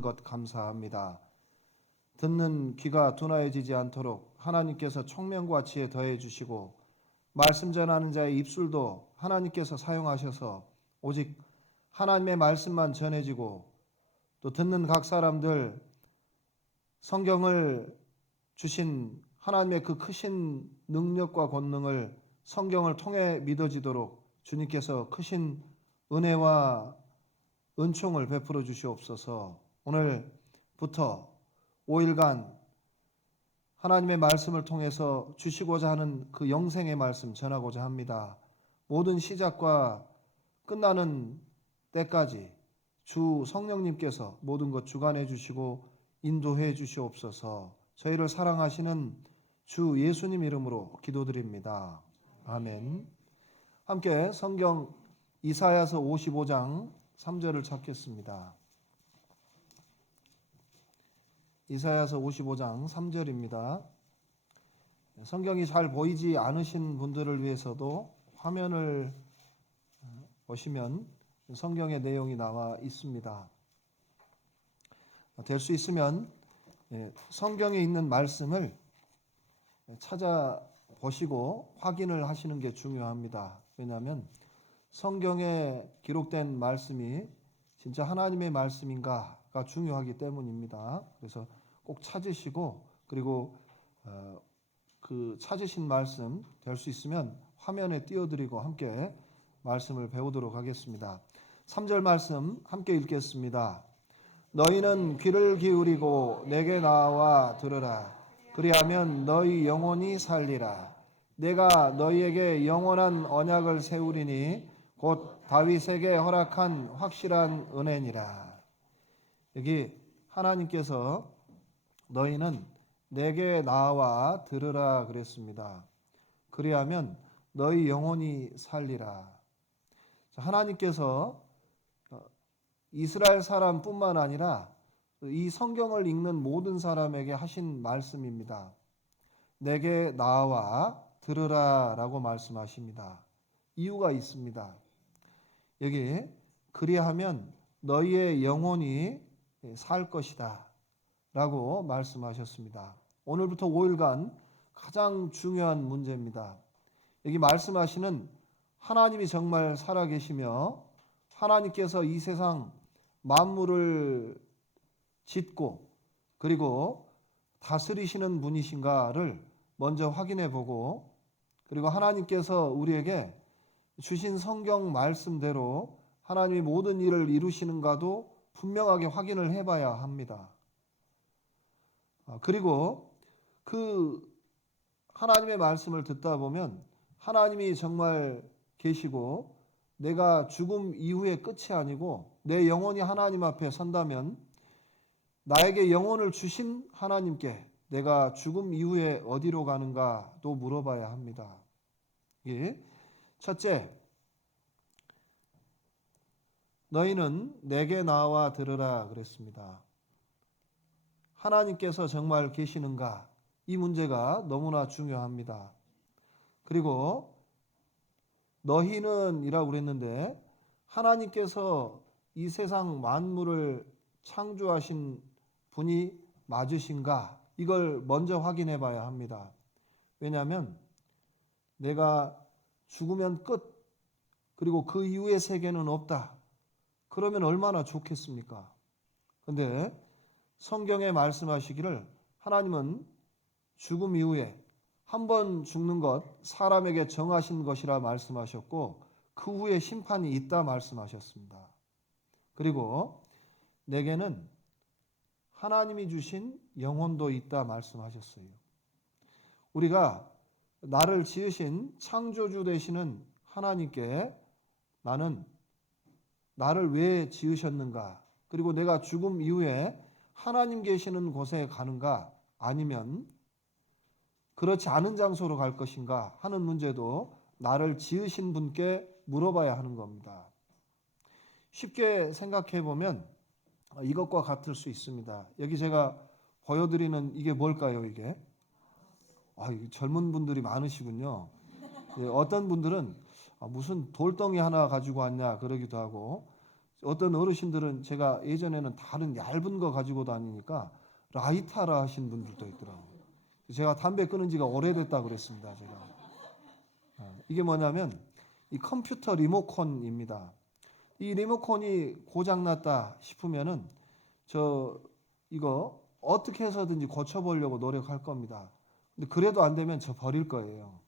것 감사합니다. 듣는 귀가 둔하여지지 않도록 하나님께서 총명과 지혜 더해 주시고 말씀 전하는 자의 입술도 하나님께서 사용하셔서 오직 하나님의 말씀만 전해지고 또 듣는 각 사람들 성경을 주신 하나님의 그 크신 능력과 권능을 성경을 통해 믿어지도록 주님께서 크신 은혜와 은총을 베풀어 주시옵소서. 오늘부터 5일간 하나님의 말씀을 통해서 주시고자 하는 그 영생의 말씀 전하고자 합니다. 모든 시작과 끝나는 때까지 주 성령님께서 모든 것 주관해 주시고 인도해 주시옵소서. 저희를 사랑하시는 주 예수님 이름으로 기도드립니다. 아멘. 함께 성경 이사야서 55장 3절을 찾겠습니다. 이사야서 55장 3절입니다. 성경이 잘 보이지 않으신 분들을 위해서도 화면을 보시면 성경의 내용이 나와 있습니다. 될 수 있으면 성경에 있는 말씀을 찾아보시고 확인을 하시는 게 중요합니다. 왜냐하면 성경에 기록된 말씀이 진짜 하나님의 말씀인가가 중요하기 때문입니다. 그래서 꼭 찾으시고 그리고 그 찾으신 말씀 될 수 있으면 화면에 띄워드리고 함께 말씀을 배우도록 하겠습니다. 3절 말씀 함께 읽겠습니다. 너희는 귀를 기울이고 내게 나와 들으라. 그리하면 너희 영혼이 살리라. 내가 너희에게 영원한 언약을 세우리니 곧 다윗에게 허락한 확실한 은혜니라. 여기 하나님께서 너희는 내게 나와 들으라 그랬습니다. 그리하면 너희 영혼이 살리라. 하나님께서 이스라엘 사람뿐만 아니라 이 성경을 읽는 모든 사람에게 하신 말씀입니다. 내게 나와 들으라 라고 말씀하십니다. 이유가 있습니다. 여기 그리하면 너희의 영혼이 살 것이다 라고 말씀하셨습니다. 오늘부터 5일간 가장 중요한 문제입니다. 여기 말씀하시는 하나님이 정말 살아계시며 하나님께서 이 세상 만물을 짓고 그리고 다스리시는 분이신가를 먼저 확인해 보고 그리고 하나님께서 우리에게 주신 성경 말씀대로 하나님이 모든 일을 이루시는가도 분명하게 확인을 해봐야 합니다. 그리고 그 하나님의 말씀을 듣다 보면 하나님이 정말 계시고 내가 죽음 이후의 끝이 아니고 내 영혼이 하나님 앞에 선다면 나에게 영혼을 주신 하나님께 내가 죽음 이후에 어디로 가는가도 물어봐야 합니다. 예. 첫째, 너희는 내게 나와 들으라 그랬습니다. 하나님께서 정말 계시는가? 이 문제가 너무나 중요합니다. 그리고 너희는 이라고 그랬는데 하나님께서 이 세상 만물을 창조하신 분이 맞으신가? 이걸 먼저 확인해 봐야 합니다. 왜냐하면 내가 죽으면 끝, 그리고 그 이후의 세계는 없다. 그러면 얼마나 좋겠습니까? 근데 성경에 말씀하시기를 하나님은 죽음 이후에 한 번 죽는 것 사람에게 정하신 것이라 말씀하셨고 그 후에 심판이 있다 말씀하셨습니다. 그리고 내게는 하나님이 주신 영혼도 있다 말씀하셨어요. 우리가 나를 지으신 창조주 되시는 하나님께 나는 나를 왜 지으셨는가? 그리고 내가 죽음 이후에 하나님 계시는 곳에 가는가? 아니면 그렇지 않은 장소로 갈 것인가 하는 문제도 나를 지으신 분께 물어봐야 하는 겁니다. 쉽게 생각해 보면 이것과 같을 수 있습니다. 여기 제가 보여드리는 이게 뭘까요? 이게 젊은 분들이 많으시군요. 어떤 분들은 무슨 돌덩이 하나 가지고 왔냐 그러기도 하고 어떤 어르신들은 제가 예전에는 다른 얇은 거 가지고 다니니까 라이터라 하신 분들도 있더라고요. 제가 담배 끊은 지가 오래됐다 그랬습니다. 제가. 이게 뭐냐면 이 컴퓨터 리모컨입니다. 이 리모컨이 고장났다 싶으면은 이거 어떻게 해서든지 고쳐보려고 노력할 겁니다. 근데 그래도 안 되면 저 버릴 거예요.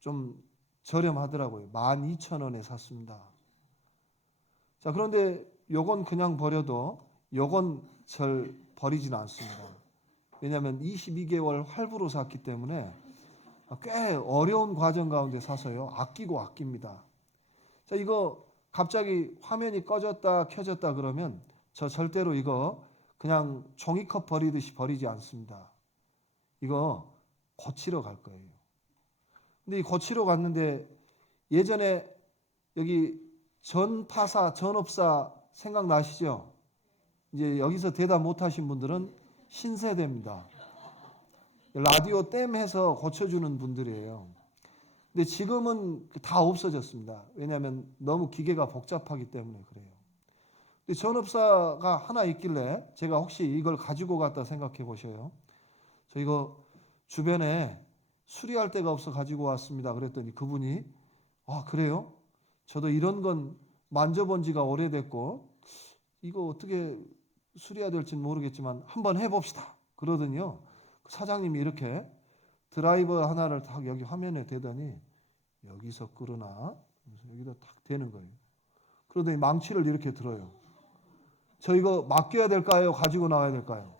좀 저렴하더라고요. 12,000원에 샀습니다. 자, 그런데 요건 그냥 버려도 요건 절 버리진 않습니다. 왜냐하면 22개월 할부로 샀기 때문에 꽤 어려운 과정 가운데 사서요. 아끼고 아낍니다. 자, 이거 갑자기 화면이 꺼졌다 켜졌다 그러면 저 절대로 이거 그냥 종이컵 버리듯이 버리지 않습니다. 이거 고치러 갈 거예요. 근데 이 고치러 갔는데 예전에 여기 전파사, 전업사 생각나시죠? 이제 여기서 대답 못하신 분들은 신세대입니다. 라디오 땜 해서 고쳐주는 분들이에요. 근데 지금은 다 없어졌습니다. 왜냐하면 너무 기계가 복잡하기 때문에 그래요. 근데 전업사가 하나 있길래 제가 혹시 이걸 가지고 갔다 생각해 보셔요. 저 이거 주변에 수리할 데가 없어 가지고 왔습니다. 그랬더니 그분이 그래요? 저도 이런 건 만져본 지가 오래됐고 이거 어떻게 수리해야 될지는 모르겠지만 한번 해봅시다. 그러더니요. 사장님이 이렇게 드라이버 하나를 딱 여기 화면에 대더니 여기서 끌으나 여기다 탁 대는 거예요. 그러더니 망치를 이렇게 들어요. 저 이거 맡겨야 될까요? 가지고 나와야 될까요?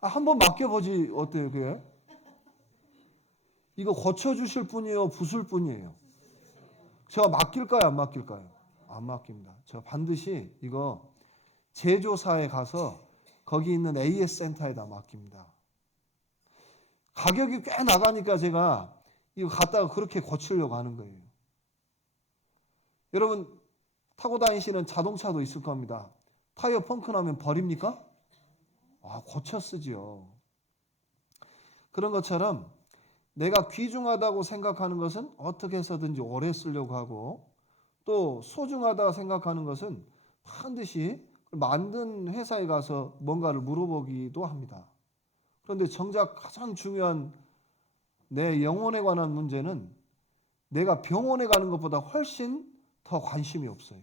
한번 맡겨보지 어때요? 그게? 이거 고쳐주실 분이에요? 부술 분이에요? 제가 맡길까요? 안 맡길까요? 안 맡깁니다. 저 반드시 이거 제조사에 가서 거기 있는 AS 센터에다 맡깁니다. 가격이 꽤 나가니까 제가 이거 갖다가 그렇게 고치려고 하는 거예요. 여러분 타고 다니시는 자동차도 있을 겁니다. 타이어 펑크 나면 버립니까? 고쳐 쓰지요. 그런 것처럼 내가 귀중하다고 생각하는 것은 어떻게 해서든지 오래 쓰려고 하고 또 소중하다 생각하는 것은 반드시 만든 회사에 가서 뭔가를 물어보기도 합니다. 그런데 정작 가장 중요한 내 영혼에 관한 문제는 내가 병원에 가는 것보다 훨씬 더 관심이 없어요.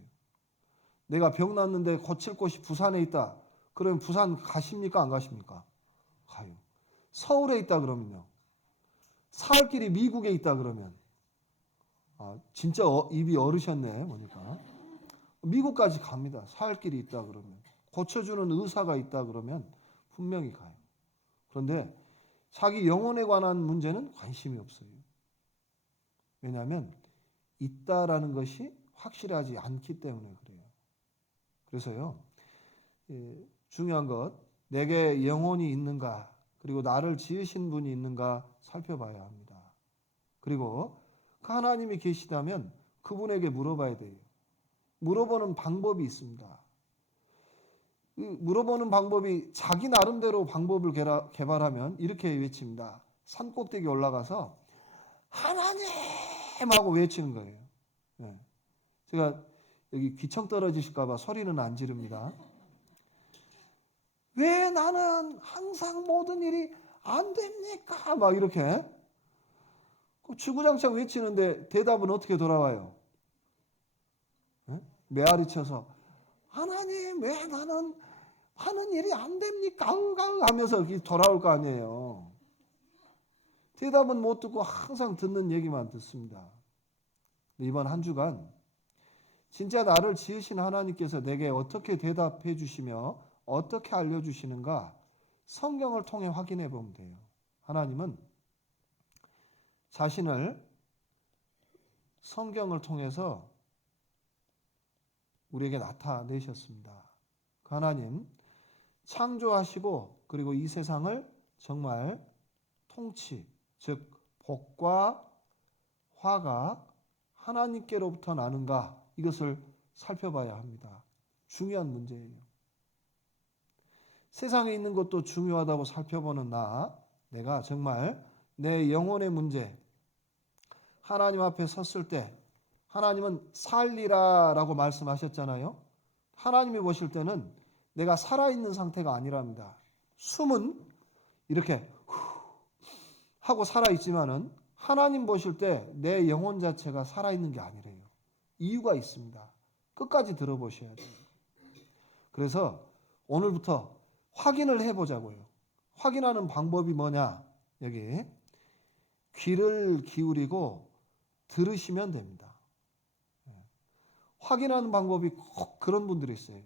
내가 병 났는데 고칠 곳이 부산에 있다. 그러면 부산 가십니까? 안 가십니까? 가요. 서울에 있다 그러면요. 살 길이 미국에 있다 그러면 진짜 입이 얼으셨네 보니까. 미국까지 갑니다. 살 길이 있다 그러면. 고쳐주는 의사가 있다 그러면 분명히 가요. 그런데 자기 영혼에 관한 문제는 관심이 없어요. 왜냐하면 있다라는 것이 확실하지 않기 때문에 그래요. 그래서요. 중요한 것, 내게 영혼이 있는가, 그리고 나를 지으신 분이 있는가 살펴봐야 합니다. 그리고 그 하나님이 계시다면 그분에게 물어봐야 돼요. 물어보는 방법이 있습니다. 물어보는 방법이 자기 나름대로 방법을 개발하면 이렇게 외칩니다. 산꼭대기 올라가서 하나님 하고 외치는 거예요. 네. 제가 여기 귀청 떨어지실까봐 소리는 안 지릅니다. 왜 나는 항상 모든 일이 안 됩니까? 막 이렇게 주구장창 외치는데 대답은 어떻게 돌아와요? 네? 메아리 쳐서 하나님 왜 나는 하는 일이 안 됩니까? 하면서 돌아올 거 아니에요. 대답은 못 듣고 항상 듣는 얘기만 듣습니다. 이번 한 주간 진짜 나를 지으신 하나님께서 내게 어떻게 대답해 주시며 어떻게 알려주시는가 성경을 통해 확인해 보면 돼요. 하나님은 자신을 성경을 통해서 우리에게 나타내셨습니다. 그 하나님 창조하시고 그리고 이 세상을 정말 통치, 즉 복과 화가 하나님께로부터 나는가 이것을 살펴봐야 합니다. 중요한 문제예요. 세상에 있는 것도 중요하다고 살펴보는 내가 정말 내 영혼의 문제, 하나님 앞에 섰을 때 하나님은 살리라라고 말씀하셨잖아요. 하나님이 보실 때는 내가 살아있는 상태가 아니랍니다. 숨은 이렇게 하고 살아있지만은 하나님 보실 때 내 영혼 자체가 살아있는 게 아니래요. 이유가 있습니다. 끝까지 들어보셔야 돼요. 그래서 오늘부터 확인을 해보자고요. 확인하는 방법이 뭐냐? 여기 귀를 기울이고 들으시면 됩니다. 확인하는 방법이 꼭 그런 분들이 있어요.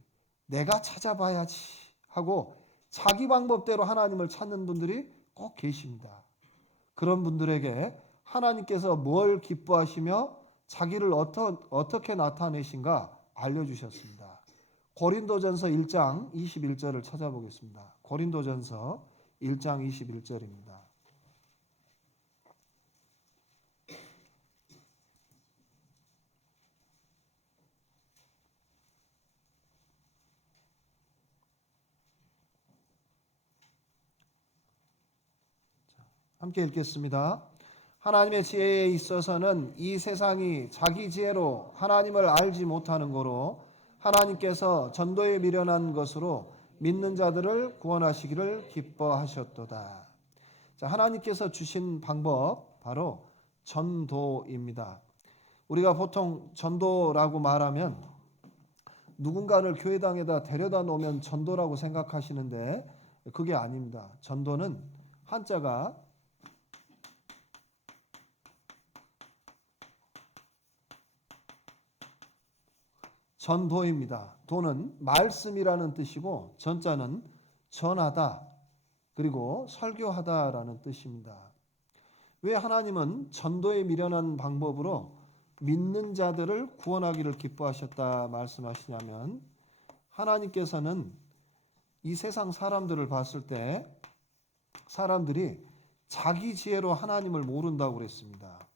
내가 찾아봐야지 하고 자기 방법대로 하나님을 찾는 분들이 꼭 계십니다. 그런 분들에게 하나님께서 뭘 기뻐하시며 자기를 어떻게 나타내신가 알려주셨습니다. 고린도전서 1장 21절을 찾아보겠습니다. 고린도전서 1장 21절입니다. 함께 읽겠습니다. 하나님의 지혜에 있어서는 이 세상이 자기 지혜로 하나님을 알지 못하는 거로 하나님께서 전도에 미련한 것으로 믿는 자들을 구원하시기를 기뻐하셨도다. 자, 하나님께서 주신 방법 바로 전도입니다. 우리가 보통 전도라고 말하면 누군가를 교회당에다 데려다 놓으면 전도라고 생각하시는데 그게 아닙니다. 전도는 한자가 전도입니다. 도는 말씀이라는 뜻이고 전자는 전하다 그리고 설교하다라는 뜻입니다. 왜 하나님은 전도에 미련한 방법으로 믿는 자들을 구원하기를 기뻐하셨다 말씀하시냐면 하나님께서는 이 세상 사람들을 봤을 때 사람들이 자기 지혜로 하나님을 모른다고 그랬습니다.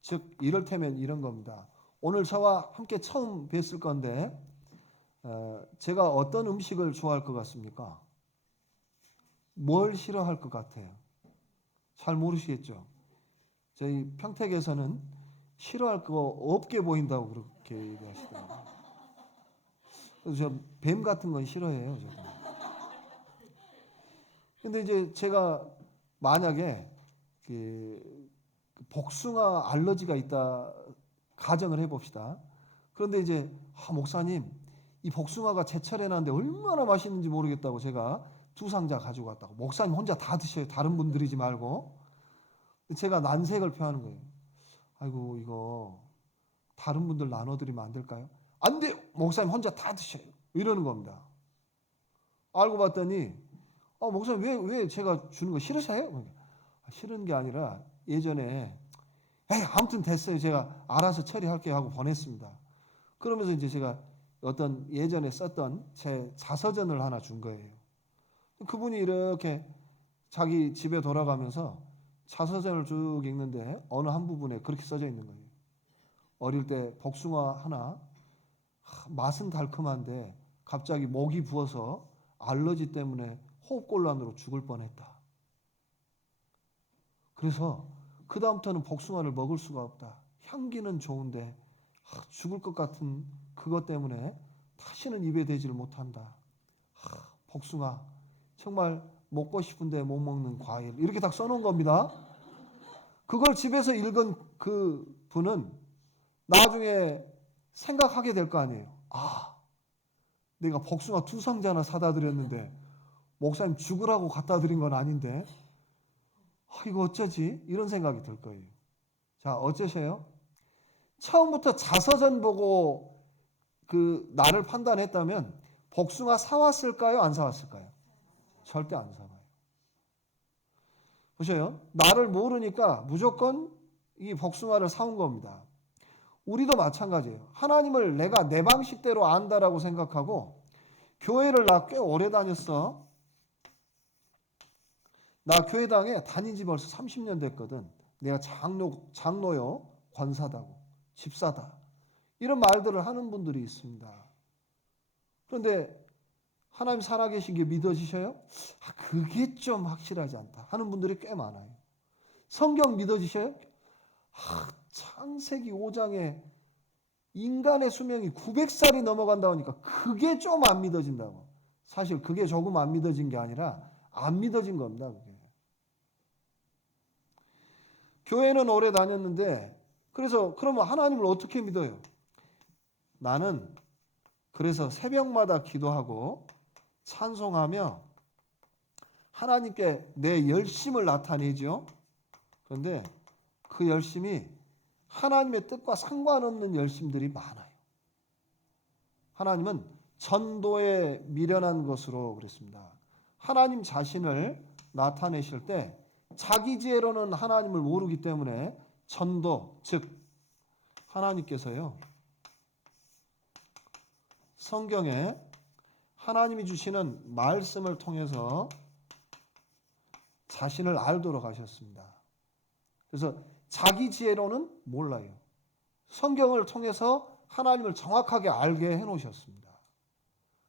즉 이를테면 이런 겁니다. 오늘 저와 함께 처음 뵀을 건데 제가 어떤 음식을 좋아할 것 같습니까? 뭘 싫어할 것 같아요? 잘 모르시겠죠? 저희 평택에서는 싫어할 거 없게 보인다고 그렇게 얘기하시더라고요. 그래서 저 뱀 같은 건 싫어해요. 저도. 근데 이제 제가 만약에 그 복숭아 알러지가 있다 가정을 해봅시다. 그런데 이제 목사님 이 복숭아가 제철에 나는데 얼마나 맛있는지 모르겠다고 제가 2상자 가지고 왔다고. 목사님 혼자 다 드셔요. 다른 분 드리지 말고. 제가 난색을 표하는 거예요. 아이고 이거 다른 분들 나눠드리면 안 될까요? 안 돼요. 목사님 혼자 다 드셔요. 이러는 겁니다. 알고 봤더니 목사님 왜 제가 주는 거 싫으세요? 싫은 게 아니라 예전에 아무튼 됐어요. 제가 알아서 처리할게요 하고 보냈습니다. 그러면서 이제 제가 어떤 예전에 썼던 제 자서전을 하나 준 거예요. 그분이 이렇게 자기 집에 돌아가면서 자서전을 쭉 읽는데 어느 한 부분에 그렇게 써져 있는 거예요. 어릴 때 복숭아 하나 맛은 달콤한데 갑자기 목이 부어서 알러지 때문에 호흡곤란으로 죽을 뻔했다. 그래서 그 다음부터는 복숭아를 먹을 수가 없다. 향기는 좋은데 죽을 것 같은 그것 때문에 다시는 입에 대지를 못한다. 복숭아 정말 먹고 싶은데 못 먹는 과일 이렇게 딱 써놓은 겁니다. 그걸 집에서 읽은 그 분은 나중에 생각하게 될 거 아니에요. 내가 복숭아 2상자나 사다 드렸는데 목사님 죽으라고 갖다 드린 건 아닌데 이거 어쩌지? 이런 생각이 들 거예요. 자, 어쩌세요? 처음부터 자서전 보고 그 나를 판단했다면 복숭아 사왔을까요? 안 사왔을까요? 절대 안 사와요. 보세요. 나를 모르니까 무조건 이 복숭아를 사온 겁니다. 우리도 마찬가지예요. 하나님을 내가 내 방식대로 안다라고 생각하고 교회를 나 꽤 오래 다녔어. 나 교회당에 다닌 지 벌써 30년 됐거든. 내가 장로요, 권사다고, 집사다. 이런 말들을 하는 분들이 있습니다. 그런데 하나님 살아계신 게 믿어지셔요? 그게 좀 확실하지 않다 하는 분들이 꽤 많아요. 성경 믿어지셔요? 창세기 5장에 인간의 수명이 900살이 넘어간다고 하니까 그게 좀 안 믿어진다고. 사실 그게 조금 안 믿어진 게 아니라 안 믿어진 겁니다. 그게. 교회는 오래 다녔는데 그래서 그러면 하나님을 어떻게 믿어요? 나는 그래서 새벽마다 기도하고 찬송하며 하나님께 내 열심을 나타내죠. 그런데 그 열심이 하나님의 뜻과 상관없는 열심들이 많아요. 하나님은 전도에 미련한 것으로 그랬습니다. 하나님 자신을 나타내실 때 자기 지혜로는 하나님을 모르기 때문에 전도, 즉 하나님께서요 성경에 하나님이 주시는 말씀을 통해서 자신을 알도록 하셨습니다. 그래서 자기 지혜로는 몰라요. 성경을 통해서 하나님을 정확하게 알게 해놓으셨습니다.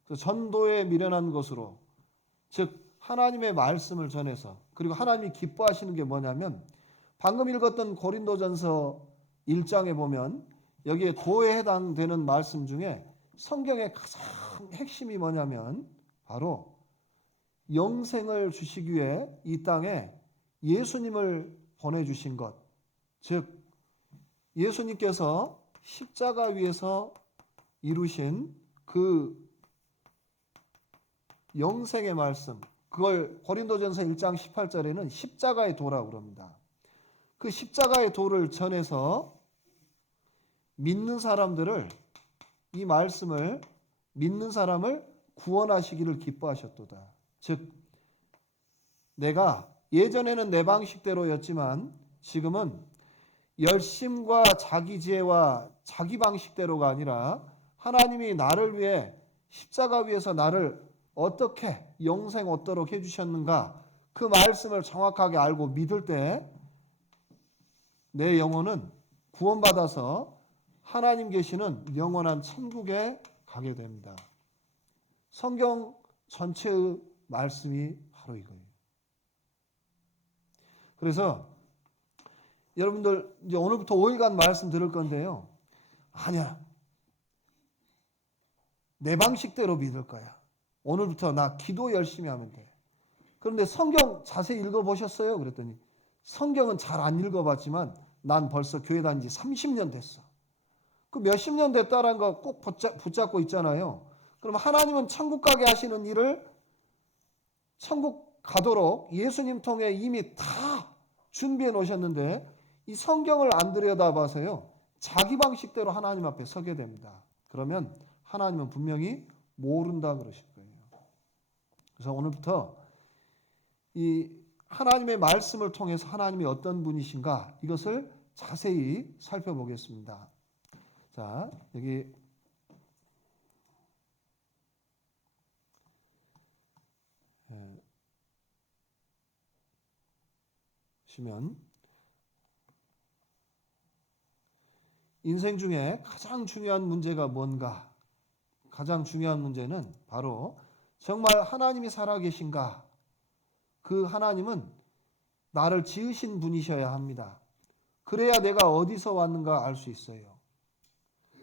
그래서 전도에 미련한 것으로, 즉 하나님의 말씀을 전해서, 그리고 하나님이 기뻐하시는 게 뭐냐면 방금 읽었던 고린도전서 1장에 보면 여기에 도에 해당되는 말씀 중에 성경의 가장 핵심이 뭐냐면 바로 영생을 주시기 위해 이 땅에 예수님을 보내주신 것, 즉 예수님께서 십자가 위에서 이루신 그 영생의 말씀, 그걸 고린도전서 1장 18절에는 십자가의 도라고 그럽니다. 그 십자가의 도를 전해서 믿는 사람들을, 이 말씀을 믿는 사람을 구원하시기를 기뻐하셨도다. 즉 내가 예전에는 내 방식대로였지만 지금은 열심과 자기 지혜와 자기 방식대로가 아니라 하나님이 나를 위해 십자가 위에서 나를 어떻게 영생 얻도록 해주셨는가, 그 말씀을 정확하게 알고 믿을 때 내 영혼은 구원받아서 하나님 계시는 영원한 천국에 가게 됩니다. 성경 전체의 말씀이 바로 이거예요. 그래서 여러분들 이제 오늘부터 5일간 말씀 들을 건데요. 아니야, 내 방식대로 믿을 거야. 오늘부터 나 기도 열심히 하면 돼. 그런데 성경 자세히 읽어보셨어요? 그랬더니 성경은 잘 안 읽어봤지만 난 벌써 교회 다닌 지 30년 됐어. 그 몇십 년 됐다라는 거 꼭 붙잡고 있잖아요. 그럼 하나님은 천국 가게 하시는 일을 천국 가도록 예수님 통해 이미 다 준비해 놓으셨는데 이 성경을 안 들여다봐서요 자기 방식대로 하나님 앞에 서게 됩니다. 그러면 하나님은 분명히 모른다 그러실 거예요. 그래서 오늘부터 이 하나님의 말씀을 통해서 하나님이 어떤 분이신가 이것을 자세히 살펴보겠습니다. 자, 여기 보시면 인생 중에 가장 중요한 문제가 뭔가? 가장 중요한 문제는 바로 정말 하나님이 살아계신가? 그 하나님은 나를 지으신 분이셔야 합니다. 그래야 내가 어디서 왔는가 알 수 있어요.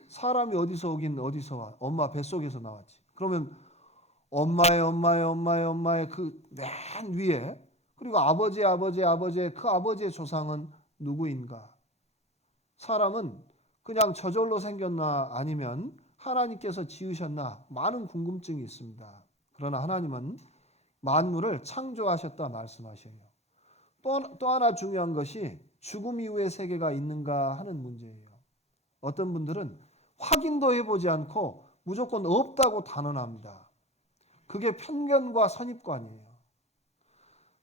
사람이 어디서 오긴 어디서 와? 엄마 뱃속에서 나왔지. 그러면 엄마의 그 맨 위에, 그리고 아버지의 그 아버지의 조상은 누구인가? 사람은 그냥 저절로 생겼나 아니면 하나님께서 지으셨나 많은 궁금증이 있습니다. 그러나 하나님은 만물을 창조하셨다 말씀하셔요. 또 하나 중요한 것이 죽음 이후의 세계가 있는가 하는 문제예요. 어떤 분들은 확인도 해보지 않고 무조건 없다고 단언합니다. 그게 편견과 선입관이에요.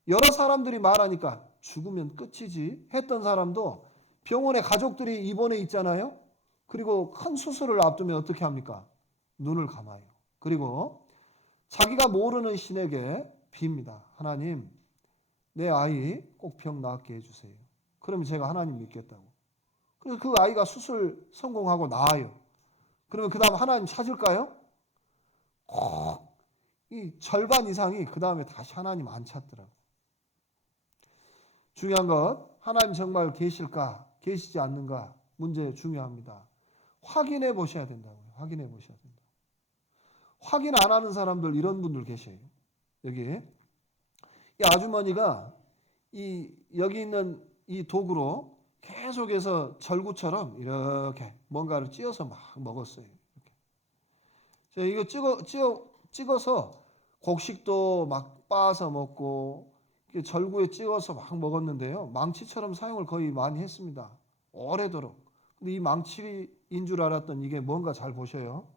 여러 사람들이 말하니까 죽으면 끝이지 했던 사람도 병원에 가족들이 입원해 있잖아요. 그리고 큰 수술을 앞두면 어떻게 합니까? 눈을 감아요. 그리고 자기가 모르는 신에게 빕니다. 하나님, 내 아이 꼭 병 낫게 해주세요. 그러면 제가 하나님 믿겠다고. 그래서 그 아이가 수술 성공하고 나아요. 그러면 그 다음 하나님 찾을까요? 꼭 이 절반 이상이 그 다음에 다시 하나님 안 찾더라고. 중요한 것, 하나님 정말 계실까, 계시지 않는가 문제 중요합니다. 확인해 보셔야 된다고요. 확인해 보셔야 된다. 확인 안 하는 사람들 이런 분들 계셔요. 여기 이 아주머니가 여기 있는 이 도구로 계속해서 절구처럼 이렇게 뭔가를 찧어서 막 먹었어요. 이렇게. 이거 찍어서 곡식도 막 빻아서 먹고 절구에 찍어서 막 먹었는데요. 망치처럼 사용을 거의 많이 했습니다. 오래도록. 근데 이 망치인 줄 알았던 이게 뭔가 잘 보셔요.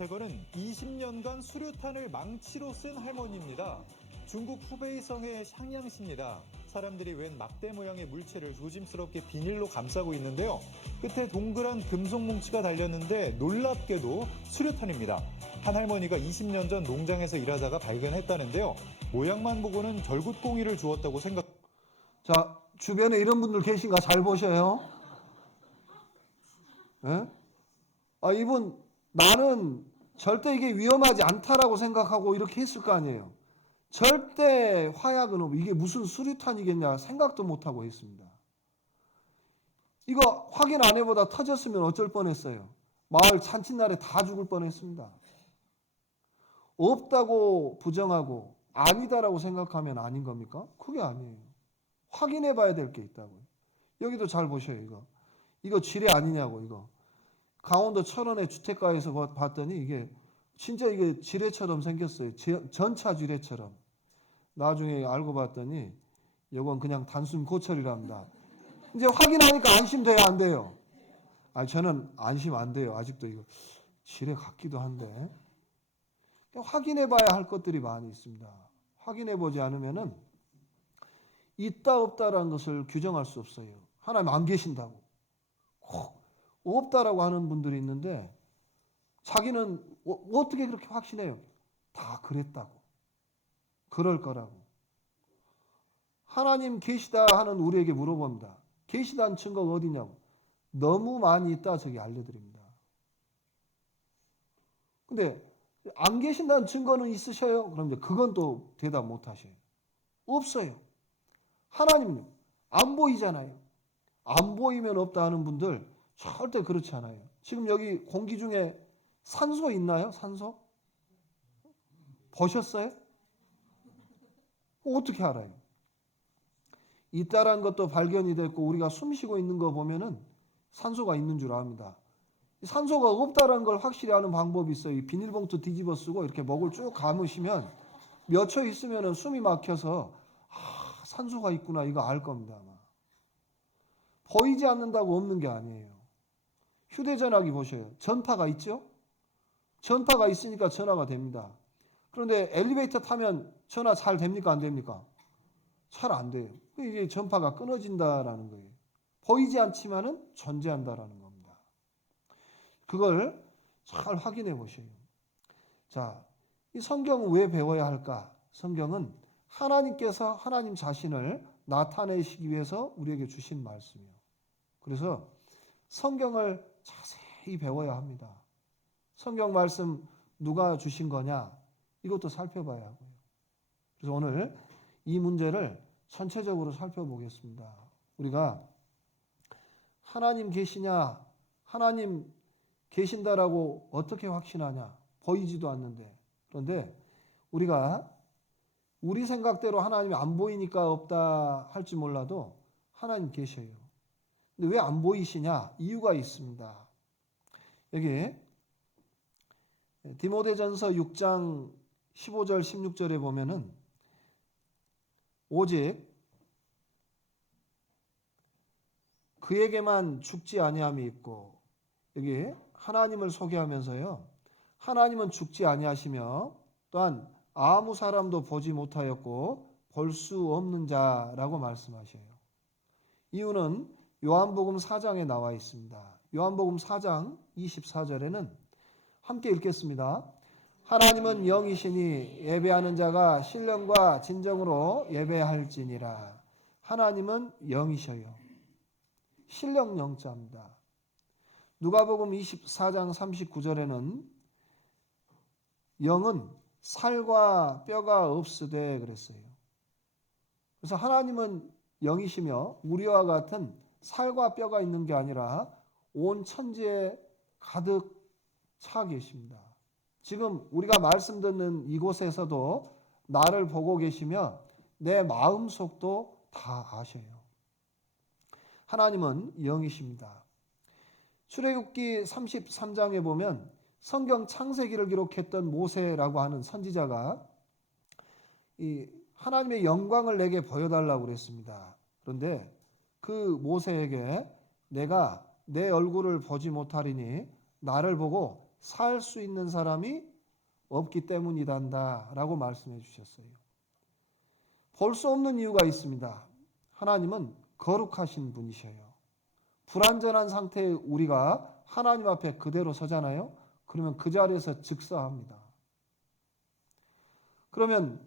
이건 20년간 수류탄을 망치로 쓴 할머니입니다. 중국 후베이성의 샹양시입니다. 사람들이 웬 막대 모양의 물체를 조심스럽게 비닐로 감싸고 있는데요. 끝에 동그란 금속 뭉치가 달렸는데 놀랍게도 수류탄입니다. 한 할머니가 20년 전 농장에서 일하다가 발견했다는데요. 모양만 보고는 절굿공이를 주었다고 생각. 자, 주변에 이런 분들 계신가 잘 보셔요. 예? 이분 나는 절대 이게 위험하지 않다라고 생각하고 이렇게 했을 거 아니에요. 절대 화약은 이게 무슨 수류탄이겠냐 생각도 못하고 했습니다. 이거 확인 안 해보다 터졌으면 어쩔 뻔했어요. 마을 잔칫날에 다 죽을 뻔했습니다. 없다고 부정하고 아니다라고 생각하면 아닌 겁니까? 그게 아니에요. 확인해 봐야 될 게 있다고요. 여기도 잘 보셔요. 이거 지뢰 아니냐고. 이거 강원도 철원의 주택가에서 봤더니 이게 진짜 이게 지뢰처럼 생겼어요. 전차 지뢰처럼. 나중에 알고 봤더니 이건 그냥 단순 고철이랍니다. 이제 확인하니까 안심돼요, 안 돼요? 저는 안심 안 돼요. 아직도 이거 지뢰 같기도 한데. 확인해 봐야 할 것들이 많이 있습니다. 확인해 보지 않으면은 있다 없다라는 것을 규정할 수 없어요. 하나님 안 계신다고. 없다라고 하는 분들이 있는데 자기는 어떻게 그렇게 확신해요? 다 그랬다고. 그럴 거라고. 하나님 계시다 하는 우리에게 물어봅니다. 계시다는 증거가 어디냐고. 너무 많이 있다 저기 알려드립니다. 근데 안 계신다는 증거는 있으셔요? 그럼 이제 그건 또 대답 못 하셔요. 없어요. 하나님은 안 보이잖아요. 안 보이면 없다 하는 분들 절대 그렇지 않아요. 지금 여기 공기 중에 산소 있나요? 산소? 보셨어요? 어떻게 알아요? 있다라는 것도 발견이 됐고 우리가 숨 쉬고 있는 거 보면은 산소가 있는 줄 압니다. 산소가 없다라는 걸 확실히 아는 방법이 있어요. 이 비닐봉투 뒤집어 쓰고 이렇게 목을 쭉 감으시면 몇 초 있으면은 숨이 막혀서 산소가 있구나 이거 알 겁니다. 아마. 보이지 않는다고 없는 게 아니에요. 휴대전화기 보셔요. 전파가 있죠? 전파가 있으니까 전화가 됩니다. 그런데 엘리베이터 타면 전화 잘 됩니까? 안 됩니까? 잘 안 돼요. 이게 전파가 끊어진다라는 거예요. 보이지 않지만은 존재한다라는 겁니다. 그걸 잘 확인해 보셔요. 자, 이 성경은 왜 배워야 할까? 성경은 하나님께서 하나님 자신을 나타내시기 위해서 우리에게 주신 말씀이에요. 그래서 성경을 자세히 배워야 합니다. 성경 말씀 누가 주신 거냐? 이것도 살펴봐야 하고요. 그래서 오늘 이 문제를 전체적으로 살펴보겠습니다. 우리가 하나님 계시냐? 하나님 계신다라고 어떻게 확신하냐? 보이지도 않는데. 그런데 우리가 우리 생각대로 하나님이 안 보이니까 없다 할지 몰라도 하나님 계셔요. 근데 왜 안 보이시냐? 이유가 있습니다. 여기 디모데전서 6장 15절 16절에 보면은 오직 그에게만 죽지 아니함이 있고 여기 하나님을 소개하면서요. 하나님은 죽지 아니하시며 또한 아무 사람도 보지 못하였고 볼 수 없는 자라고 말씀하셔요. 이유는 요한복음 4장에 나와 있습니다. 요한복음 4장 24절에는 함께 읽겠습니다. 하나님은 영이시니 예배하는 자가 신령과 진정으로 예배할지니라. 하나님은 영이셔요. 신령 영자입니다. 누가복음 24장 39절에는 영은 살과 뼈가 없으되 그랬어요. 그래서 하나님은 영이시며 우리와 같은 살과 뼈가 있는 게 아니라 온 천지에 가득 차 계십니다. 지금 우리가 말씀 듣는 이곳에서도 나를 보고 계시며 내 마음속도 다 아셔요. 하나님은 영이십니다. 출애굽기 33장에 보면 성경 창세기를 기록했던 모세라고 하는 선지자가 이 하나님의 영광을 내게 보여달라고 그랬습니다. 그런데 그 모세에게 내가 내 얼굴을 보지 못하리니 나를 보고 살 수 있는 사람이 없기 때문이단다 라고 말씀해 주셨어요. 볼 수 없는 이유가 있습니다. 하나님은 거룩하신 분이셔요. 불완전한 상태의 우리가 하나님 앞에 그대로 서잖아요. 그러면 그 자리에서 즉사합니다. 그러면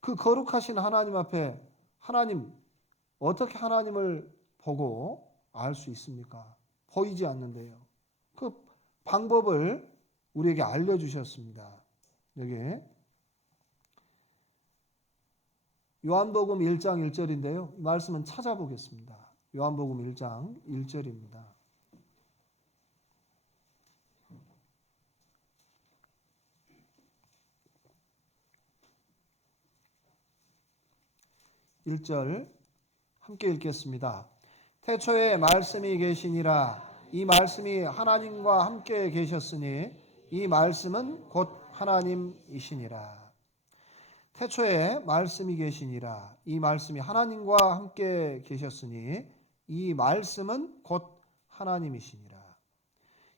그 거룩하신 하나님 앞에 하나님 어떻게 하나님을 보고 알 수 있습니까? 보이지 않는데요. 그 방법을 우리에게 알려주셨습니다. 여기 요한복음 1장 1절인데요. 말씀은 찾아보겠습니다. 요한복음 1장 1절입니다. (1절) 함께 읽겠습니다. 태초에 말씀이 계시니라. 이 말씀이 하나님과 함께 계셨으니 이 말씀은 곧 하나님이시니라. 태초에 말씀이 계시니라. 이 말씀이 하나님과 함께 계셨으니 이 말씀은 곧 하나님이시니라.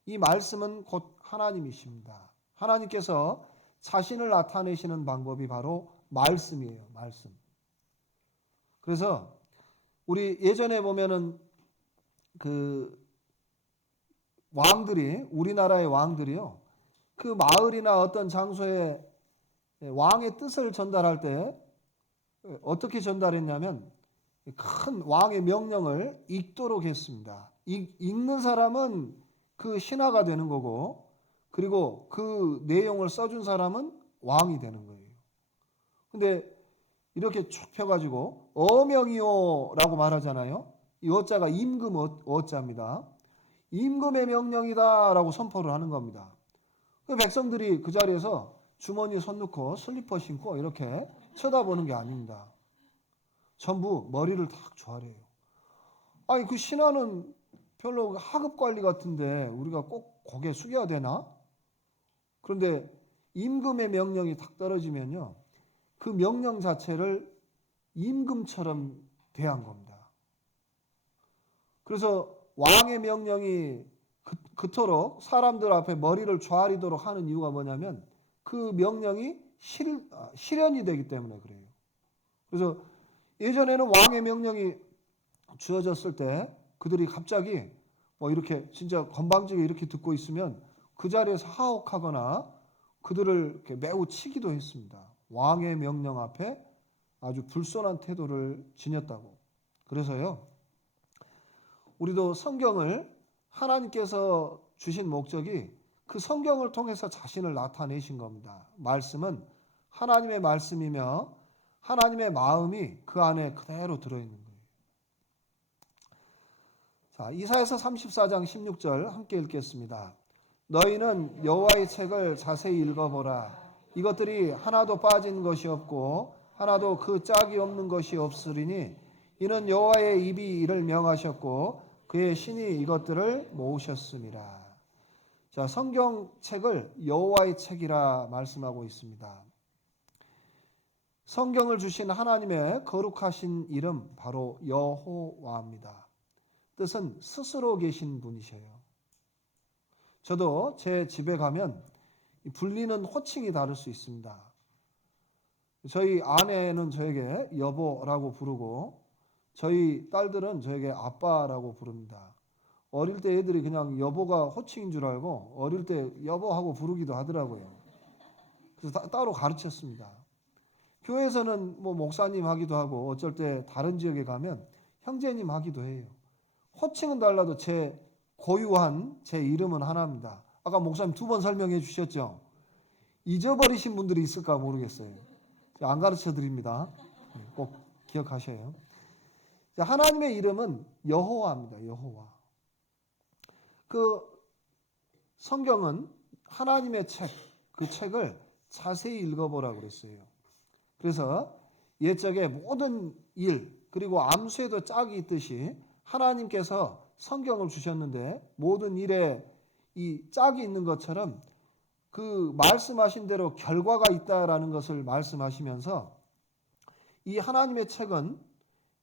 이 말씀은 곧 하나님이십니다. 하나님께서 자신을 나타내시는 방법이 바로 말씀이에요. 말씀. 그래서 우리 예전에 보면은 그 왕들이 우리나라의 왕들이요. 그 마을이나 어떤 장소에 왕의 뜻을 전달할 때 어떻게 전달했냐면 큰 왕의 명령을 읽도록 했습니다. 읽는 사람은 그 신하가 되는 거고 그리고 그 내용을 써준 사람은 왕이 되는 거예요. 근데 이렇게 쭉 펴가지고 어명이요라고 말하잖아요. 이 어자가 임금 어자입니다. 임금의 명령이다라고 선포를 하는 겁니다. 백성들이 그 자리에서 주머니에 손 넣고 슬리퍼 신고 이렇게 쳐다보는 게 아닙니다. 전부 머리를 탁 조아려요. 아니 그 신하는 별로 하급 관리 같은데 우리가 꼭 고개 숙여야 되나? 그런데 임금의 명령이 탁 떨어지면요. 그 명령 자체를 임금처럼 대한 겁니다. 그래서 왕의 명령이 그토록 사람들 앞에 머리를 조아리도록 하는 이유가 뭐냐면 그 명령이 실현이 되기 때문에 그래요. 그래서 예전에는 왕의 명령이 주어졌을 때 그들이 갑자기 뭐 이렇게 진짜 건방지게 이렇게 듣고 있으면 그 자리에서 하옥하거나 그들을 이렇게 매우 치기도 했습니다. 왕의 명령 앞에 아주 불손한 태도를 지녔다고. 그래서요. 우리도 성경을 하나님께서 주신 목적이 그 성경을 통해서 자신을 나타내신 겁니다. 말씀은 하나님의 말씀이며 하나님의 마음이 그 안에 그대로 들어있는 거예요. 자, 이사야서 34장 16절 함께 읽겠습니다. 너희는 여호와의 책을 자세히 읽어보라. 이것들이 하나도 빠진 것이 없고 하나도 그 짝이 없는 것이 없으리니 이는 여호와의 입이 이를 명하셨고 그의 신이 이것들을 모으셨음이라. 자, 성경책을 여호와의 책이라 말씀하고 있습니다. 성경을 주신 하나님의 거룩하신 이름 바로 여호와입니다. 뜻은 스스로 계신 분이셔요. 저도 제 집에 가면 불리는 호칭이 다를 수 있습니다. 저희 아내는 저에게 여보라고 부르고 저희 딸들은 저에게 아빠라고 부릅니다. 어릴 때 애들이 그냥 여보가 호칭인 줄 알고 어릴 때 여보하고 부르기도 하더라고요. 그래서 따로 가르쳤습니다. 교회에서는 뭐 목사님 하기도 하고 어쩔 때 다른 지역에 가면 형제님 하기도 해요. 호칭은 달라도 제 고유한 제 이름은 하나입니다. 아까 목사님 2번 설명해 주셨죠? 잊어버리신 분들이 있을까 모르겠어요. 안 가르쳐 드립니다. 꼭 기억하셔요. 하나님의 이름은 여호와입니다. 여호와. 그 성경은 하나님의 책, 그 책을 자세히 읽어보라고 그랬어요. 그래서 옛적에 모든 일, 그리고 암수에도 짝이 있듯이 하나님께서 성경을 주셨는데 모든 일에 이 짝이 있는 것처럼 그 말씀하신 대로 결과가 있다라는 것을 말씀하시면서 이 하나님의 책은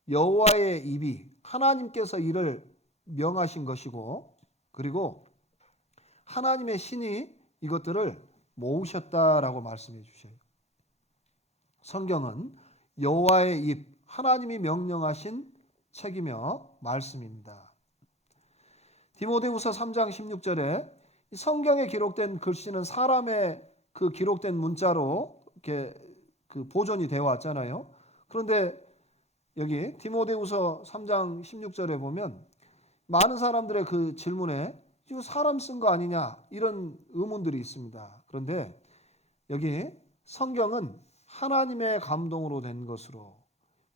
여호와의 입이 하나님께서 이를 명하신 것이고 그리고 하나님의 신이 이것들을 모으셨다라고 말씀해 주셔요. 성경은 여호와의 입, 하나님이 명령하신 책이며 말씀입니다. 디모데후서 3장 16절에 성경에 기록된 글씨는 사람의 그 기록된 문자로 이렇게 그 보존이 되어 왔잖아요. 그런데 여기 디모데후서 3장 16절에 보면 많은 사람들의 그 질문에 이거 사람 쓴 거 아니냐 이런 의문들이 있습니다. 그런데 여기 성경은 하나님의 감동으로 된 것으로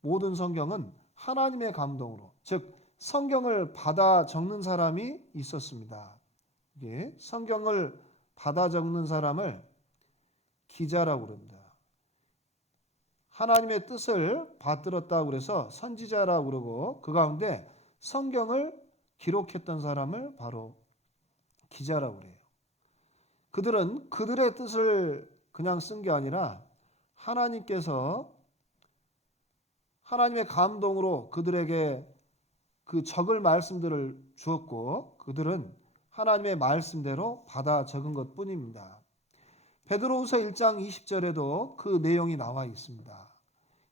모든 성경은 하나님의 감동으로 즉 성경을 받아 적는 사람이 있었습니다. 이게 성경을 받아 적는 사람을 기자라고 그럽니다. 하나님의 뜻을 받들었다고 그래서 선지자라고 그러고 그 가운데 성경을 기록했던 사람을 바로 기자라고 그래요. 그들은 그들의 뜻을 그냥 쓴 게 아니라 하나님께서 하나님의 감동으로 그들에게 그 적을 말씀들을 주었고 그들은 하나님의 말씀대로 받아 적은 것뿐입니다. 베드로후서 1장 20절에도 그 내용이 나와 있습니다.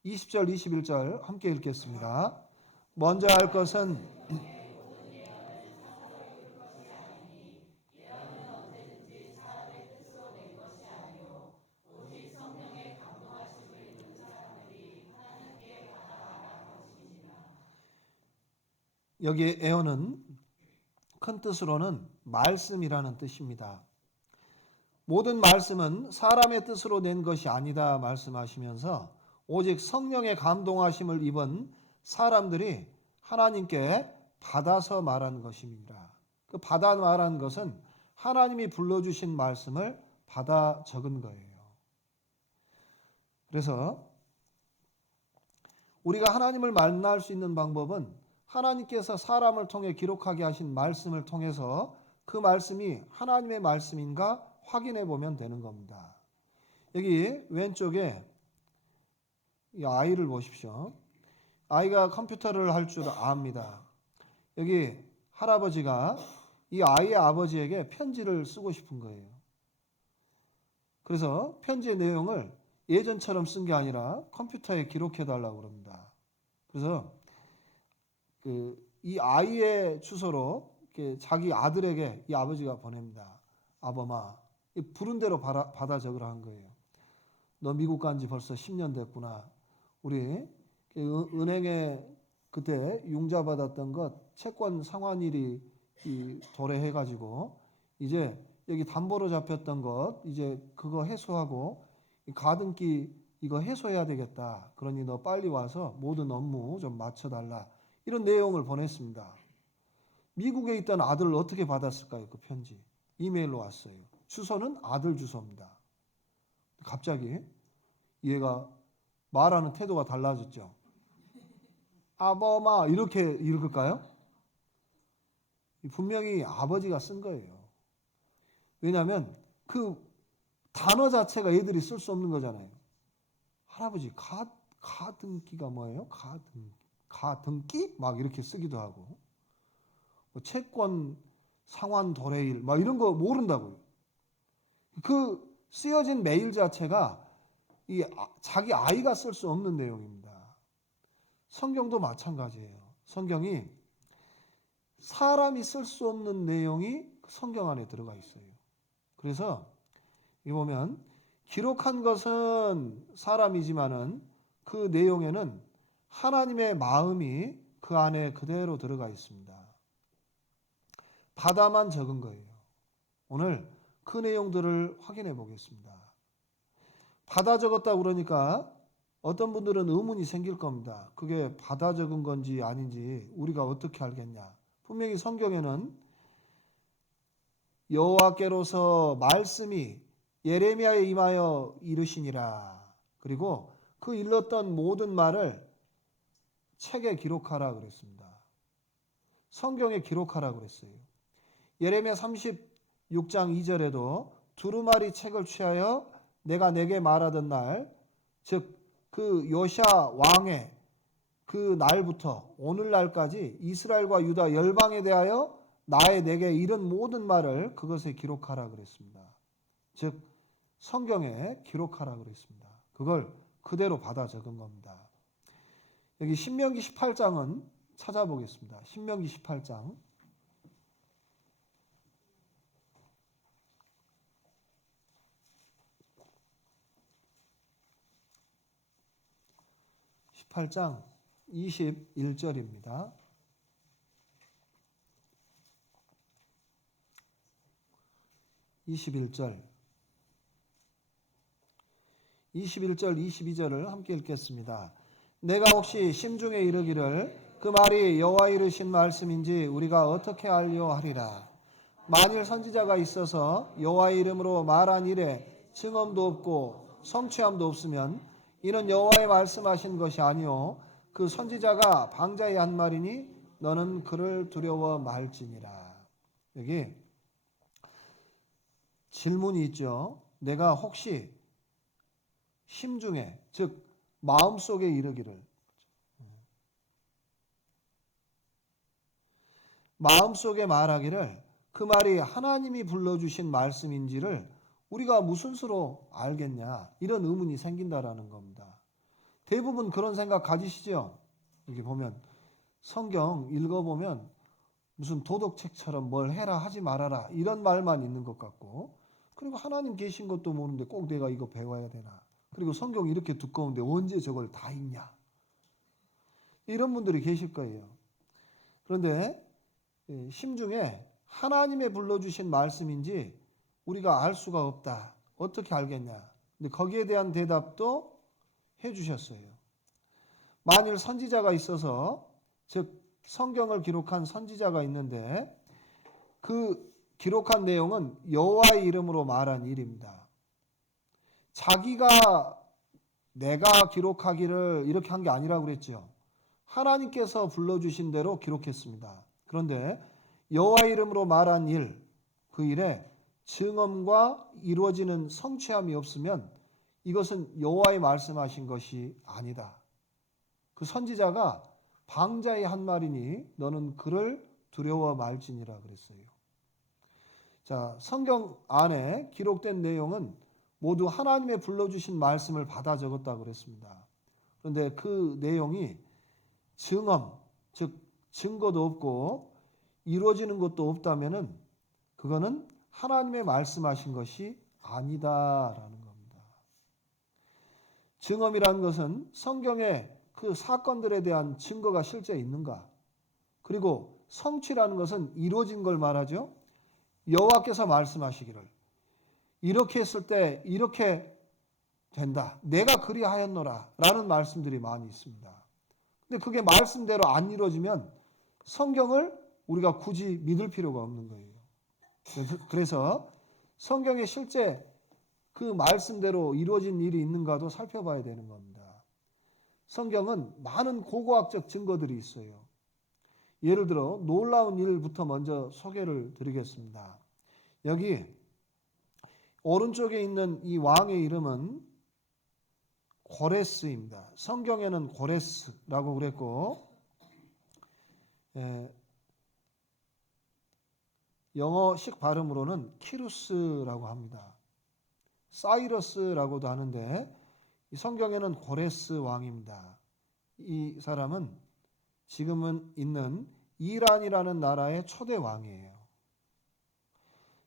20절 21절 함께 읽겠습니다. 먼저 할 것은 여기 에어는 큰 뜻으로는 말씀이라는 뜻입니다. 모든 말씀은 사람의 뜻으로 낸 것이 아니다 말씀하시면서 오직 성령의 감동하심을 입은 사람들이 하나님께 받아서 말한 것입니다. 그 받아 말한 것은 하나님이 불러주신 말씀을 받아 적은 거예요. 그래서 우리가 하나님을 만날 수 있는 방법은 하나님께서 사람을 통해 기록하게 하신 말씀을 통해서 그 말씀이 하나님의 말씀인가 확인해 보면 되는 겁니다. 여기 왼쪽에 이 아이를 보십시오. 아이가 컴퓨터를 할 줄 압니다. 여기 할아버지가 이 아이의 아버지에게 편지를 쓰고 싶은 거예요. 그래서 편지의 내용을 예전처럼 쓴 게 아니라 컴퓨터에 기록해 달라고 그럽니다. 그래서 이 아이의 주소로 자기 아들에게 이 아버지가 보냅니다. 아범아, 부른 대로 받아 적으라 한 거예요. 너 미국 간 지 벌써 10년 됐구나. 우리 은행에 그때 융자 받았던 것 채권 상환일이 도래해가지고 이제 여기 담보로 잡혔던 것 이제 그거 해소하고 가등기 이거 해소해야 되겠다. 그러니 너 빨리 와서 모든 업무 좀 맞춰달라. 이런 내용을 보냈습니다. 미국에 있던 아들을 어떻게 받았을까요? 그 편지. 이메일로 왔어요. 주소는 아들 주소입니다. 갑자기 얘가 말하는 태도가 달라졌죠. 아범아 이렇게 읽을까요? 분명히 아버지가 쓴 거예요. 왜냐하면 그 단어 자체가 애들이 쓸 수 없는 거잖아요. 할아버지 가등기가 뭐예요? 가등기? 막 이렇게 쓰기도 하고 채권 상환 도래일 막 이런 거 모른다고요. 그 쓰여진 메일 자체가 자기 아이가 쓸 수 없는 내용입니다. 성경도 마찬가지예요. 성경이 사람이 쓸 수 없는 내용이 성경 안에 들어가 있어요. 그래서 이 보면 기록한 것은 사람이지만은 그 내용에는 하나님의 마음이 그 안에 그대로 들어가 있습니다. 받아만 적은 거예요. 오늘 그 내용들을 확인해 보겠습니다. 받아 적었다 그러니까 어떤 분들은 의문이 생길 겁니다. 그게 받아 적은 건지 아닌지 우리가 어떻게 알겠냐. 분명히 성경에는 여호와께로서 말씀이 예레미야에 임하여 이르시니라. 그리고 그 일렀던 모든 말을 책에 기록하라 그랬습니다. 성경에 기록하라 그랬어요. 예레미야 36장 2절에도 두루마리 책을 취하여 내가 내게 말하던 날, 즉 그 요시야 왕의 그 날부터 오늘날까지 이스라엘과 유다 열방에 대하여 내게 이런 모든 말을 그것에 기록하라 그랬습니다. 즉 성경에 기록하라 그랬습니다. 그걸 그대로 받아 적은 겁니다. 여기 신명기 18장은 찾아보겠습니다. 신명기 18장 18장 21절입니다. 21절, 22절을 함께 읽겠습니다. 내가 혹시 심중에 이르기를 그 말이 여호와 이르신 말씀인지 우리가 어떻게 알려 하리라. 만일 선지자가 있어서 여호와의 이름으로 말한 일에 증언도 없고 성취함도 없으면 이는 여호와의 말씀하신 것이 아니요 그 선지자가 방자히 한 말이니 너는 그를 두려워 말지니라. 여기 질문이 있죠. 내가 혹시 심중에, 즉 마음속에 이르기를, 마음속에 말하기를 그 말이 하나님이 불러주신 말씀인지를 우리가 무슨 수로 알겠냐, 이런 의문이 생긴다라는 겁니다. 대부분 그런 생각 가지시죠? 여기 보면 성경 읽어보면 무슨 도덕책처럼 뭘 해라 하지 말아라 이런 말만 있는 것 같고, 그리고 하나님 계신 것도 모르는데 꼭 내가 이거 배워야 되나, 그리고 성경이 이렇게 두꺼운데 언제 저걸 다 읽냐, 이런 분들이 계실 거예요. 그런데 심중에 하나님의 불러주신 말씀인지 우리가 알 수가 없다. 어떻게 알겠냐? 근데 거기에 대한 대답도 해주셨어요. 만일 선지자가 있어서, 즉 성경을 기록한 선지자가 있는데 그 기록한 내용은 여호와의 이름으로 말한 일입니다. 자기가 내가 기록하기를 이렇게 한 게 아니라고 그랬죠. 하나님께서 불러주신 대로 기록했습니다. 그런데 여호와의 이름으로 말한 일, 그 일에 증언과 이루어지는 성취함이 없으면 이것은 여호와의 말씀하신 것이 아니다. 그 선지자가 방자의 한 말이니 너는 그를 두려워 말지니라 그랬어요. 자, 성경 안에 기록된 내용은 모두 하나님의 불러주신 말씀을 받아 적었다고 그랬습니다. 그런데 그 내용이 증언, 즉 증거도 없고 이루어지는 것도 없다면은 그거는 하나님의 말씀하신 것이 아니다라는 겁니다. 증언이라는 것은 성경에 그 사건들에 대한 증거가 실제 있는가? 그리고 성취라는 것은 이루어진 걸 말하죠. 여호와께서 말씀하시기를 이렇게 했을 때 이렇게 된다. 내가 그리하였노라 라는 말씀들이 많이 있습니다. 근데 그게 말씀대로 안 이루어지면 성경을 우리가 굳이 믿을 필요가 없는 거예요. 그래서 성경에 실제 그 말씀대로 이루어진 일이 있는가도 살펴봐야 되는 겁니다. 성경은 많은 고고학적 증거들이 있어요. 예를 들어 놀라운 일부터 먼저 소개를 드리겠습니다. 여기 오른쪽에 있는 이 왕의 이름은 고레스입니다. 성경에는 고레스라고 그랬고 영어식 발음으로는 키루스라고 합니다. 사이러스라고도 하는데 이 성경에는 고레스 왕입니다. 이 사람은 지금은 있는 이란이라는 나라의 초대 왕이에요.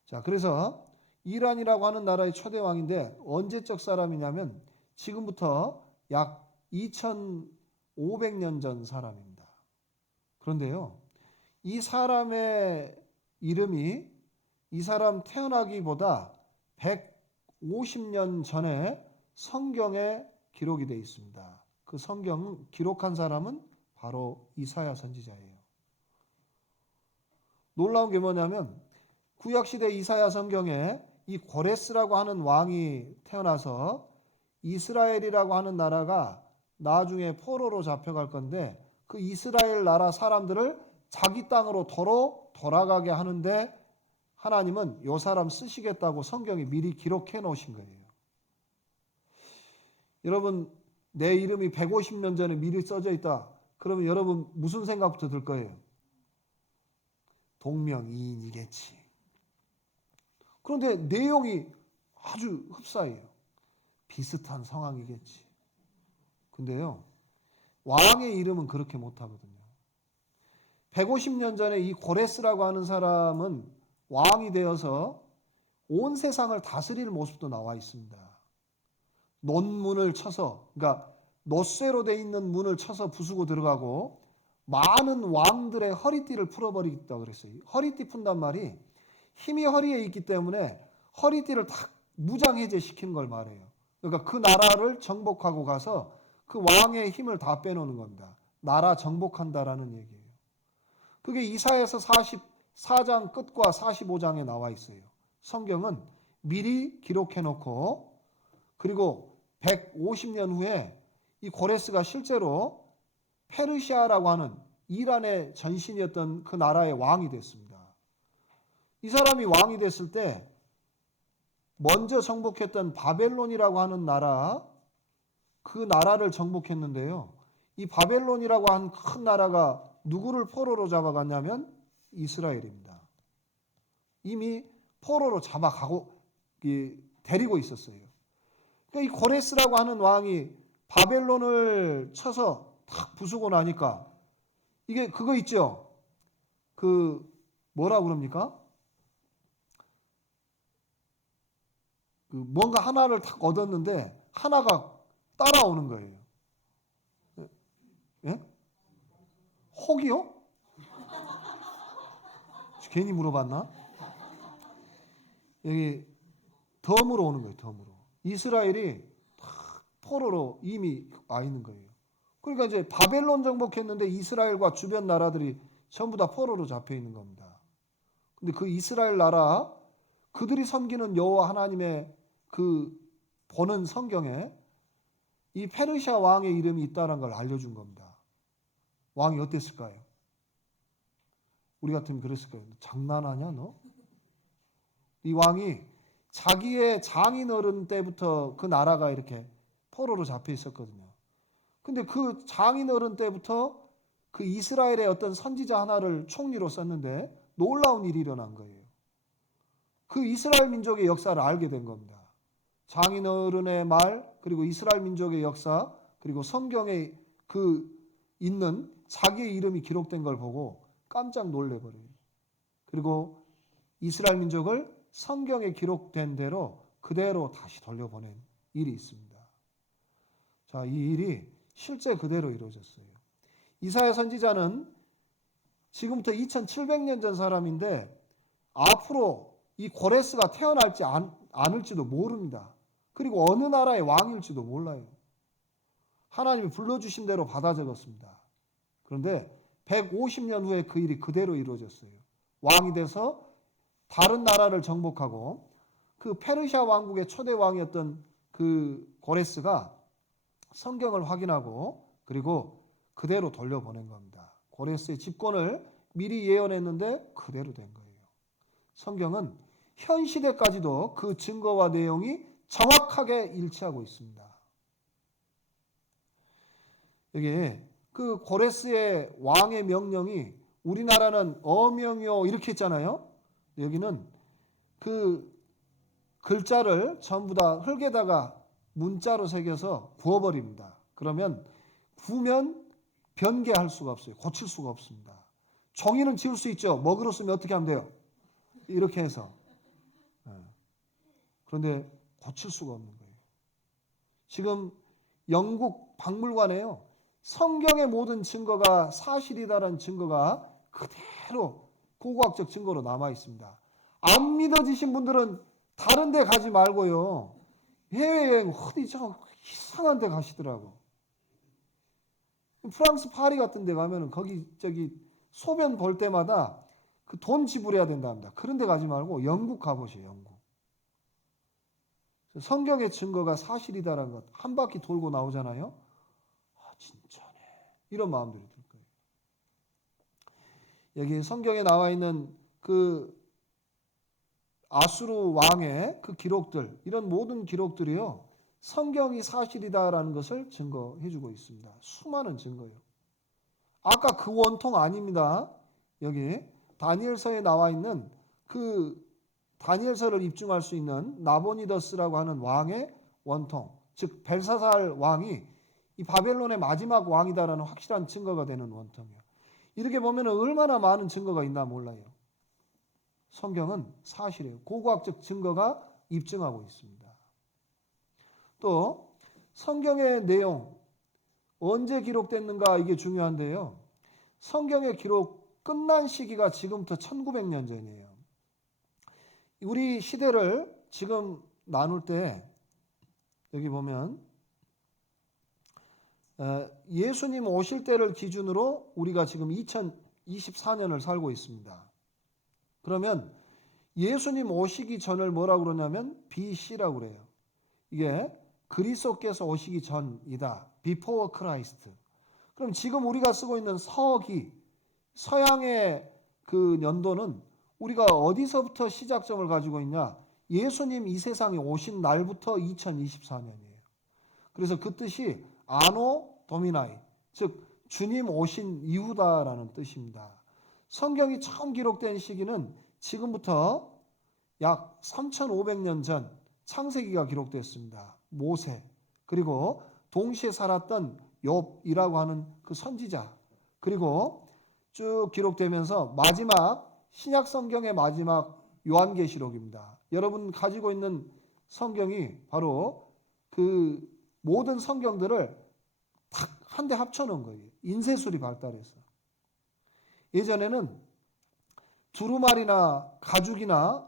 자, 그래서 이란이라고 하는 나라의 초대 왕인데 언제적 사람이냐면 지금부터 약 2500년 전 사람입니다. 그런데요, 이 사람의 이름이 이 사람 태어나기보다 150년 전에 성경에 기록이 되어 있습니다. 그 성경 기록한 사람은 바로 이사야 선지자예요. 놀라운 게 뭐냐면 구약시대 이사야 성경에 이 고레스라고 하는 왕이 태어나서 이스라엘이라고 하는 나라가 나중에 포로로 잡혀갈 건데 그 이스라엘 나라 사람들을 자기 땅으로 돌아가게 하는데 하나님은 요 사람 쓰시겠다고 성경에 미리 기록해 놓으신 거예요. 여러분 내 이름이 150년 전에 미리 써져 있다. 그러면 여러분 무슨 생각부터 들 거예요? 동명이인이겠지. 그런데 내용이 아주 흡사해요. 비슷한 상황이겠지. 근데요, 왕의 이름은 그렇게 못하거든요. 150년 전에 이 고레스라고 하는 사람은 왕이 되어서 온 세상을 다스릴 모습도 나와 있습니다. 논문을 쳐서, 그러니까 놋쇠로 돼 있는 문을 쳐서 부수고 들어가고 많은 왕들의 허리띠를 풀어버리겠다 그랬어요. 허리띠 푼단 말이 힘이 허리에 있기 때문에 허리띠를 다 무장해제시키는 걸 말해요. 그러니까 그 나라를 정복하고 가서 그 왕의 힘을 다 빼놓는 겁니다. 나라 정복한다라는 얘기예요. 그게 이사야서 44장 끝과 45장에 나와 있어요. 성경은 미리 기록해 놓고 그리고 150년 후에 이 고레스가 실제로 페르시아라고 하는 이란의 전신이었던 그 나라의 왕이 됐습니다. 이 사람이 왕이 됐을 때 먼저 정복했던 바벨론이라고 하는 나라, 그 나라를 정복했는데요. 이 바벨론이라고 한 큰 나라가 누구를 포로로 잡아갔냐면 이스라엘입니다. 이미 포로로 잡아가고 데리고 있었어요. 그러니까 이 고레스라고 하는 왕이 바벨론을 쳐서 탁 부수고 나니까 이게 그거 있죠. 그 뭐라 그럽니까? 그 뭔가 하나를 탁 얻었는데 하나가 따라오는 거예요. 예? 혹이요? 괜히 물어봤나? 여기 덤으로 오는 거예요. 덤으로. 이스라엘이 포로로 이미 와 있는 거예요. 그러니까 이제 바벨론 정복했는데 이스라엘과 주변 나라들이 전부 다 포로로 잡혀 있는 겁니다. 근데 그 이스라엘 나라 그들이 섬기는 여호와 하나님의 그 보는 성경에 이 페르시아 왕의 이름이 있다는 걸 알려준 겁니다. 왕이 어땠을까요? 우리 같으면 그랬을 거예요. 장난하냐 너? 이 왕이 자기의 장인어른 때부터 그 나라가 이렇게 포로로 잡혀 있었거든요. 근데 그 장인어른 때부터 그 이스라엘의 어떤 선지자 하나를 총리로 썼는데 놀라운 일이 일어난 거예요. 그 이스라엘 민족의 역사를 알게 된 겁니다. 장인어른의 말, 그리고 이스라엘 민족의 역사, 그리고 성경에 그 있는 자기의 이름이 기록된 걸 보고 깜짝 놀래버려요. 그리고 이스라엘 민족을 성경에 기록된 대로 그대로 다시 돌려보낸 일이 있습니다. 자, 이 일이 실제 그대로 이루어졌어요. 이사야 선지자는 지금부터 2700년 전 사람인데 앞으로 이 고레스가 태어날지 않을지도 모릅니다. 그리고 어느 나라의 왕일지도 몰라요. 하나님이 불러주신 대로 받아 적었습니다. 그런데 150년 후에 그 일이 그대로 이루어졌어요. 왕이 돼서 다른 나라를 정복하고 그 페르시아 왕국의 초대 왕이었던 그 고레스가 성경을 확인하고 그리고 그대로 돌려보낸 겁니다. 고레스의 집권을 미리 예언했는데 그대로 된 거예요. 성경은 현 시대까지도 그 증거와 내용이 정확하게 일치하고 있습니다. 여기 그 고레스의 왕의 명령이 우리나라는 어명이요 이렇게 했잖아요. 여기는 그 글자를 전부 다 흙에다가 문자로 새겨서 구워버립니다. 그러면 구면 변개할 수가 없어요. 고칠 수가 없습니다. 종이는 지울 수 있죠. 먹으러 쓰면 어떻게 하면 돼요? 이렇게 해서. 그런데 고칠 수가 없는 거예요. 지금 영국 박물관에요. 성경의 모든 증거가 사실이다라는 증거가 그대로 고고학적 증거로 남아 있습니다. 안 믿어지신 분들은 다른 데 가지 말고요. 해외여행 어디 저 이상한 데 가시더라고. 프랑스 파리 같은 데 가면은 거기 소변 볼 때마다 그 돈 지불해야 된답니다. 그런 데 가지 말고 영국 가보세요. 영국. 성경의 증거가 사실이다라는 것 한 바퀴 돌고 나오잖아요. 아, 진짜네. 이런 마음들이 들 거예요. 여기 성경에 나와 있는 그 아수르 왕의 그 기록들, 이런 모든 기록들이요, 성경이 사실이다라는 것을 증거해주고 있습니다. 수많은 증거예요. 아까 그 원통 아닙니다. 여기 다니엘서에 나와 있는 그 다니엘서를 입증할 수 있는 나보니더스라고 하는 왕의 원통, 즉 벨사살 왕이 이 바벨론의 마지막 왕이다라는 확실한 증거가 되는 원통이에요. 이렇게 보면 얼마나 많은 증거가 있나 몰라요. 성경은 사실이에요. 고고학적 증거가 입증하고 있습니다. 또 성경의 내용 언제 기록됐는가 이게 중요한데요. 성경의 기록 끝난 시기가 지금부터 1900년 전이에요. 우리 시대를 지금 나눌 때 여기 보면 예수님 오실 때를 기준으로 우리가 지금 2024년을 살고 있습니다. 그러면 예수님 오시기 전을 뭐라고 그러냐면 BC라고 그래요. 이게 그리스도께서 오시기 전이다. Before Christ. 그럼 지금 우리가 쓰고 있는 서기, 서양의 그 연도는 우리가 어디서부터 시작점을 가지고 있냐? 예수님 이 세상에 오신 날부터 2024년이에요. 그래서 그 뜻이 아노 도미나이, 즉 주님 오신 이후다라는 뜻입니다. 성경이 처음 기록된 시기는 지금부터 약 3500년 전 창세기가 기록됐습니다. 모세, 그리고 동시에 살았던 욥이라고 하는 그 선지자, 그리고 쭉 기록되면서 마지막 신약 성경의 마지막 요한계시록입니다. 여러분 가지고 있는 성경이 바로 그 모든 성경들을 딱 한데 합쳐놓은 거예요. 인쇄술이 발달해서. 예전에는 두루마리나 가죽이나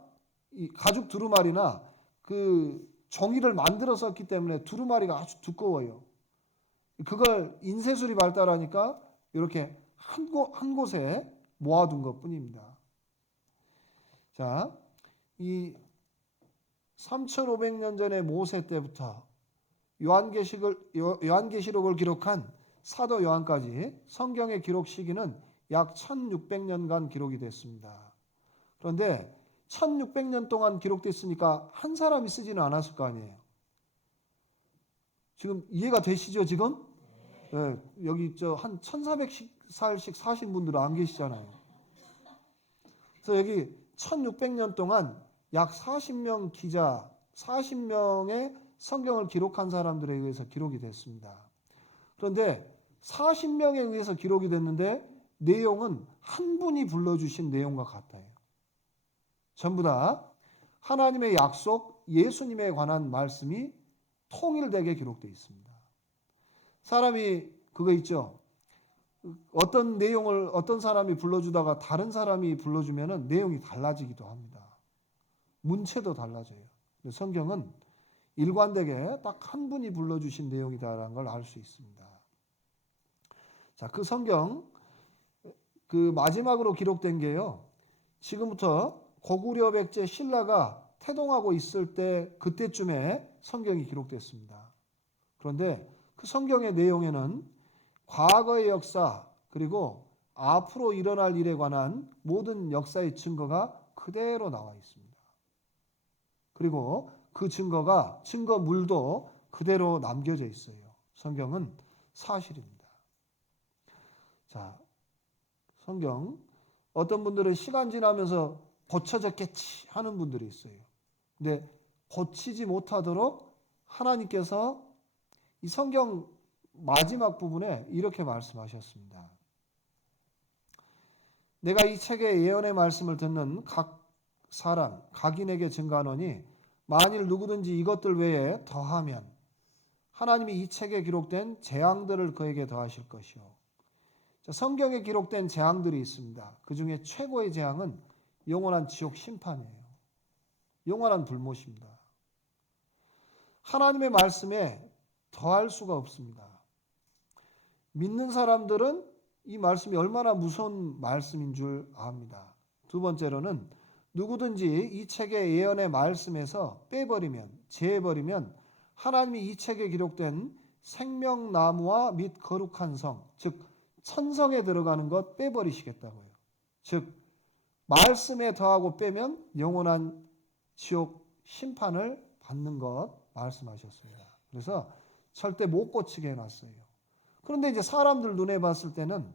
가죽 두루마리나 그 종이를 만들어 썼기 때문에 두루마리가 아주 두꺼워요. 그걸 인쇄술이 발달하니까 이렇게 한 곳에 모아둔 것뿐입니다. 자, 이 3500년 전의 모세 때부터 요한계시록을 기록한 사도 요한까지 성경의 기록 시기는 약 1600년간 기록이 됐습니다. 그런데 1600년 동안 기록됐으니까 한 사람이 쓰지는 않았을 거 아니에요. 지금 이해가 되시죠, 지금? 네, 여기 한 1400살씩 사신 분들은 안 계시잖아요. 그래서 여기 1600년 동안 약 40명 기자, 40명의 성경을 기록한 사람들에 의해서 기록이 됐습니다. 그런데 40명에 의해서 기록이 됐는데 내용은 한 분이 불러주신 내용과 같아요. 전부 다 하나님의 약속, 예수님에 관한 말씀이 통일되게 기록되어 있습니다. 사람이 그거 있죠. 어떤 내용을 어떤 사람이 불러주다가 다른 사람이 불러주면 내용이 달라지기도 합니다. 문체도 달라져요. 성경은 일관되게 딱 한 분이 불러주신 내용이다라는 걸 알 수 있습니다. 자, 그 성경 그 마지막으로 기록된 게요. 지금부터 고구려 백제 신라가 태동하고 있을 때 그때쯤에 성경이 기록됐습니다. 그런데 그 성경의 내용에는 과거의 역사 그리고 앞으로 일어날 일에 관한 모든 역사의 증거가 그대로 나와 있습니다. 그리고 그 증거물도 그대로 남겨져 있어요. 성경은 사실입니다. 자, 성경 어떤 분들은 시간 지나면서 고쳐졌겠지 하는 분들이 있어요. 근데 고치지 못하도록 하나님께서 이 성경 마지막 부분에 이렇게 말씀하셨습니다. 내가 이 책의 예언의 말씀을 듣는 각 사람, 각인에게 증가하노니 만일 누구든지 이것들 외에 더하면 하나님이 이 책에 기록된 재앙들을 그에게 더하실 것이요. 성경에 기록된 재앙들이 있습니다. 그 중에 최고의 재앙은 영원한 지옥 심판이에요. 영원한 불못입니다. 하나님의 말씀에 더할 수가 없습니다. 믿는 사람들은 이 말씀이 얼마나 무서운 말씀인 줄 압니다. 두 번째로는 누구든지 이 책의 예언의 말씀에서 빼버리면, 제해버리면 하나님이 이 책에 기록된 생명나무와 및 거룩한 성, 즉 천성에 들어가는 것 빼버리시겠다고요. 즉 말씀에 더하고 빼면 영원한 지옥 심판을 받는 것 말씀하셨습니다. 그래서 절대 못 고치게 해놨어요. 그런데 이제 사람들 눈에 봤을 때는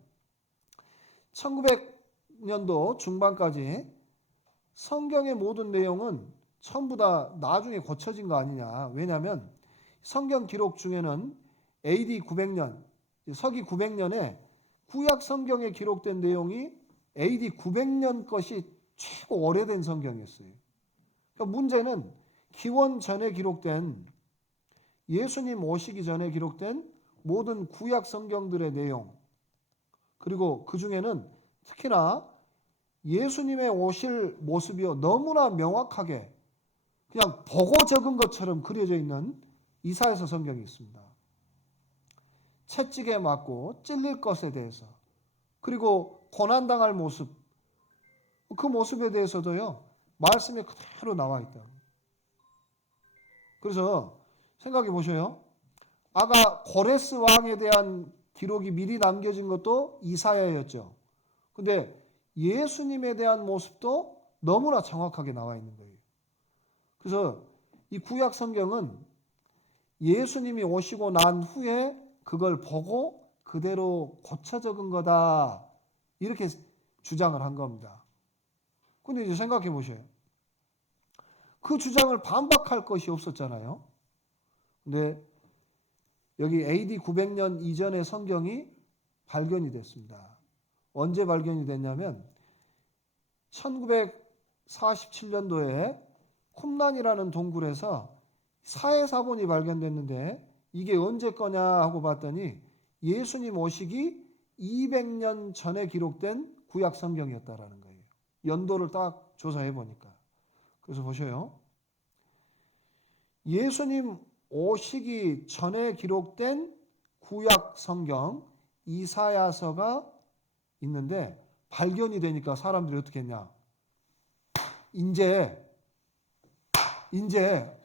1900년도 중반까지 성경의 모든 내용은 전부 다 나중에 고쳐진 거 아니냐. 왜냐하면 성경 기록 중에는 AD 900년, 서기 900년에 구약 성경에 기록된 내용이 AD 900년 것이 최고 오래된 성경이었어요. 그러니까 문제는 기원 전에 기록된, 예수님 오시기 전에 기록된 모든 구약 성경들의 내용, 그리고 그 중에는 특히나 예수님의 오실 모습이요 너무나 명확하게 그냥 보고 적은 것처럼 그려져 있는 이사야서 성경이 있습니다. 채찍에 맞고 찔릴 것에 대해서, 그리고 고난당할 모습, 그 모습에 대해서도요 말씀이 그대로 나와 있다. 그래서 생각해 보셔요. 아까 고레스 왕에 대한 기록이 미리 남겨진 것도 이사야였죠. 근데 예수님에 대한 모습도 너무나 정확하게 나와 있는 거예요. 그래서 이 구약 성경은 예수님이 오시고 난 후에 그걸 보고 그대로 고쳐 적은 거다, 이렇게 주장을 한 겁니다. 근데 이제 생각해 보셔요. 그 주장을 반박할 것이 없었잖아요. 근데 여기 AD 900년 이전의 성경이 발견이 됐습니다. 언제 발견이 됐냐면 1947년도에 쿰란이라는 동굴에서 사해사본이 발견됐는데 이게 언제 거냐 하고 봤더니 예수님 오시기 200년 전에 기록된 구약 성경이었다라는 거예요. 연도를 딱 조사해 보니까. 그래서 보셔요. 예수님 오시기 전에 기록된 구약 성경 이사야서가 있는데 발견이 되니까 사람들이 어떻게 했냐. 이제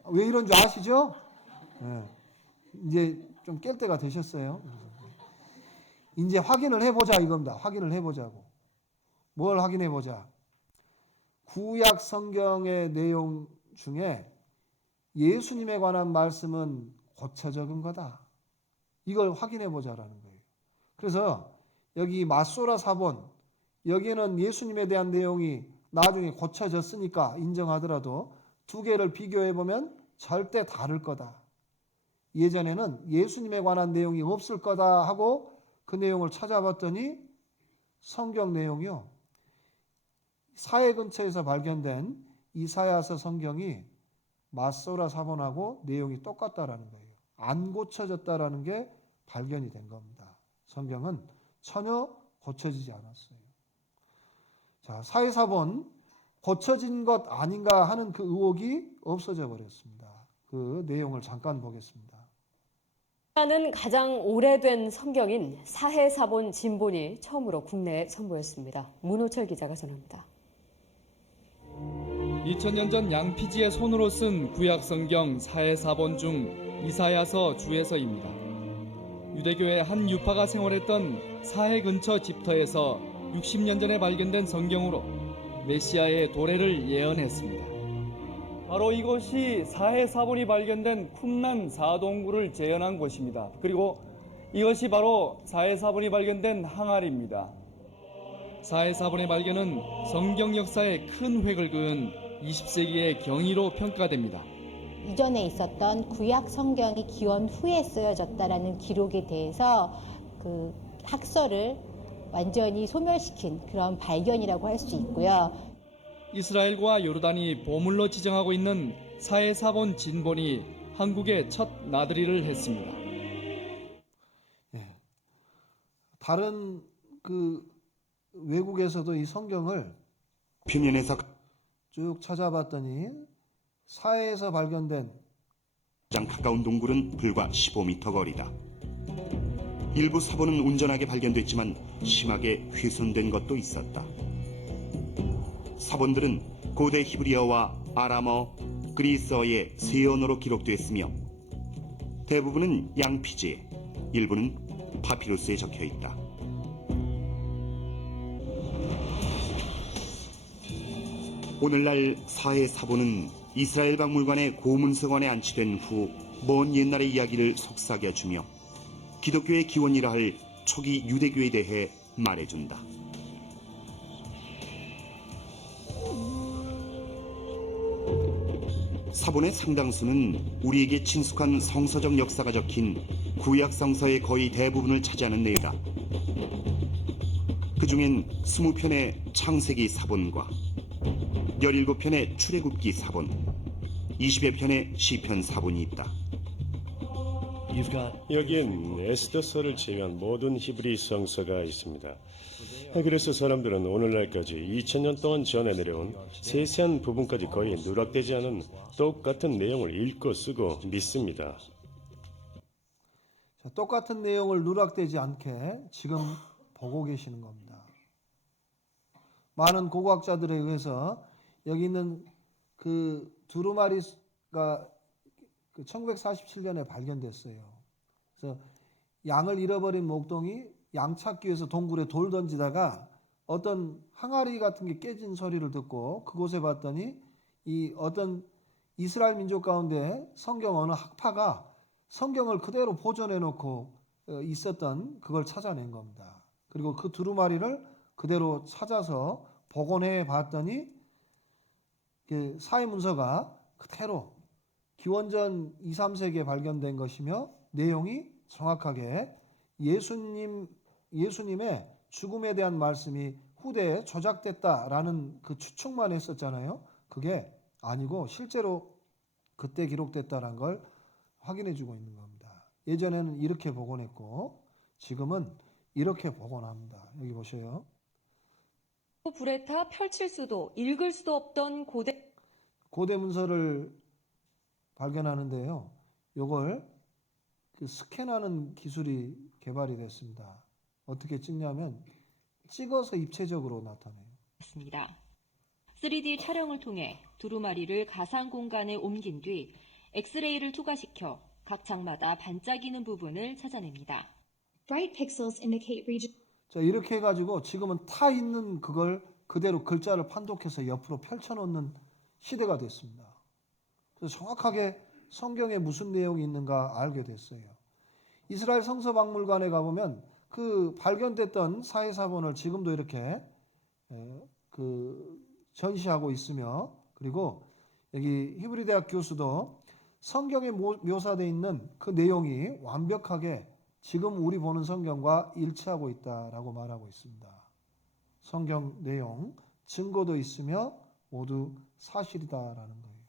왜 이런 줄 아시죠? 네. 이제 좀 깰 때가 되셨어요. 이제 확인을 해보자 이겁니다. 확인을 해보자고. 뭘 확인해보자. 구약 성경의 내용 중에 예수님에 관한 말씀은 고쳐 적은 거다. 이걸 확인해보자라는 거예요. 그래서 여기 마소라 사본, 여기는 예수님에 대한 내용이 나중에 고쳐졌으니까 인정하더라도 두 개를 비교해보면 절대 다를 거다. 예전에는 예수님에 관한 내용이 없을 거다 하고 그 내용을 찾아봤더니 성경 내용이요. 사해 근처에서 발견된 이사야서 성경이 마소라 사본하고 내용이 똑같다라는 거예요. 안 고쳐졌다라는 게 발견이 된 겁니다. 성경은 전혀 고쳐지지 않았어요. 자, 사해 사본 고쳐진 것 아닌가 하는 그 의혹이 없어져 버렸습니다. 그 내용을 잠깐 보겠습니다. 하는 가장 오래된 성경인 사해사본 진본이 처음으로 국내에 선보였습니다. 문호철 기자가 전합니다. 2000년 전 양피지의 손으로 쓴 구약 성경 사해사본 중 이사야서 주에서입니다. 유대교의 한 유파가 생활했던 사해 근처 집터에서 60년 전에 발견된 성경으로 메시아의 도래를 예언했습니다. 바로 이곳이 사해사본이 발견된 쿰란 사동굴을 재현한 곳입니다. 그리고 이것이 바로 사해사본이 발견된 항아리입니다. 사해사본의 발견은 성경 역사에 큰 획을 그은 20세기의 경이로 평가됩니다. 이전에 있었던 구약 성경이 기원 후에 쓰여졌다라는 기록에 대해서 그 학설을 완전히 소멸시킨 그런 발견이라고 할 수 있고요. 이스라엘과 요르단이 보물로 지정하고 있는 사해사본 진본이 한국에 첫 나들이를 했습니다. 예. 다른 그 외국에서도 이 성경을 평년에서 쭉 찾아봤더니 사해에서 발견된 가장 가까운 동굴은 불과 15m 거리다. 일부 사본은 온전하게 발견됐지만 심하게 훼손된 것도 있었다. 사본들은 고대 히브리어와 아람어, 그리스어의 세 언어로 기록됐으며 대부분은 양피지에, 일부는 파피루스에 적혀 있다. 오늘날 사해 사본은 이스라엘 박물관의 고문서관에 안치된 후 먼 옛날의 이야기를 속삭여주며 기독교의 기원이라 할 초기 유대교에 대해 말해준다. 사본의 상당수는 우리에게 친숙한 성서적 역사가 적힌 구약 성서의 거의 대부분을 차지하는 내용이다. 그 중엔 20편의 창세기 사본과 17편의 출애굽기 사본, 20여 편의 시편 사본이 있다. 여기엔 에스더서를 제외한 모든 히브리 성서가 있습니다. 그래서 사람들은 오늘날까지 2000년 동안 전해 내려온 세세한 부분까지 거의 누락되지 않은 똑같은 내용을 읽고 쓰고 믿습니다. 자, 똑같은 내용을 누락되지 않게 지금 보고 계시는 겁니다. 많은 고고학자들에 의해서 여기 있는 그 두루마리가 1947년에 발견됐어요. 그래서 양을 잃어버린 목동이 양 찾기 위해서 동굴에 돌 던지다가 어떤 항아리 같은 게 깨진 소리를 듣고 그곳에 봤더니 이 어떤 이스라엘 민족 가운데 성경 어느 학파가 성경을 그대로 보존해 놓고 있었던 그걸 찾아낸 겁니다. 그리고 그 두루마리를 그대로 찾아서 복원해 봤더니 그 사회문서가 그대로 기원전 2, 3세기에 발견된 것이며 내용이 정확하게 예수님의 죽음에 대한 말씀이 후대에 조작됐다라는 그 추측만 했었잖아요. 그게 아니고 실제로 그때 기록됐다는 걸 확인해 주고 있는 겁니다. 예전에는 이렇게 복원했고 지금은 이렇게 복원합니다. 여기 보세요. 불에 타 펼칠 수도 읽을 수도 없던 고대 문서를 발견하는데요. 이걸 그 스캔하는 기술이 개발이 됐습니다. 어떻게 찍냐면 찍어서 입체적으로 나타내요. 고대였습니다. 3D 촬영을 통해 두루마리를 가상 공간에 옮긴 뒤 엑스레이를 투과시켜 각 장마다 반짝이는 부분을 찾아냅니다. Bright pixels indicate region. 자, 이렇게 해가지고 지금은 타 있는 그걸 그대로 글자를 판독해서 옆으로 펼쳐놓는 시대가 됐습니다. 그래서 정확하게 성경에 무슨 내용이 있는가 알게 됐어요. 이스라엘 성서박물관에 가보면 그 발견됐던 사회사본을 지금도 이렇게 전시하고 있으며 그리고 여기 히브리 대학 교수도 성경에 묘사되어 있는 그 내용이 완벽하게 지금 우리 보는 성경과 일치하고 있다라고 말하고 있습니다. 성경 내용, 증거도 있으며 모두 사실이다라는 거예요.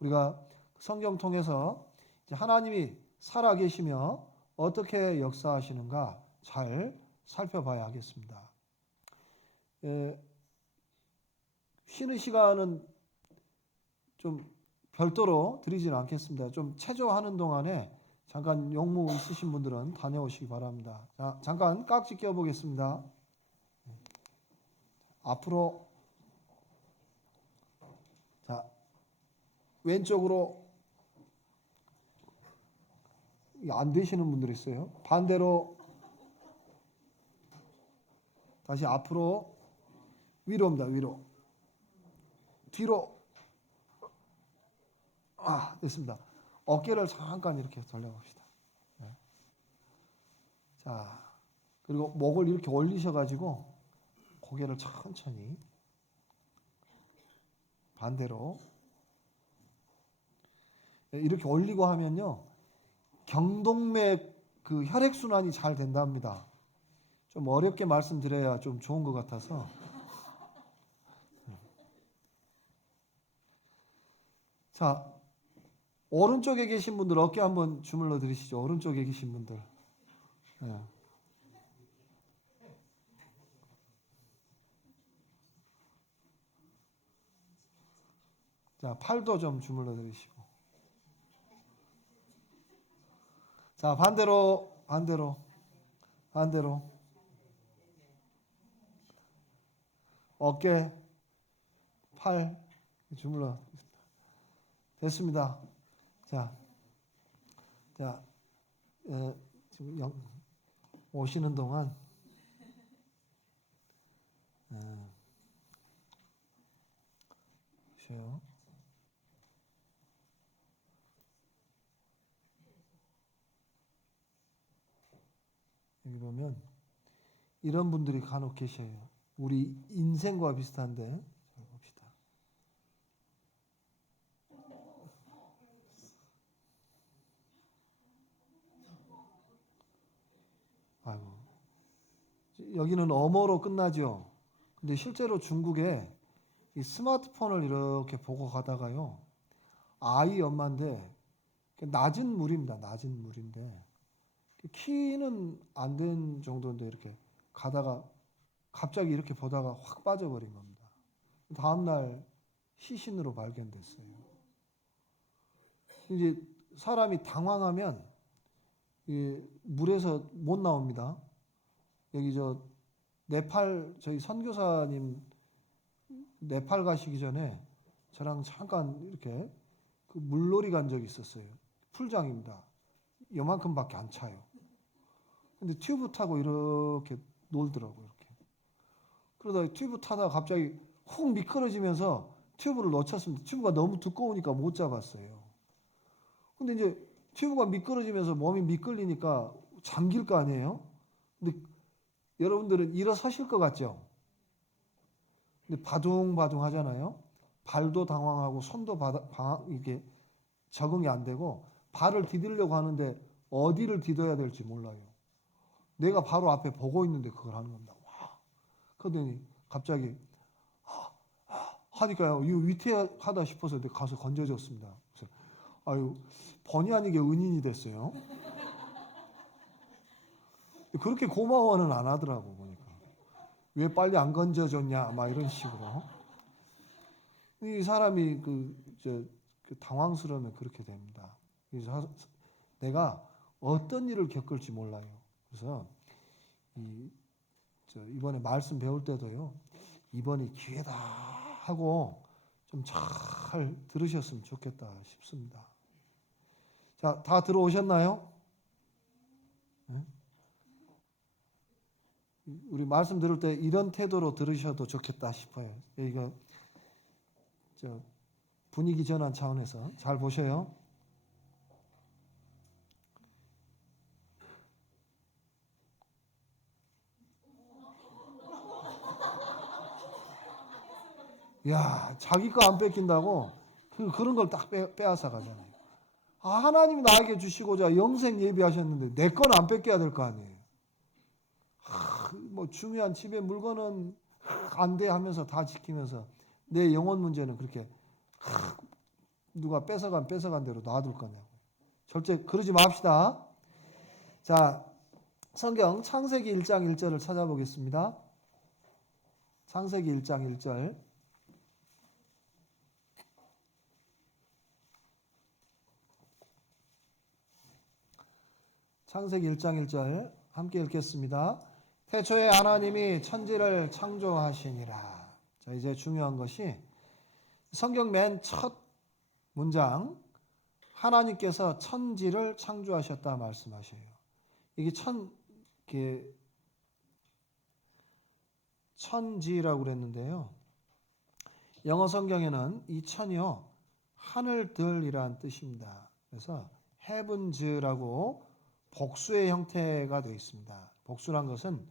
우리가 성경 통해서 하나님이 살아계시며 어떻게 역사하시는가 잘 살펴봐야 하겠습니다. 쉬는 시간은 좀 별도로 드리지는 않겠습니다. 좀 체조하는 동안에 잠깐 용무 있으신 분들은 다녀오시기 바랍니다. 자, 잠깐 깍지 껴보겠습니다. 앞으로 자 왼쪽으로 안 되시는 분들 있어요. 반대로 다시 앞으로 위로입니다. 위로 뒤로 됐습니다. 어깨를 잠깐 이렇게 돌려봅시다. 네. 자 그리고 목을 이렇게 올리셔가지고 고개를 천천히 반대로 이렇게 올리고 하면요 경동맥 그 혈액순환이 잘 된답니다. 좀 어렵게 말씀드려야 좀 좋은 것 같아서 자 오른쪽에 계신 분들 어깨 한번 주물러 드리시죠. 오른쪽에 계신 분들 네. 자 팔도 좀 주물러 드리시고 자, 반대로. 어깨, 팔 주물러. 됐습니다. 자, 지금 오시는 동안 보세요. 여기 보면 이런 분들이 간혹 계셔요. 우리 인생과 비슷한데 잘 봅시다. 아이고, 여기는 어머로 끝나죠. 근데 실제로 중국에 이 스마트폰을 이렇게 보고 가다가요, 아이 엄마인데 낮은 물입니다. 낮은 물인데 키는 안 된 정도인데 이렇게 가다가 갑자기 이렇게 보다가 확 빠져버린 겁니다. 다음날 시신으로 발견됐어요. 이제 사람이 당황하면 물에서 못 나옵니다. 여기 네팔 저희 선교사님 네팔 가시기 전에 저랑 잠깐 이렇게 그 물놀이 간 적이 있었어요. 풀장입니다. 요만큼밖에 안 차요. 근데 튜브 타고 이렇게 놀더라고요. 이렇게. 그러다 튜브 타다가 갑자기 훅 미끄러지면서 튜브를 놓쳤습니다. 튜브가 너무 두꺼우니까 못 잡았어요. 근데 이제 튜브가 미끄러지면서 몸이 미끌리니까 잠길 거 아니에요? 근데 여러분들은 일어서실 것 같죠? 근데 바둥바둥 하잖아요. 발도 당황하고 손도 이게 적응이 안 되고 발을 디디려고 하는데 어디를 디뎌야 될지 몰라요. 내가 바로 앞에 보고 있는데 그걸 하는 겁니다. 와. 그러더니 갑자기 하니까요. 이거 위태하다 싶어서 가서 건져줬습니다. 그래서 아유, 본의 아니게 은인이 됐어요. 그렇게 고마워는 안 하더라고 보니까. 왜 빨리 안 건져줬냐 막 이런 식으로. 이 사람이 그 당황스러우면 그렇게 됩니다. 그래서 내가 어떤 일을 겪을지 몰라요. 그래서 이번에 말씀 배울 때도요. 이번이 기회다 하고 좀 잘 들으셨으면 좋겠다 싶습니다. 자, 다 들어오셨나요? 네? 우리 말씀 들을 때 이런 태도로 들으셔도 좋겠다 싶어요. 이거 분위기 전환 차원에서 잘 보셔요. 야, 자기 거 안 뺏긴다고 그런 걸 딱 빼앗아 가잖아요. 아, 하나님 나에게 주시고자 영생 예비하셨는데 내 건 안 뺏겨야 될 거 아니에요. 뭐 중요한 집에 물건은 안 돼 하면서 다 지키면서 내 영혼 문제는 그렇게 누가 뺏어간 대로 놔둘 거냐고. 절대 그러지 맙시다. 자, 성경 창세기 1장 1절을 찾아보겠습니다. 창세기 1장 1절. 창세기 1장 1절 함께 읽겠습니다. 태초에 하나님이 천지를 창조하시니라. 자, 이제 중요한 것이 성경 맨 첫 문장 하나님께서 천지를 창조하셨다 말씀하셔요. 이게 천지라고 그랬는데요. 영어 성경에는 이 천이요 하늘들이란 뜻입니다. 그래서 heavens라고 복수의 형태가 되어 있습니다. 복수란 것은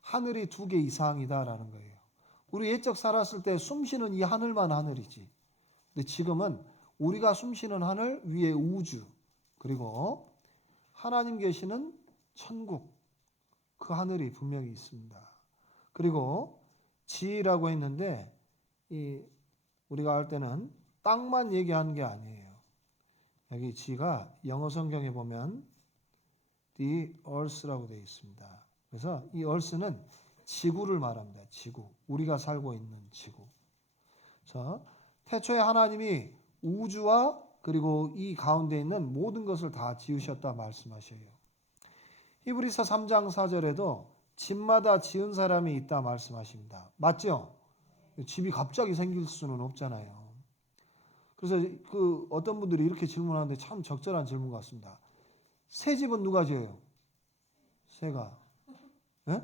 하늘이 2개 이상이다라는 거예요. 우리 옛적 살았을 때 숨쉬는 이 하늘만 하늘이지. 근데 지금은 우리가 숨쉬는 하늘 위에 우주 그리고 하나님 계시는 천국 그 하늘이 분명히 있습니다. 그리고 지라고 했는데 우리가 할 때는 땅만 얘기하는 게 아니에요. 여기 지가 영어 성경에 보면 the earth라고 되어 있습니다. 그래서 이 earth는 지구를 말합니다. 지구. 우리가 살고 있는 지구. 자, 태초에 하나님이 우주와 그리고 이 가운데 있는 모든 것을 다 지으셨다 말씀하셔요. 히브리서 3장 4절에도 집마다 지은 사람이 있다 말씀하십니다. 맞죠? 집이 갑자기 생길 수는 없잖아요. 그래서 그 어떤 분들이 이렇게 질문하는데 참 적절한 질문 같습니다. 새 집은 누가 지어요? 새가. 예?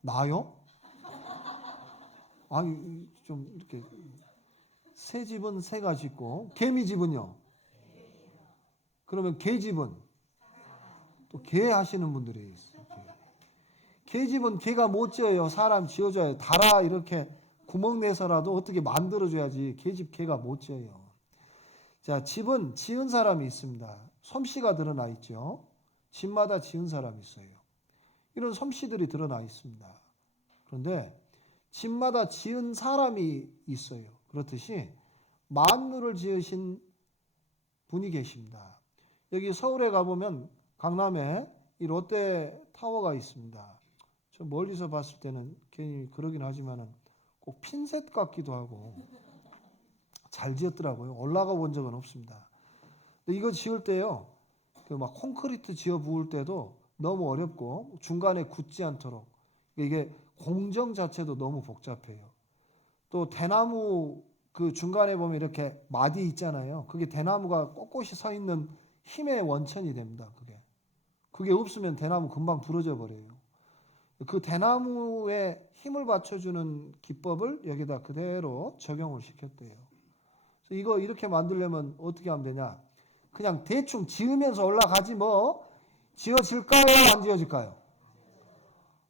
나요? 아니 좀 이렇게 새 집은 새가 짓고 개미 집은요? 그러면 개 집은 또 개 하시는 분들이 있어요. 개 집은 개가 못 지어요. 사람 지어줘야 달아 이렇게 구멍 내서라도 어떻게 만들어줘야지 개집 개가 못 지어요. 자, 집은 지은 사람이 있습니다. 솜씨가 드러나 있죠. 집마다 지은 사람이 있어요. 이런 솜씨들이 드러나 있습니다. 그런데 집마다 지은 사람이 있어요. 그렇듯이 만물을 지으신 분이 계십니다. 여기 서울에 가보면 강남에 이 롯데타워가 있습니다. 저 멀리서 봤을 때는 괜히 그러긴 하지만은 꼭 핀셋 같기도 하고 잘 지었더라고요. 올라가 본 적은 없습니다. 근데 이거 지을 때요, 그 막 콘크리트 지어 부을 때도 너무 어렵고 중간에 굳지 않도록 이게 공정 자체도 너무 복잡해요. 또 대나무 그 중간에 보면 이렇게 마디 있잖아요. 그게 대나무가 꼿꼿이 서 있는 힘의 원천이 됩니다. 그게 없으면 대나무 금방 부러져 버려요. 그 대나무에 힘을 받쳐주는 기법을 여기다 그대로 적용을 시켰대요. 그래서 이거 이렇게 만들려면 어떻게 하면 되냐? 그냥 대충 지으면서 올라가지 뭐 지어질까요? 안 지어질까요?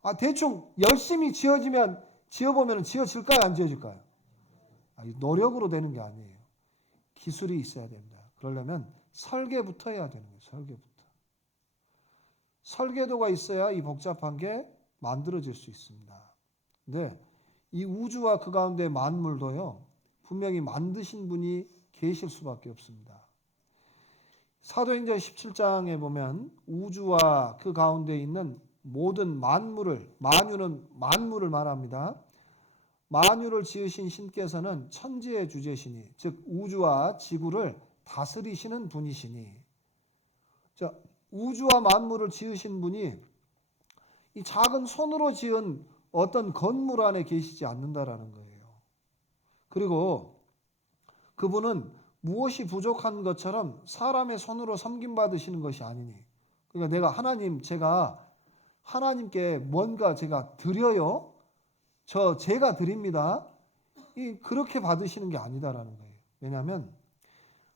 아, 대충 열심히 지어보면 지어질까요? 안 지어질까요? 노력으로 되는 게 아니에요. 기술이 있어야 됩니다. 그러려면 설계부터 해야 되는 거예요. 설계부터. 설계도가 있어야 이 복잡한 게 만들어질 수 있습니다. 근데 이 우주와 그 가운데 만물도요, 분명히 만드신 분이 계실 수밖에 없습니다. 사도행전 17장에 보면 우주와 그 가운데 있는 모든 만물을, 만유는 만물을 말합니다. 만유를 지으신 신께서는 천지의 주제시니, 즉 우주와 지구를 다스리시는 분이시니, 자, 우주와 만물을 지으신 분이 이 작은 손으로 지은 어떤 건물 안에 계시지 않는다라는 거예요. 그리고 그분은 무엇이 부족한 것처럼 사람의 손으로 섬김받으시는 것이 아니니, 그러니까 내가 제가 하나님께 뭔가 제가 드려요. 제가 드립니다. 그렇게 받으시는 게 아니다라는 거예요. 왜냐하면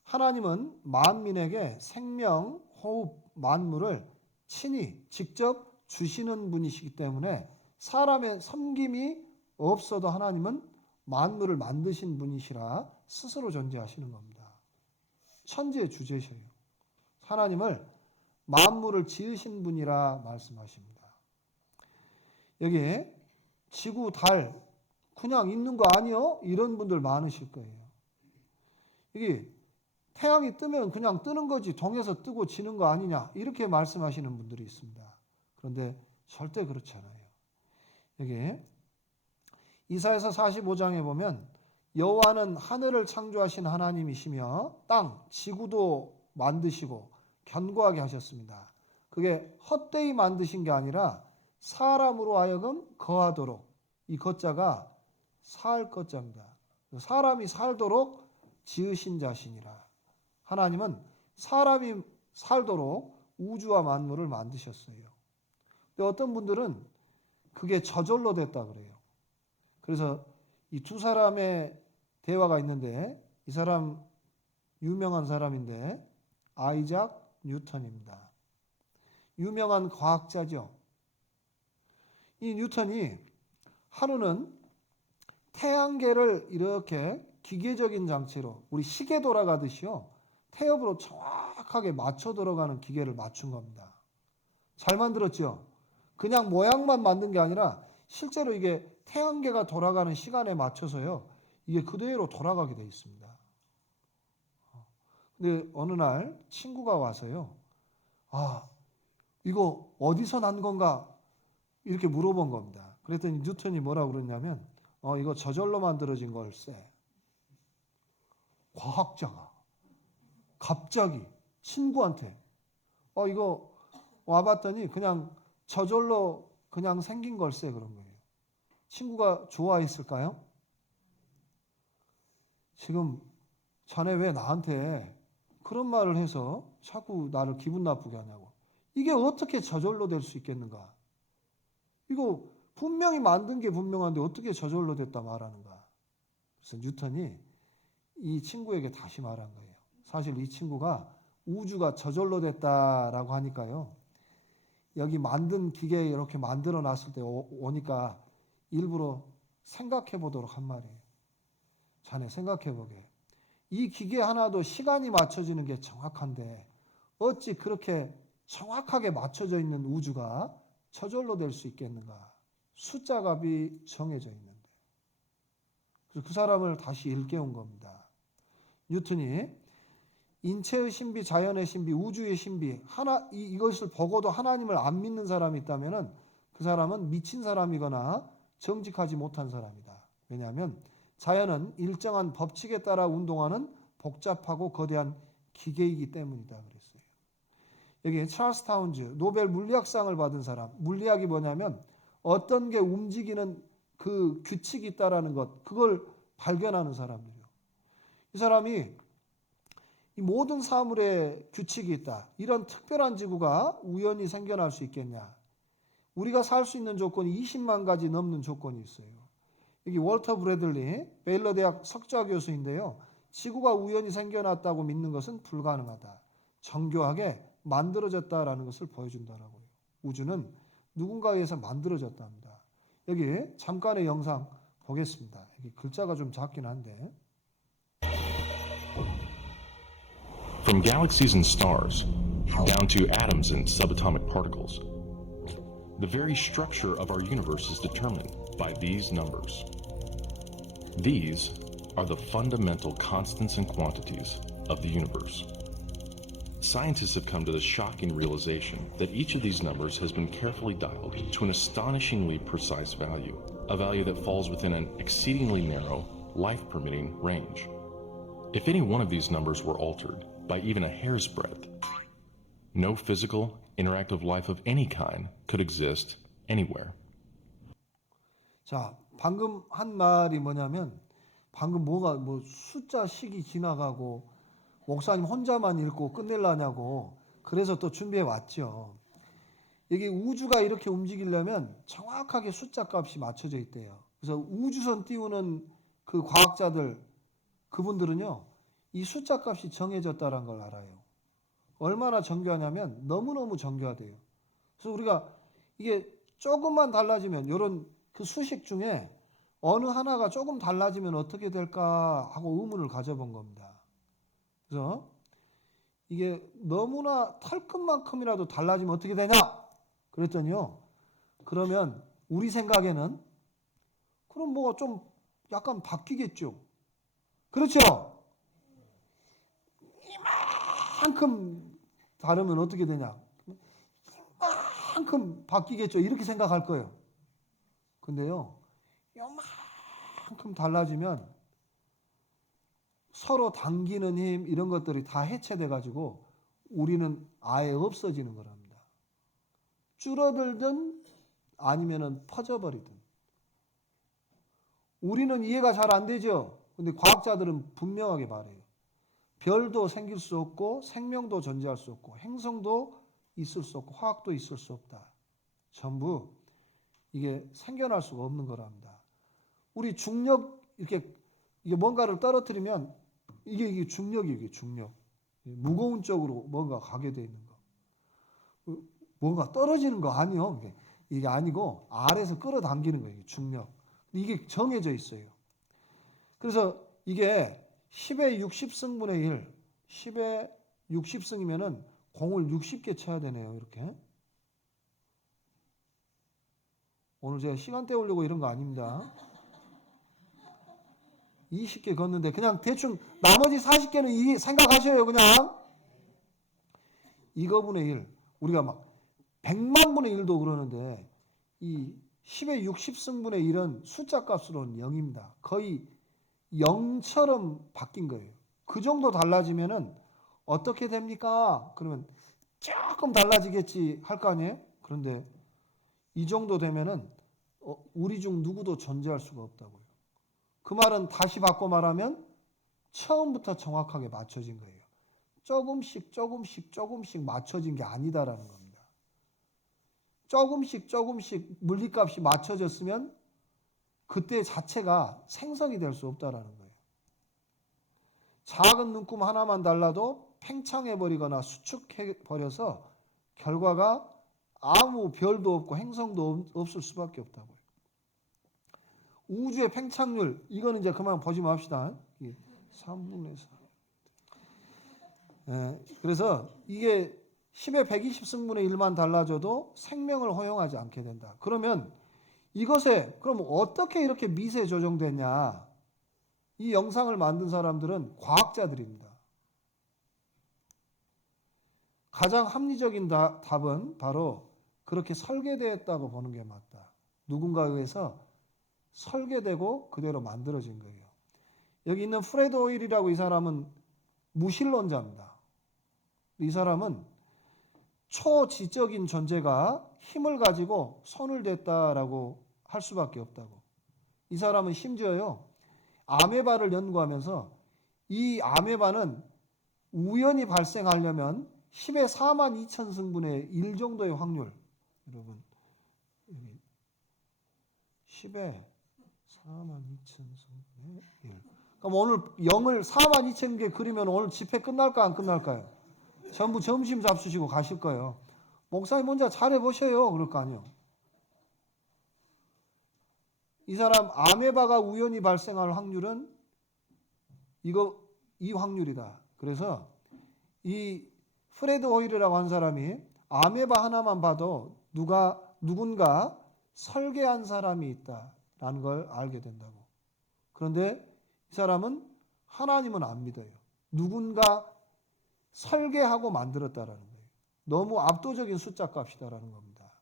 하나님은 만민에게 생명, 호흡, 만물을 친히 직접 주시는 분이시기 때문에 사람의 섬김이 없어도 하나님은 만물을 만드신 분이시라 스스로 존재하시는 겁니다. 천지의 주제셔요. 하나님을 만물을 지으신 분이라 말씀하십니다. 여기 지구, 달 그냥 있는 거 아니요? 이런 분들 많으실 거예요. 이게 태양이 뜨면 그냥 뜨는 거지 동에서 뜨고 지는 거 아니냐 이렇게 말씀하시는 분들이 있습니다. 그런데 절대 그렇지 않아요. 여기 이사야서 45장에 보면 여호와는 하늘을 창조하신 하나님이시며 땅, 지구도 만드시고 견고하게 하셨습니다. 그게 헛되이 만드신 게 아니라 사람으로 하여금 거하도록, 이 거자가 살 거자입니다. 사람이 살도록 지으신 자신이라. 하나님은 사람이 살도록 우주와 만물을 만드셨어요. 근데 어떤 분들은 그게 저절로 됐다 그래요. 그래서 이 두 사람의 대화가 있는데 이 사람 유명한 사람인데 아이작 뉴턴입니다. 유명한 과학자죠. 이 뉴턴이 하루는 태양계를 이렇게 기계적인 장치로 우리 시계 돌아가듯이요. 태엽으로 정확하게 맞춰 들어가는 기계를 맞춘 겁니다. 잘 만들었죠? 그냥 모양만 만든 게 아니라 실제로 이게 태양계가 돌아가는 시간에 맞춰서요. 이게 그대로 돌아가게 돼 있습니다. 근데 어느 날 친구가 와서요. 아, 이거 어디서 난 건가? 이렇게 물어본 겁니다. 그랬더니 뉴턴이 뭐라고 그랬냐면 이거 저절로 만들어진 걸세. 과학자가 갑자기 친구한테 이거 와봤더니 그냥 저절로 그냥 생긴 걸세 그런 거예요. 친구가 좋아했을까요? 지금 자네 왜 나한테 그런 말을 해서 자꾸 나를 기분 나쁘게 하냐고. 이게 어떻게 저절로 될 수 있겠는가? 이거 분명히 만든 게 분명한데 어떻게 저절로 됐다 말하는가? 그래서 뉴턴이 이 친구에게 다시 말한 거예요. 사실 이 친구가 우주가 저절로 됐다라고 하니까요. 여기 만든 기계 이렇게 만들어 놨을 때 오니까 일부러 생각해 보도록 한 말이에요. 자네 생각해 보게. 이 기계 하나도 시간이 맞춰지는 게 정확한데 어찌 그렇게 정확하게 맞춰져 있는 우주가 저절로 될 수 있겠는가? 숫자 값이 정해져 있는데. 그래서 그 사람을 다시 일깨운 겁니다. 뉴턴이 인체의 신비, 자연의 신비, 우주의 신비, 이것을 보고도 하나님을 안 믿는 사람이 있다면 그 사람은 미친 사람이거나 정직하지 못한 사람이다. 왜냐하면 자연은 일정한 법칙에 따라 운동하는 복잡하고 거대한 기계이기 때문이다 그랬어요. 여기 찰스 타운즈 노벨 물리학상을 받은 사람, 물리학이 뭐냐면 어떤 게 움직이는 그 규칙이 있다라는 것, 그걸 발견하는 사람이에요. 이 사람이 이 모든 사물에 규칙이 있다. 이런 특별한 지구가 우연히 생겨날 수 있겠냐? 우리가 살 수 있는 조건이 20만 가지 넘는 조건이 있어요. 여기 월터 브래들리 베일러 대학 석좌 교수인데요. 지구가 우연히 생겨났다고 믿는 것은 불가능하다. 정교하게 만들어졌다라는 것을 보여준다라고요. 우주는 누군가에 의해서 만들어졌답니다. 여기 잠깐의 영상 보겠습니다. 여기 글자가 좀 작긴 한데. From galaxies and stars, down to atoms and subatomic particles, the very structure of our universe is determined by these numbers. These are the fundamental constants and quantities of the universe. Scientists have come to the shocking realization that each of these numbers has been carefully dialed to an astonishingly precise value, a value that falls within an exceedingly narrow, life-permitting range. If any one of these numbers were altered by even a hair's breadth, no physical, interactive life of any kind could exist anywhere. 자, 방금 한 말이 뭐냐면 방금 뭐 숫자 식이 지나가고 목사님 혼자만 읽고 끝낼라냐고 그래서 또 준비해 왔죠. 이게 우주가 이렇게 움직이려면 정확하게 숫자 값이 맞춰져 있대요. 그래서 우주선 띄우는 그 과학자들 그분들은요. 이 숫자 값이 정해졌다는 걸 알아요. 얼마나 정교하냐면 너무너무 정교하대요. 그래서 우리가 이게 조금만 달라지면 이런 그 수식 중에 어느 하나가 조금 달라지면 어떻게 될까 하고 의문을 가져본 겁니다. 그래서 이게 너무나 털끝만큼이라도 달라지면 어떻게 되냐? 그랬더니요. 그러면 우리 생각에는 그럼 뭐가 좀 약간 바뀌겠죠. 그렇죠? 이만큼 다르면 어떻게 되냐? 이만큼 바뀌겠죠. 이렇게 생각할 거예요. 근데요. 이만큼 달라지면 서로 당기는 힘 이런 것들이 다 해체돼 가지고 우리는 아예 없어지는 거랍니다. 줄어들든 아니면은 퍼져버리든. 우리는 이해가 잘 안 되죠. 근데 과학자들은 분명하게 말해요. 별도 생길 수 없고 생명도 존재할 수 없고 행성도 있을 수 없고 화학도 있을 수 없다. 전부 이게 생겨날 수가 없는 거랍니다. 우리 중력 이게 뭔가를 떨어뜨리면 이게 중력이에요. 이게 중력. 무거운 쪽으로 뭔가 가게 돼 있는 거. 뭔가 떨어지는 거 아니요. 이게 아니고 아래에서 끌어당기는 거예요. 중력. 이게 정해져 있어요. 그래서 이게 10의 60승분의 1, 10의 60승이면은 공을 60개 쳐야 되네요. 이렇게. 오늘 제가 시간 때우려고 이런 거 아닙니다. 20개 걷는데 그냥 대충 나머지 40개는 생각하셔요. 그냥. 이거분의 1. 우리가 막 100만 분의 1도 그러는데 이 10의 60승분의 1은 숫자 값으로는 0입니다. 거의 0처럼 바뀐 거예요. 그 정도 달라지면은 어떻게 됩니까? 그러면 조금 달라지겠지 할 거 아니에요? 그런데 이 정도 되면은 우리 중 누구도 존재할 수가 없다고요. 그 말은 다시 바꿔 말하면 처음부터 정확하게 맞춰진 거예요. 조금씩 맞춰진 게 아니다라는 겁니다. 조금씩 물리값이 맞춰졌으면 그때 자체가 생성이 될 수 없다라는 거예요. 작은 눈금 하나만 달라도 팽창해버리거나 수축해버려서 결과가 아무 별도 없고 행성도 없을 수밖에 없다고요. 우주의 팽창률, 이거는 이제 그만 보지 맙시다. 3분의 4. 그래서 이게 10의 120승분의 1만 달라져도 생명을 허용하지 않게 된다. 그러면 이것에 그럼 어떻게 이렇게 미세 조정됐냐? 이 영상을 만든 사람들은 과학자들입니다. 가장 합리적인 답은 바로 그렇게 설계되었다고 보는 게 맞다. 누군가에 의해서 설계되고 그대로 만들어진 거예요. 여기 있는 프레드 호일이라고 이 사람은 무신론자입니다. 이 사람은 초지적인 존재가 힘을 가지고 손을 댔다라고 할 수밖에 없다고. 이 사람은 심지어요, 아메바를 연구하면서 이 아메바는 우연히 발생하려면 10의 4만 2천 승분의 1 정도의 확률, 여러분 10의 4만 2천 승분의 1. 그럼 오늘 0을 4만 2천 개 그리면 오늘 집회 끝날까 안 끝날까요? 전부 점심 잡수시고 가실 거예요. 목사님 혼자 잘해보셔요. 그럴 거 아니에요. 이 사람 아메바가 우연히 발생할 확률은 이 확률이다. 그래서 이 프레드 호일이라고 한 사람이 아메바 하나만 봐도 누군가 설계한 사람이 있다라는 걸 알게 된다고. 그런데 이 사람은 하나님은 안 믿어요. 누군가 설계하고 만들었다라는 거예요. 너무 압도적인 숫자 값이다라는 겁니다.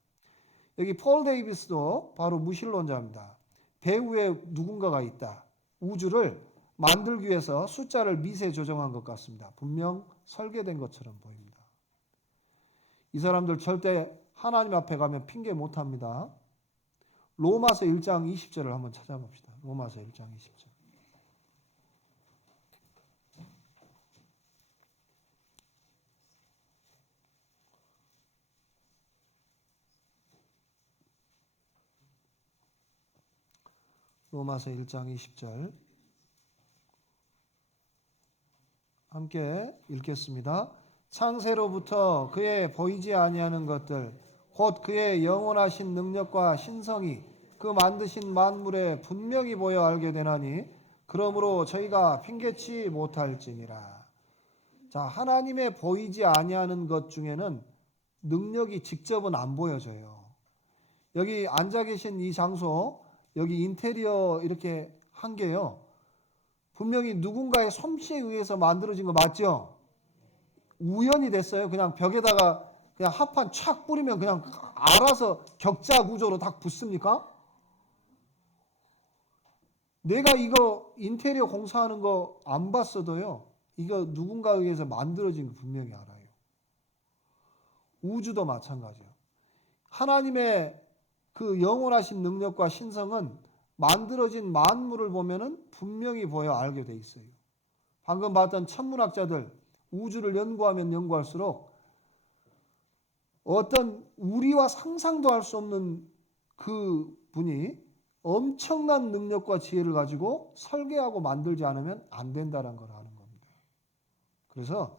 여기 폴 데이비스도 바로 무신론자입니다. 배후에 누군가가 있다. 우주를 만들기 위해서 숫자를 미세 조정한 것 같습니다. 분명 설계된 것처럼 보입니다. 이 사람들 절대 하나님 앞에 가면 핑계 못합니다. 로마서 1장 20절을 한번 찾아봅시다. 로마서 1장 20절. 로마서 1장 20절 함께 읽겠습니다. 창세로부터 그의 보이지 아니하는 것들 곧 그의 영원하신 능력과 신성이 그 만드신 만물에 분명히 보여 알게 되나니 그러므로 저희가 핑계치 못할지니라. 자, 하나님의 보이지 아니하는 것 중에는 능력이 직접은 안 보여져요. 여기 앉아 계신 이 장소, 여기 인테리어 이렇게 한 게요, 분명히 누군가의 솜씨에 의해서 만들어진 거 맞죠? 우연히 됐어요. 그냥 벽에다가 그냥 합판 착 뿌리면 그냥 알아서 격자 구조로 딱 붙습니까? 내가 이거 인테리어 공사하는 거 안 봤어도요, 이거 누군가에 의해서 만들어진 거 분명히 알아요. 우주도 마찬가지예요. 하나님의 그 영원하신 능력과 신성은 만들어진 만물을 보면은 분명히 보여 알게 돼 있어요. 방금 봤던 천문학자들 우주를 연구하면 연구할수록 어떤 우리와 상상도 할 수 없는 그 분이 엄청난 능력과 지혜를 가지고 설계하고 만들지 않으면 안 된다는 걸 아는 겁니다. 그래서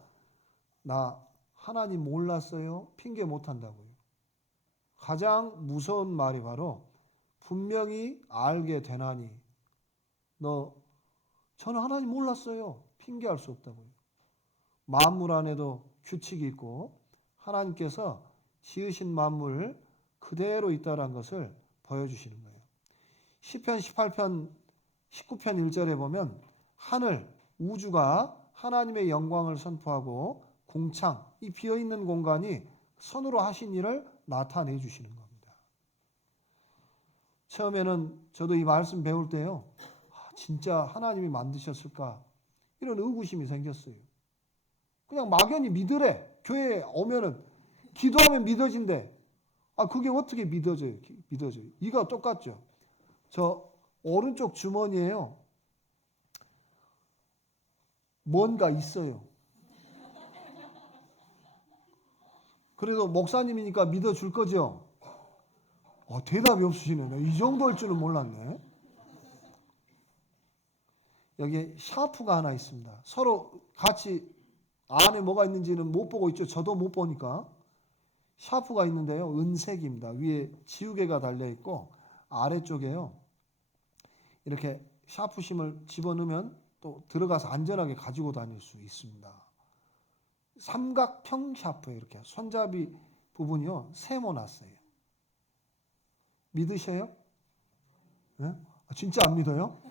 나 하나님 몰랐어요? 핑계 못 한다고요. 가장 무서운 말이 바로 분명히 알게 되나니 저는 하나님 몰랐어요. 핑계할 수 없다고요. 만물 안에도 규칙이 있고 하나님께서 지으신 만물 그대로 있다는 것을 보여주시는 거예요. 시편 18편 19편 1절에 보면 하늘, 우주가 하나님의 영광을 선포하고 공창, 이 비어있는 공간이 손으로 하신 일을 나타내 주시는 겁니다. 처음에는 저도 이 말씀 배울 때요, 진짜 하나님이 만드셨을까? 이런 의구심이 생겼어요. 그냥 막연히 믿으래. 교회에 오면은 기도하면 믿어진대. 그게 어떻게 믿어져요? 믿어져요. 이거 똑같죠. 저 오른쪽 주머니에요. 뭔가 있어요. 그래도 목사님이니까 믿어줄 거죠? 대답이 없으시네. 이 정도 할 줄은 몰랐네. 여기에 샤프가 하나 있습니다. 서로 같이 안에 뭐가 있는지는 못 보고 있죠. 저도 못 보니까. 샤프가 있는데요. 은색입니다. 위에 지우개가 달려있고 아래쪽에요. 이렇게 샤프심을 집어넣으면 또 들어가서 안전하게 가지고 다닐 수 있습니다. 삼각형 샤프에 이렇게 손잡이 부분이요. 세모났어요. 믿으셔요? 네? 진짜 안 믿어요?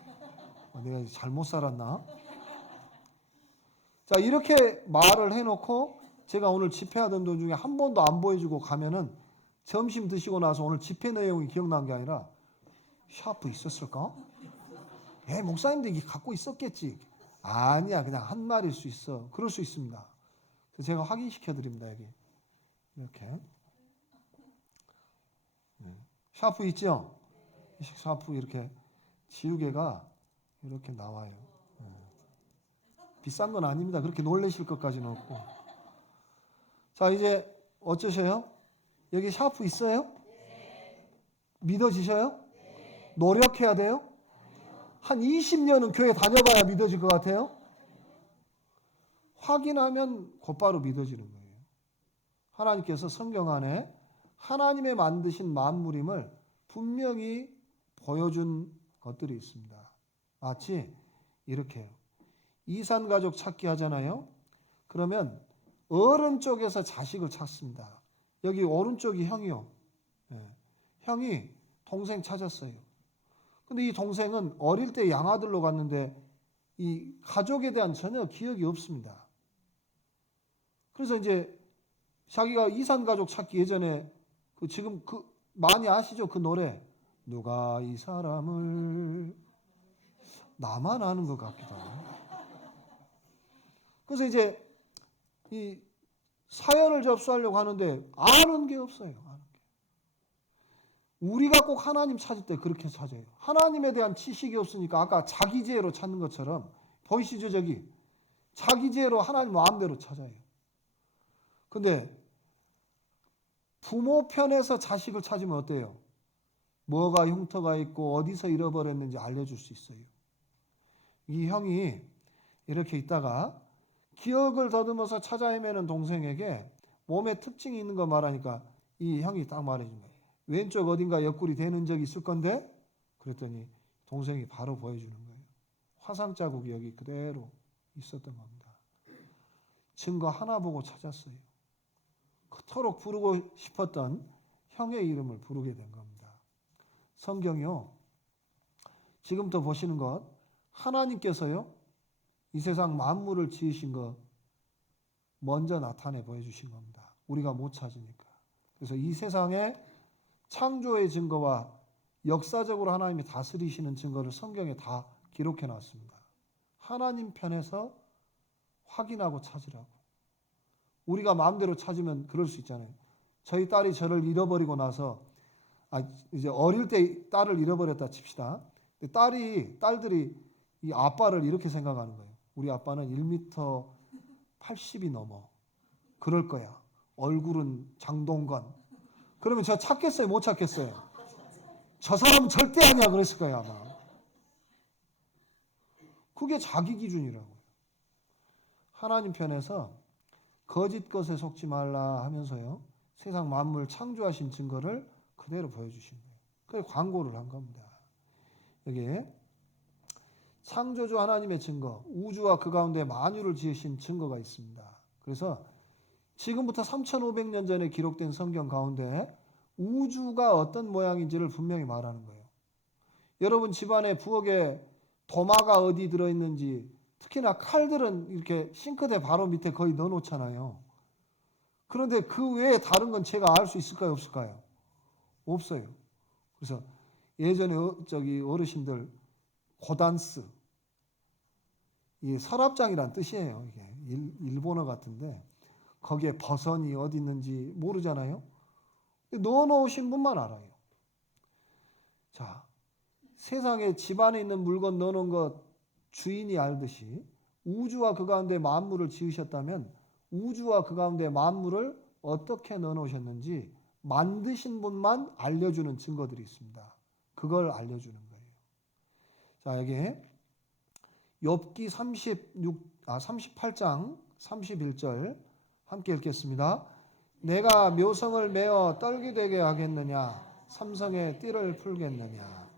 내가 잘못 살았나? 자, 이렇게 말을 해놓고 제가 오늘 집회하던 도중에 한 번도 안 보여주고 가면은 점심 드시고 나서 오늘 집회 내용이 기억난 게 아니라 샤프 있었을까? 목사님도 이게 갖고 있었겠지. 아니야, 그냥 한 말일 수 있어. 그럴 수 있습니다. 그래서 제가 확인시켜 드립니다. 여기 이렇게 샤프 있죠? 샤프 이렇게 지우개가 이렇게 나와요. 비싼 건 아닙니다. 그렇게 놀라실 것까지는 없고. 자, 이제 어쩌셔요? 여기 샤프 있어요? 믿어지셔요? 노력해야 돼요? 한 20년은 교회 다녀봐야 믿어질 것 같아요? 확인하면 곧바로 믿어지는 거예요. 하나님께서 성경 안에 하나님의 만드신 만물임을 분명히 보여준 것들이 있습니다. 마치 이렇게요. 이산가족 찾기 하잖아요. 그러면 어른 쪽에서 자식을 찾습니다. 여기 오른쪽이 형이요. 형이 동생 찾았어요. 근데 이 동생은 어릴 때 양아들로 갔는데 이 가족에 대한 전혀 기억이 없습니다. 그래서 이제 자기가 이산가족 찾기 예전에 지금 많이 아시죠? 그 노래. 누가 이 사람을 나만 아는 것 같기도 하고. 그래서 이제 이 사연을 접수하려고 하는데 아는 게 없어요. 아는 게. 우리가 꼭 하나님 찾을 때 그렇게 찾아요. 하나님에 대한 지식이 없으니까 아까 자기 지혜로 찾는 것처럼 보이시죠? 저기 자기 지혜로 하나님 마음대로 찾아요. 근데 부모 편에서 자식을 찾으면 어때요? 뭐가 흉터가 있고 어디서 잃어버렸는지 알려줄 수 있어요. 이 형이 이렇게 있다가 기억을 더듬어서 찾아 헤매는 동생에게 몸에 특징이 있는 거 말하니까 이 형이 딱 말해준 거예요. 왼쪽 어딘가 옆구리 대는 적이 있을 건데? 그랬더니 동생이 바로 보여주는 거예요. 화상 자국이 여기 그대로 있었던 겁니다. 증거 하나 보고 찾았어요. 그토록 부르고 싶었던 형의 이름을 부르게 된 겁니다. 성경이요. 지금부터 보시는 것 하나님께서요. 이 세상 만물을 지으신 거 먼저 나타내 보여주신 겁니다. 우리가 못 찾으니까. 그래서 이 세상에 창조의 증거와 역사적으로 하나님이 다스리시는 증거를 성경에 다 기록해 놨습니다. 하나님 편에서 확인하고 찾으라고. 우리가 마음대로 찾으면 그럴 수 있잖아요. 저희 딸이 저를 잃어버리고 나서 이제 어릴 때 딸을 잃어버렸다 칩시다. 딸들이 이 아빠를 이렇게 생각하는 거예요. 우리 아빠는 1m 80이 넘어. 그럴 거야. 얼굴은 장동건. 그러면 저 찾겠어요? 못 찾겠어요? 저 사람은 절대 아니야 그랬을 거예요 아마. 그게 자기 기준이라고요. 하나님 편에서 거짓 것에 속지 말라 하면서요. 세상 만물 창조하신 증거를 그대로 보여주신 거예요. 그래서 광고를 한 겁니다. 여기에 창조주 하나님의 증거, 우주와 그 가운데 만유를 지으신 증거가 있습니다. 그래서 지금부터 3,500년 전에 기록된 성경 가운데 우주가 어떤 모양인지를 분명히 말하는 거예요. 여러분 집안에 부엌에 도마가 어디 들어있는지, 특히나 칼들은 이렇게 싱크대 바로 밑에 거의 넣어놓잖아요. 그런데 그 외에 다른 건 제가 알 수 있을까요? 없을까요? 없어요. 그래서 예전에 어르신들 고단스, 이게 서랍장이란 뜻이에요. 이게 일본어 같은데 거기에 버선이 어디 있는지 모르잖아요. 넣어놓으신 분만 알아요. 자, 세상에 집안에 있는 물건 넣어놓은 것 주인이 알듯이 우주와 그 가운데 만물을 지으셨다면 우주와 그 가운데 만물을 어떻게 넣어놓으셨는지 만드신 분만 알려주는 증거들이 있습니다. 그걸 알려주는 거예요. 자, 여기 욥기 38장 31절 함께 읽겠습니다. 내가 묘성을 메어 떨기되게 하겠느냐 삼성의 띠를 풀겠느냐.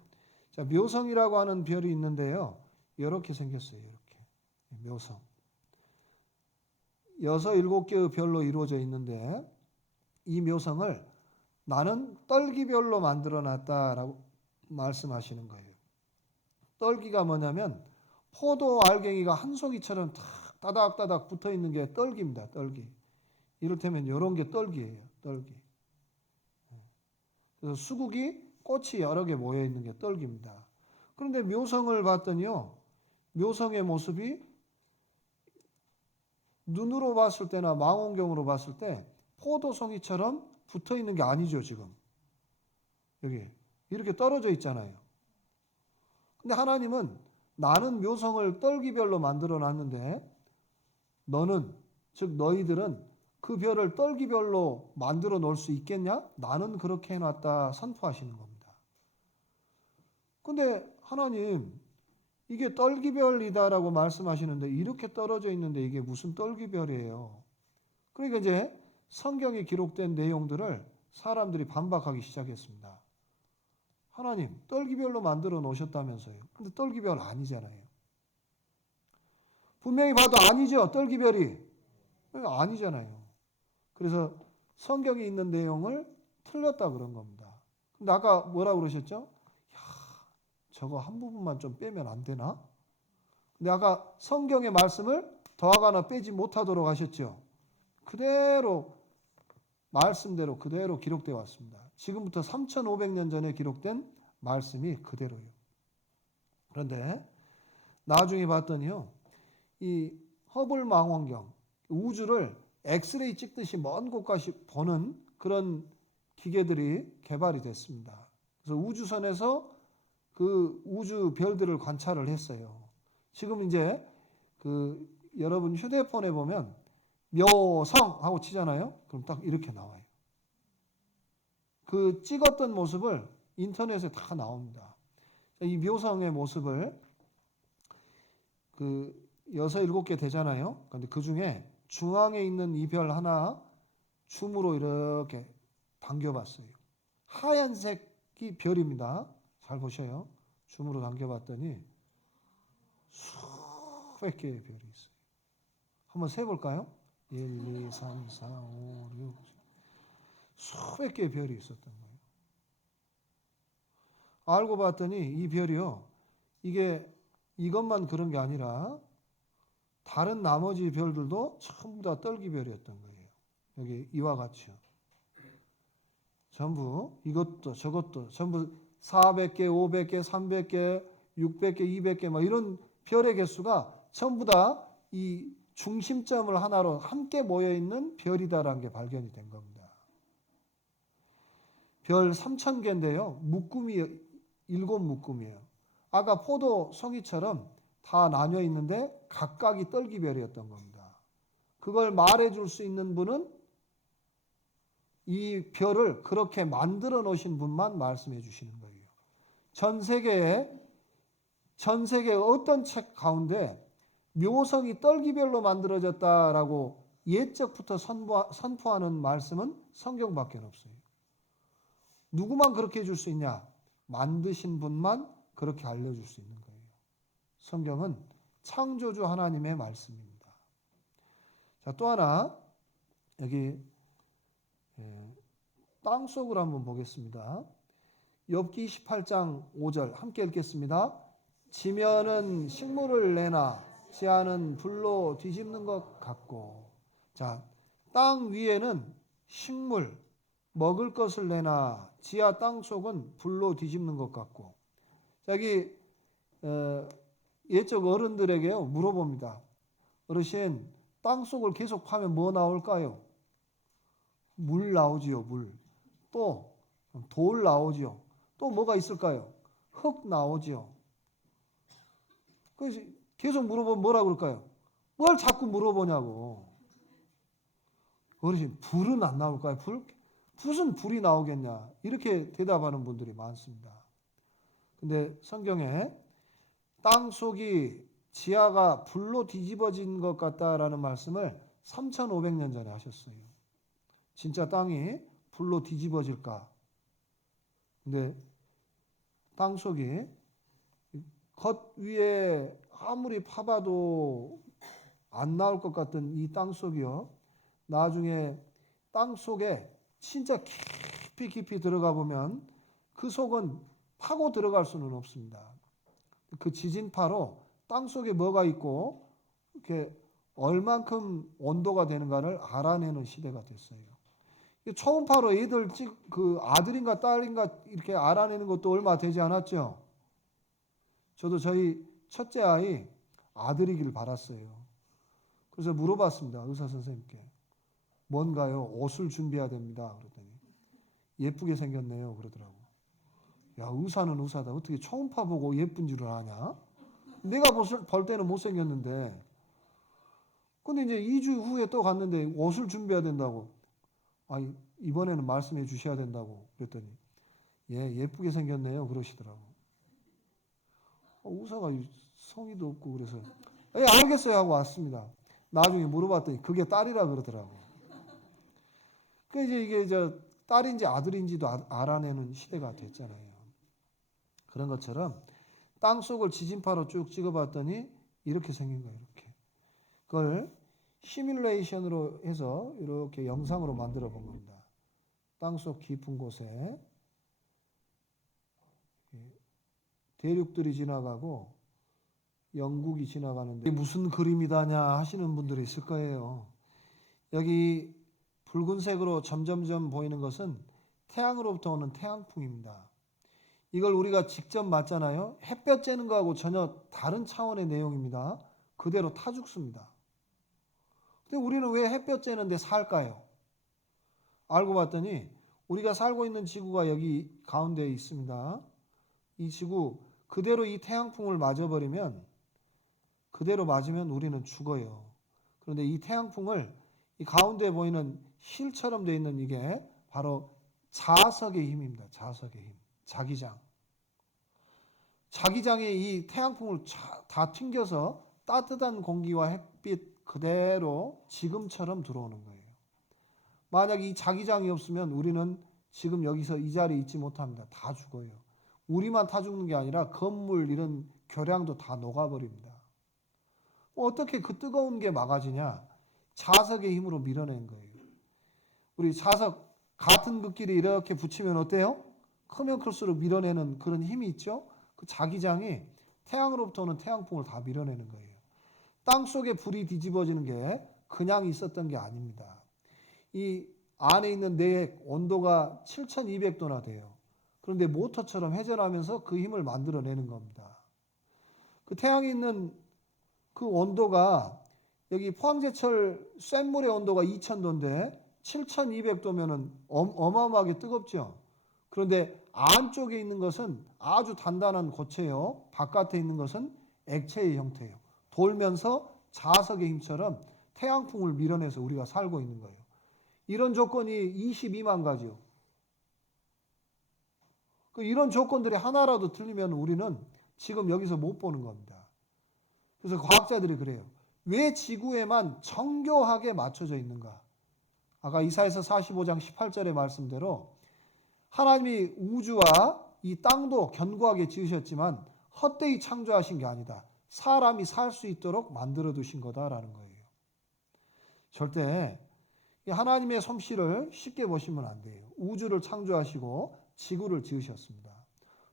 자, 묘성이라고 하는 별이 있는데요. 이렇게 생겼어요. 이렇게 묘성 6, 7개의 별로 이루어져 있는데 이 묘성을 나는 떨기별로 만들어놨다라고 말씀하시는 거예요. 떨기가 뭐냐면 포도 알갱이가 한 송이처럼 탁 따닥따닥 붙어있는 게 떨기입니다. 떨기. 이를테면 이런 게 떨기예요. 떨기. 그래서 수국이 꽃이 여러 개 모여있는 게 떨기입니다. 그런데 묘성을 봤더니요. 묘성의 모습이 눈으로 봤을 때나 망원경으로 봤을 때 포도송이처럼 붙어있는 게 아니죠. 지금 여기 이렇게 떨어져 있잖아요. 근데 하나님은 나는 묘성을 떨기별로 만들어 놨는데 너는, 즉 너희들은 그 별을 떨기별로 만들어 놓을 수 있겠냐? 나는 그렇게 해놨다 선포하시는 겁니다. 근데 하나님 이게 떨기별이다라고 말씀하시는데 이렇게 떨어져 있는데 이게 무슨 떨기별이에요? 그러니까 이제 성경에 기록된 내용들을 사람들이 반박하기 시작했습니다. 하나님 떨기별로 만들어 놓으셨다면서요. 근데 떨기별 아니잖아요. 분명히 봐도 아니죠. 떨기별이 아니잖아요. 그래서 성경에 있는 내용을 틀렸다 그런 겁니다. 근데 아까 뭐라고 그러셨죠? 저거 한 부분만 좀 빼면 안 되나? 근데 아까 성경의 말씀을 더하거나 빼지 못하도록 하셨죠. 그대로 말씀대로 그대로 기록되어 왔습니다. 지금부터 3,500년 전에 기록된 말씀이 그대로요. 그런데 나중에 봤더니요. 이 허블 망원경, 우주를 엑스레이 찍듯이 먼 곳까지 보는 그런 기계들이 개발이 됐습니다. 그래서 우주선에서 그 우주 별들을 관찰을 했어요. 지금 이제 그 여러분 휴대폰에 보면 묘성 하고 치잖아요. 그럼 딱 이렇게 나와요. 그 찍었던 모습을 인터넷에 다 나옵니다. 이 묘성의 모습을 그 6, 7개 되잖아요. 근데 그 중에 중앙에 있는 이 별 하나 줌으로 이렇게 당겨봤어요. 하얀색이 별입니다. 잘 보셔요. 줌으로 당겨봤더니 수백 개의 별이 있어요. 한번 세볼까요? 1, 2, 3, 4, 5, 6 수백 개의 별이 있었던 거예요. 알고 봤더니 이 별이요. 이게 이것만 그런 게 아니라 다른 나머지 별들도 전부 다 떨기별이었던 거예요. 여기 이와 같이요. 전부 이것도 저것도 전부 400개, 500개, 300개, 600개, 200개 막 이런 별의 개수가 전부 다 이 중심점을 하나로 함께 모여있는 별이다라는 게 발견이 된 겁니다. 별 3,000개인데요. 묶음이 7묶음이에요. 아까 포도 송이처럼 다 나뉘어 있는데 각각이 떨기별이었던 겁니다. 그걸 말해줄 수 있는 분은 이 별을 그렇게 만들어 놓으신 분만 말씀해 주시는 거예요. 전 세계의 어떤 책 가운데 묘성이 떨기별로 만들어졌다라고 옛적부터 선포하는 말씀은 성경밖에 없어요. 누구만 그렇게 해줄 수 있냐? 만드신 분만 그렇게 알려줄 수 있는 거예요. 성경은 창조주 하나님의 말씀입니다. 자, 또 하나 여기 땅속을 한번 보겠습니다. 욥기 28장 5절 함께 읽겠습니다. 지면은 식물을 내나 지하는 불로 뒤집는 것 같고. 자, 땅 위에는 식물, 먹을 것을 내나 지하 땅속은 불로 뒤집는 것 같고. 여기 옛적 어른들에게요 물어봅니다. 어르신, 땅속을 계속 파면 뭐 나올까요? 물 나오지요, 물. 또 돌 나오지요. 또 뭐가 있을까요? 흙 나오지요. 그래서 계속 물어보면 뭐라 그럴까요? 뭘 자꾸 물어보냐고. 어르신, 불은 안 나올까요? 불? 무슨 불이 나오겠냐? 이렇게 대답하는 분들이 많습니다. 근데 성경에 땅속이 지하가 불로 뒤집어진 것 같다라는 말씀을 3,500년 전에 하셨어요. 진짜 땅이 불로 뒤집어질까? 근데 땅속이 겉 위에 아무리 파봐도 안 나올 것 같은 이 땅속이요. 나중에 땅속에 진짜 깊이 들어가 보면 그 속은 파고 들어갈 수는 없습니다. 그 지진파로 땅속에 뭐가 있고 이렇게 얼만큼 온도가 되는가를 알아내는 시대가 됐어요. 초음파로 애들 그 아들인가 딸인가 이렇게 알아내는 것도 얼마 되지 않았죠. 저도 저희 첫째 아이 아들이길 바랐어요. 그래서 물어봤습니다. 의사 선생님께. 뭔가요? 옷을 준비해야 됩니다. 그랬더니 예쁘게 생겼네요. 그러더라고. 야, 의사는 의사다. 어떻게 초음파 보고 예쁜 줄을 아냐? 내가 볼 때는 못생겼는데. 근데 이제 2주 후에 또 갔는데 옷을 준비해야 된다고. 아, 이번에는 말씀해 주셔야 된다고. 그랬더니 예, 예쁘게 생겼네요. 그러시더라고. 의사가 성의도 없고 그래서 예, 알겠어요 하고 왔습니다. 나중에 물어봤더니 그게 딸이라 그러더라고. 그 이게 딸인지 아들인지도 알아내는 시대가 됐잖아요. 그런 것처럼 땅 속을 지진파로 쭉 찍어봤더니 이렇게 생긴 거예요. 이렇게. 그걸 시뮬레이션으로 해서 이렇게 영상으로 만들어 본 겁니다. 땅속 깊은 곳에 대륙들이 지나가고 영국이 지나가는데 무슨 그림이다냐 하시는 분들이 있을 거예요. 여기 붉은색으로 점점점 보이는 것은 태양으로부터 오는 태양풍입니다. 이걸 우리가 직접 맞잖아요. 햇볕 쬐는 거하고 전혀 다른 차원의 내용입니다. 그대로 타 죽습니다. 근데 우리는 왜 햇볕 쬐는데 살까요? 알고 봤더니 우리가 살고 있는 지구가 여기 가운데에 있습니다. 이 지구 그대로 이 태양풍을 맞아버리면 그대로 맞으면 우리는 죽어요. 그런데 이 태양풍을 이 가운데 보이는 실처럼 되어 있는 이게 바로 자석의 힘입니다. 자석의 힘. 자기장. 자기장이 이 태양풍을 다 튕겨서 따뜻한 공기와 햇빛 그대로 지금처럼 들어오는 거예요. 만약 이 자기장이 없으면 우리는 지금 여기서 이 자리에 있지 못합니다. 다 죽어요. 우리만 타 죽는 게 아니라 건물 이런 교량도 다 녹아버립니다. 어떻게 그 뜨거운 게 막아지냐? 자석의 힘으로 밀어낸 거예요. 우리 자석 같은 극끼리 이렇게 붙이면 어때요? 크면 클수록 밀어내는 그런 힘이 있죠. 그 자기장이 태양으로부터 오는 태양풍을 다 밀어내는 거예요. 땅 속에 불이 뒤집어지는 게 그냥 있었던 게 아닙니다. 이 안에 있는 내의 온도가 7,200도나 돼요. 그런데 모터처럼 회전하면서 그 힘을 만들어내는 겁니다. 그 태양에 있는 그 온도가 여기 포항제철 쇳물의 온도가 2,000도인데 7,200도면은 어마어마하게 뜨겁죠. 그런데 안쪽에 있는 것은 아주 단단한 고체요. 바깥에 있는 것은 액체의 형태예요. 돌면서 자석의 힘처럼 태양풍을 밀어내서 우리가 살고 있는 거예요. 이런 조건이 22만 가지요. 이런 조건들이 하나라도 틀리면 우리는 지금 여기서 못 보는 겁니다. 그래서 과학자들이 그래요. 왜 지구에만 정교하게 맞춰져 있는가? 아까 이사야서 45장 18절의 말씀대로 하나님이 우주와 이 땅도 견고하게 지으셨지만 헛되이 창조하신 게 아니다. 사람이 살 수 있도록 만들어 두신 거다라는 거예요. 절대 하나님의 솜씨를 쉽게 보시면 안 돼요. 우주를 창조하시고 지구를 지으셨습니다.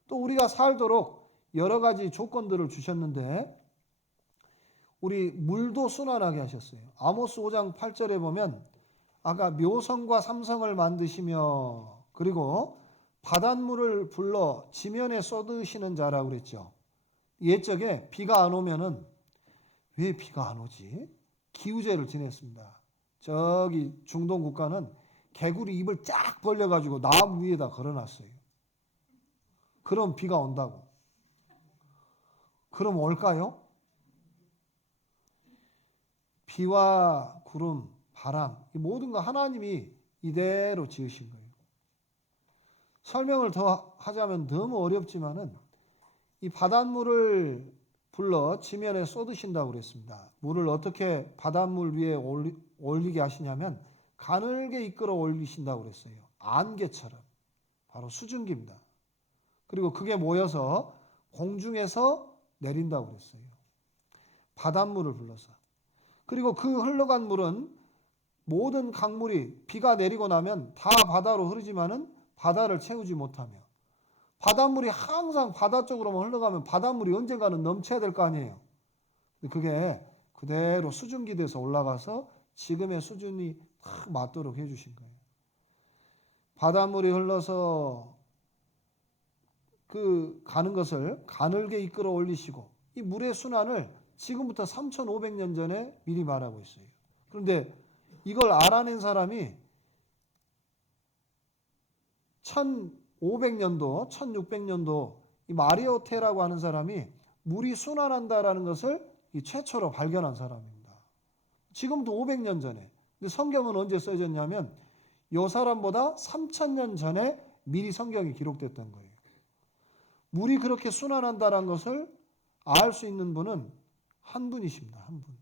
또 우리가 살도록 여러 가지 조건들을 주셨는데 우리 물도 순환하게 하셨어요. 아모스 5장 8절에 보면 아까 묘성과 삼성을 만드시며 그리고 바닷물을 불러 지면에 쏟으시는 자라고 그랬죠. 옛적에 비가 안 오면은 왜 비가 안 오지? 기우제를 지냈습니다. 저기 중동 국가는 개구리 입을 쫙 벌려가지고 나무 위에다 걸어놨어요. 그럼 비가 온다고. 그럼 올까요? 비와 구름, 바람, 이 모든 거 하나님이 이대로 지으신 거예요. 설명을 더 하자면 너무 어렵지만은 이 바닷물을 불러 지면에 쏟으신다고 그랬습니다. 물을 어떻게 바닷물 위에 올리게 하시냐면 가늘게 이끌어 올리신다고 그랬어요. 안개처럼. 바로 수증기입니다. 그리고 그게 모여서 공중에서 내린다고 그랬어요. 바닷물을 불러서. 그리고 그 흘러간 물은 모든 강물이 비가 내리고 나면 다 바다로 흐르지만은 바다를 채우지 못하며 바닷물이 항상 바다 쪽으로만 흘러가면 바닷물이 언젠가는 넘쳐야 될 거 아니에요. 그게 그대로 수증기 돼서 올라가서 지금의 수준이 딱 맞도록 해주신 거예요. 바닷물이 흘러서 그 가는 것을 가늘게 이끌어 올리시고 이 물의 순환을 지금부터 3,500년 전에 미리 말하고 있어요. 그런데 이걸 알아낸 사람이 1500년도, 1600년도 이 마리오테라고 하는 사람이 물이 순환한다라는 것을 최초로 발견한 사람입니다. 지금부터 500년 전에. 근데 성경은 언제 써졌냐면 이 사람보다 3000년 전에 미리 성경이 기록됐던 거예요. 물이 그렇게 순환한다는 것을 알 수 있는 분은 한 분이십니다. 한 분.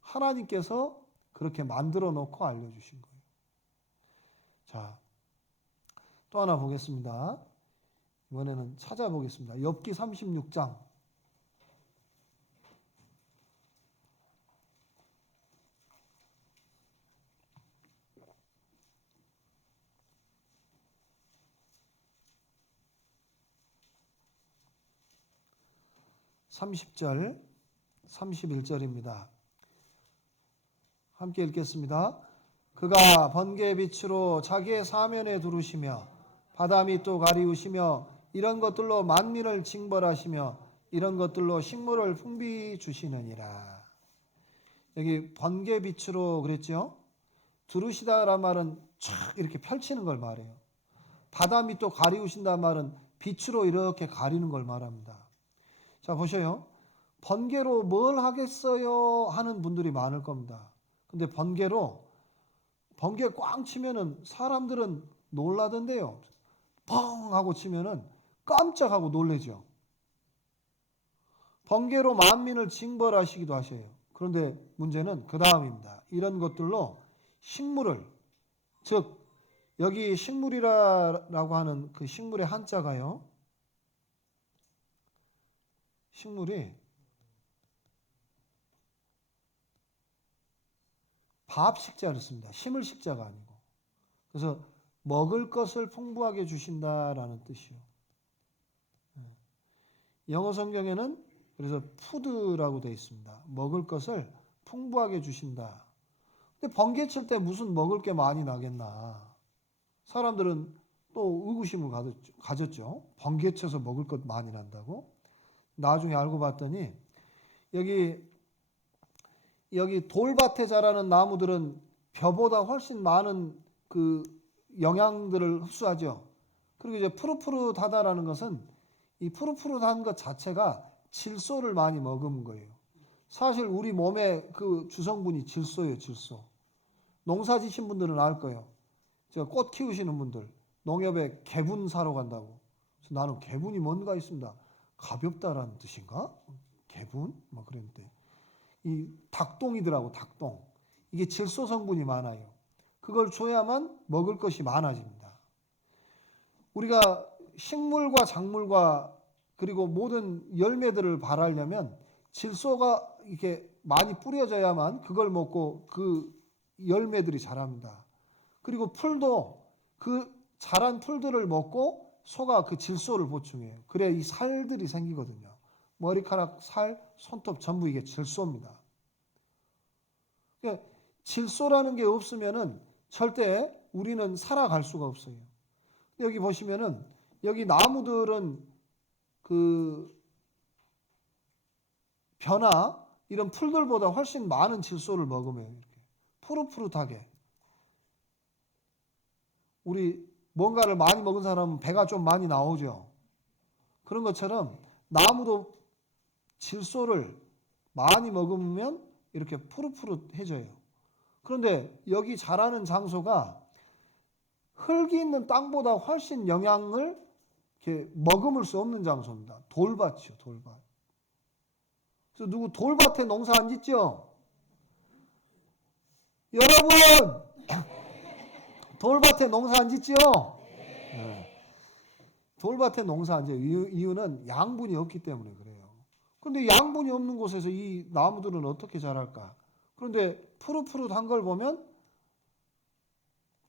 하나님께서 그렇게 만들어 놓고 알려주신 거예요. 자, 또 하나 보겠습니다. 이번에는 찾아보겠습니다. 욥기 36장. (30절) 31절입니다. 함께 읽겠습니다. 그가 번개의 빛으로 자기의 사면에 두르시며 바다 밑도 가리우시며 이런 것들로 만민을 징벌하시며 이런 것들로 식물을 풍비 주시느니라. 여기 번개 빛으로 그랬죠. 두르시다란 말은 촥 이렇게 펼치는 걸 말해요. 바다 밑도 가리우신다는 말은 빛으로 이렇게 가리는 걸 말합니다. 자, 보셔요. 번개로 뭘 하겠어요 하는 분들이 많을 겁니다. 근데 번개 꽝 치면은 사람들은 놀라던데요. 펑 하고 치면은 깜짝하고 놀래죠. 번개로 만민을 징벌하시기도 하셔요. 그런데 문제는 그 다음입니다. 이런 것들로 식물을, 즉 여기 식물이라고 하는 그 식물의 한자가요. 식물이 밥식자를 씁니다. 심을 식자가 아니고. 그래서 먹을 것을 풍부하게 주신다라는 뜻이요. 영어 성경에는 그래서 푸드라고 되어 있습니다. 먹을 것을 풍부하게 주신다. 근데 번개 칠 때 무슨 먹을 게 많이 나겠나. 사람들은 또 의구심을 가졌죠. 번개 쳐서 먹을 것 많이 난다고. 나중에 알고 봤더니 여기 돌밭에 자라는 나무들은 벼보다 훨씬 많은 그 영양들을 흡수하죠. 그리고 이제 푸릇푸릇하다라는 것은 이 푸릇푸릇한 것 자체가 질소를 많이 머금은 거예요. 사실 우리 몸의 그 주성분이 질소예요, 질소. 농사 지신 분들은 알 거예요. 제가 꽃 키우시는 분들, 농협에 개분 사러 간다고. 그래서 나는 개분이 뭔가 있습니다. 가볍다라는 뜻인가? 개분? 뭐 그랬는데. 이 닭똥이더라고, 닭똥. 이게 질소 성분이 많아요. 그걸 줘야만 먹을 것이 많아집니다. 우리가 식물과 작물과 그리고 모든 열매들을 발하려면 질소가 이렇게 많이 뿌려져야만 그걸 먹고 그 열매들이 자랍니다. 그리고 풀도 그 자란 풀들을 먹고 소가 그 질소를 보충해요. 그래야 이 살들이 생기거든요. 머리카락, 살, 손톱 전부 이게 질소입니다. 그러니까 질소라는 게 없으면은 절대 우리는 살아갈 수가 없어요. 여기 보시면은 여기 나무들은 그 벼나 이런 풀들보다 훨씬 많은 질소를 먹으면 이렇게 푸릇푸릇하게. 우리 뭔가를 많이 먹은 사람은 배가 좀 많이 나오죠. 그런 것처럼 나무도 질소를 많이 먹으면 이렇게 푸릇푸릇해져요. 그런데 여기 자라는 장소가 흙이 있는 땅보다 훨씬 영양을 이렇게 머금을 수 없는 장소입니다. 돌밭이요, 돌밭. 그래서 누구 돌밭에 농사 안 짓죠? 여러분, 돌밭에 농사 안 짓죠? 네. 돌밭에 농사 안 짓죠. 이유는 양분이 없기 때문에 그래요. 그런데 양분이 없는 곳에서 이 나무들은 어떻게 자랄까? 그런데 푸릇푸릇한 걸 보면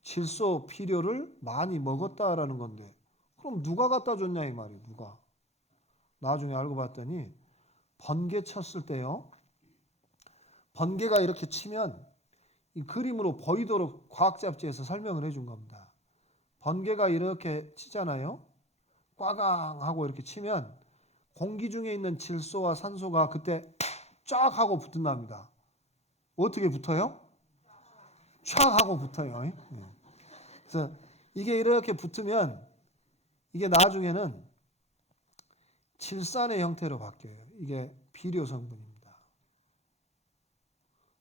질소 필요를 많이 먹었다라는 건데, 그럼 누가 갖다 줬냐 이 말이에요. 누가? 나중에 알고 봤더니 번개 쳤을 때요. 번개가 이렇게 치면 이 그림으로 보이도록 과학 잡지에서 설명을 해준 겁니다. 번개가 이렇게 치잖아요. 꽈강 하고 이렇게 치면 공기 중에 있는 질소와 산소가 그때 쫙 하고 붙는답니다. 어떻게 붙어요? 쫙 하고 붙어요. 그래서 이게 이렇게 붙으면 이게 나중에는 질산의 형태로 바뀌어요. 이게 비료 성분입니다.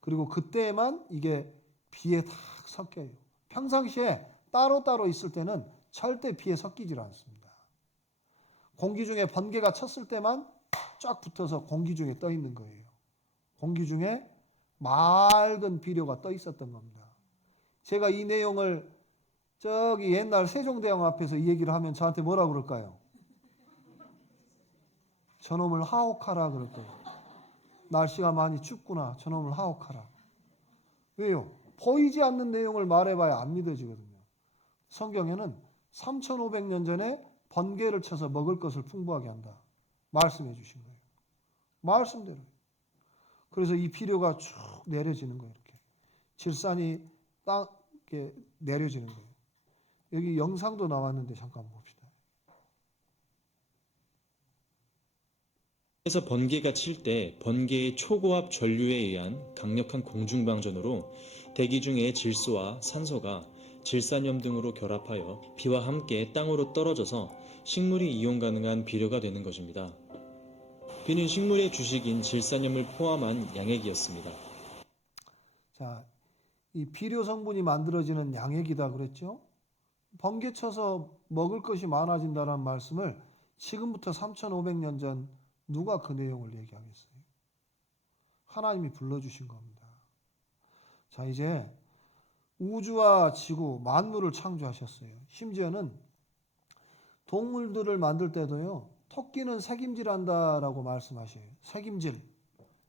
그리고 그때만 이게 비에 다 섞여요. 평상시에 따로따로 있을 때는 절대 비에 섞이질 않습니다. 공기 중에 번개가 쳤을 때만 쫙 붙어서 공기 중에 떠 있는 거예요. 공기 중에 맑은 비료가 떠 있었던 겁니다. 제가 이 내용을 저기 옛날 세종대왕 앞에서 이 얘기를 하면 저한테 뭐라 그럴까요? 저놈을 하옥하라 그럴 거예요. 날씨가 많이 춥구나. 저놈을 하옥하라. 왜요? 보이지 않는 내용을 말해봐야 안 믿어지거든요. 성경에는 3,500년 전에 번개를 쳐서 먹을 것을 풍부하게 한다. 말씀해 주신 거예요. 말씀대로. 그래서 이 비료가 쭉 내려지는 거예요. 이렇게. 질산이 땅에 내려지는 거예요. 여기 영상도 나왔는데 잠깐 봅시다. 그래서 번개가 칠 때 번개의 초고압 전류에 의한 강력한 공중방전으로 대기 중의 질소와 산소가 질산염 등으로 결합하여 비와 함께 땅으로 떨어져서 식물이 이용 가능한 비료가 되는 것입니다. 비는 식물의 주식인 질산염을 포함한 양액이었습니다. 자, 이 비료 성분이 만들어지는 양액이다 그랬죠? 번개 쳐서 먹을 것이 많아진다는 말씀을 지금부터 3,500년 전 누가 그 내용을 얘기하겠어요? 하나님이 불러주신 겁니다. 자, 이제 우주와 지구, 만물을 창조하셨어요. 심지어는 동물들을 만들 때도요. 토끼는 색임질한다라고 말씀하셔요. 색임질.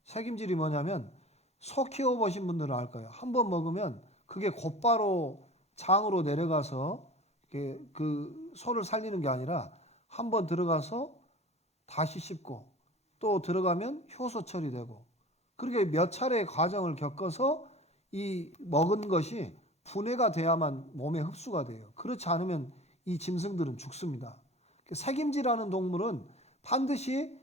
색임질이 뭐냐면 소 키워보신 분들은 알 거예요. 한 번 먹으면 그게 곧바로 장으로 내려가서 그 소를 살리는 게 아니라 한 번 들어가서 다시 씹고 또 들어가면 효소 처리되고 그렇게 몇 차례의 과정을 겪어서 이 먹은 것이 분해가 돼야만 몸에 흡수가 돼요. 그렇지 않으면 이 짐승들은 죽습니다. 색임질하는 동물은 반드시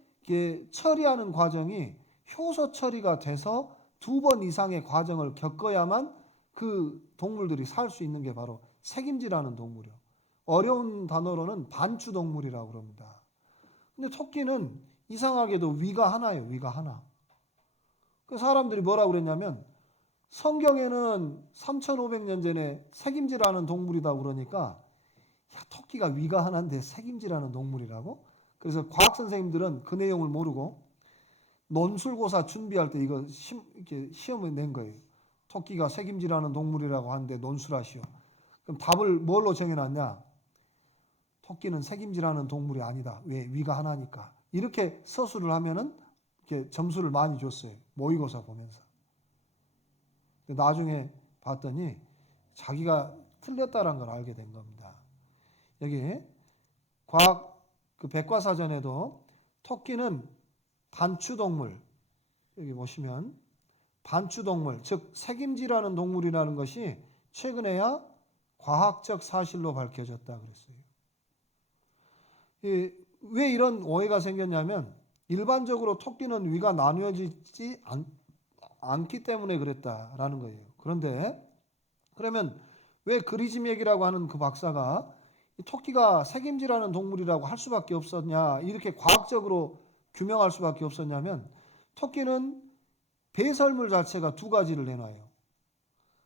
처리하는 과정이 효소 처리가 돼서 2번 이상의 과정을 겪어야만 그 동물들이 살 수 있는 게 바로 색임질하는 동물이요. 어려운 단어로는 반추동물이라고 그럽니다. 근데 토끼는 이상하게도 위가 하나예요. 위가 하나. 그 사람들이 뭐라고 그랬냐면 성경에는 3,500년 전에 색임질하는 동물이다 그러니까 야, 토끼가 위가 하나인데 색임질하는 동물이라고? 그래서 과학 선생님들은 그 내용을 모르고 논술고사 준비할 때 이거 이렇게 시험을 낸 거예요. 토끼가 색임질하는 동물이라고 하는데 논술하시오. 그럼 답을 뭘로 정해놨냐? 토끼는 색임질하는 동물이 아니다. 왜? 위가 하나니까. 이렇게 서술을 하면은 이렇게 점수를 많이 줬어요. 모의고사 보면서. 나중에 봤더니 자기가 틀렸다는 걸 알게 된 겁니다. 여기 과학 그 백과사전에도 토끼는 반추동물, 여기 보시면 반추동물, 즉 색임질하는 동물이라는 것이 최근에야 과학적 사실로 밝혀졌다 그랬어요. 왜 이런 오해가 생겼냐면 일반적으로 토끼는 위가 나누어지지 않기 때문에 그랬다라는 거예요. 그런데 그러면 왜 그리즈맥이라고 하는 그 박사가 이 토끼가 색임질하는 동물이라고 할 수밖에 없었냐, 이렇게 과학적으로 규명할 수밖에 없었냐면, 토끼는 배설물 자체가 두 가지를 내놔요.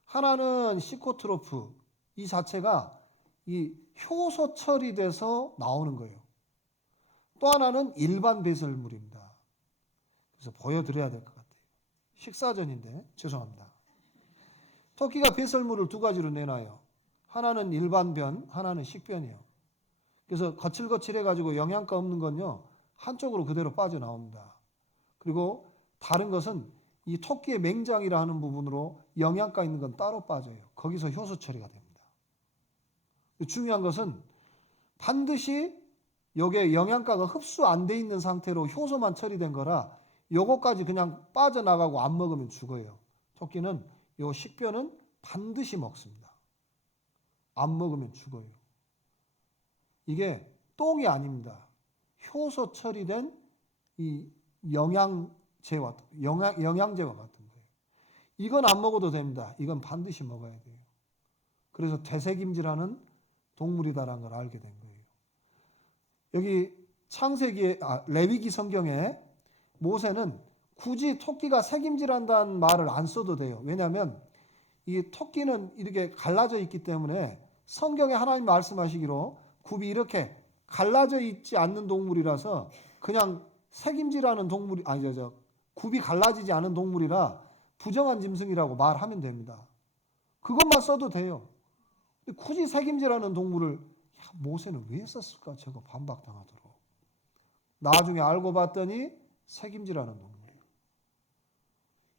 하나는 시코트로프, 이 자체가 이 효소 처리돼서 나오는 거예요. 또 하나는 일반 배설물입니다. 그래서 보여드려야 될 것 같아요. 식사 전인데 죄송합니다. 토끼가 배설물을 두 가지로 내놔요. 하나는 일반 변, 하나는 식변이에요. 그래서 거칠거칠해가지고 영양가 없는 건요, 한쪽으로 그대로 빠져나옵니다. 그리고 다른 것은 이 토끼의 맹장이라 하는 부분으로 영양가 있는 건 따로 빠져요. 거기서 효소 처리가 됩니다. 중요한 것은 반드시 요게 영양가가 흡수 안 돼 있는 상태로 효소만 처리된 거라 요거까지 그냥 빠져나가고 안 먹으면 죽어요. 토끼는 요 식변은 반드시 먹습니다. 안 먹으면 죽어요. 이게 똥이 아닙니다. 효소 처리된 이 영양제와 같은 거예요. 이건 안 먹어도 됩니다. 이건 반드시 먹어야 돼요. 그래서 되새김질하는 동물이다라는 걸 알게 된 거예요. 여기 창세기에 레위기 성경에 모세는 굳이 토끼가 새김질한다는 말을 안 써도 돼요. 왜냐하면 이 토끼는 이렇게 갈라져 있기 때문에 성경에 하나님 말씀하시기로 굽이 이렇게 갈라져 있지 않는 동물이라서 그냥 새김질하는 동물이 굽이 갈라지지 않은 동물이라 부정한 짐승이라고 말하면 됩니다. 그것만 써도 돼요. 근데 굳이 새김질하는 동물을 모세는 왜 썼을까? 저거 반박당하도록. 나중에 알고 봤더니 새김질하는 동물이에요.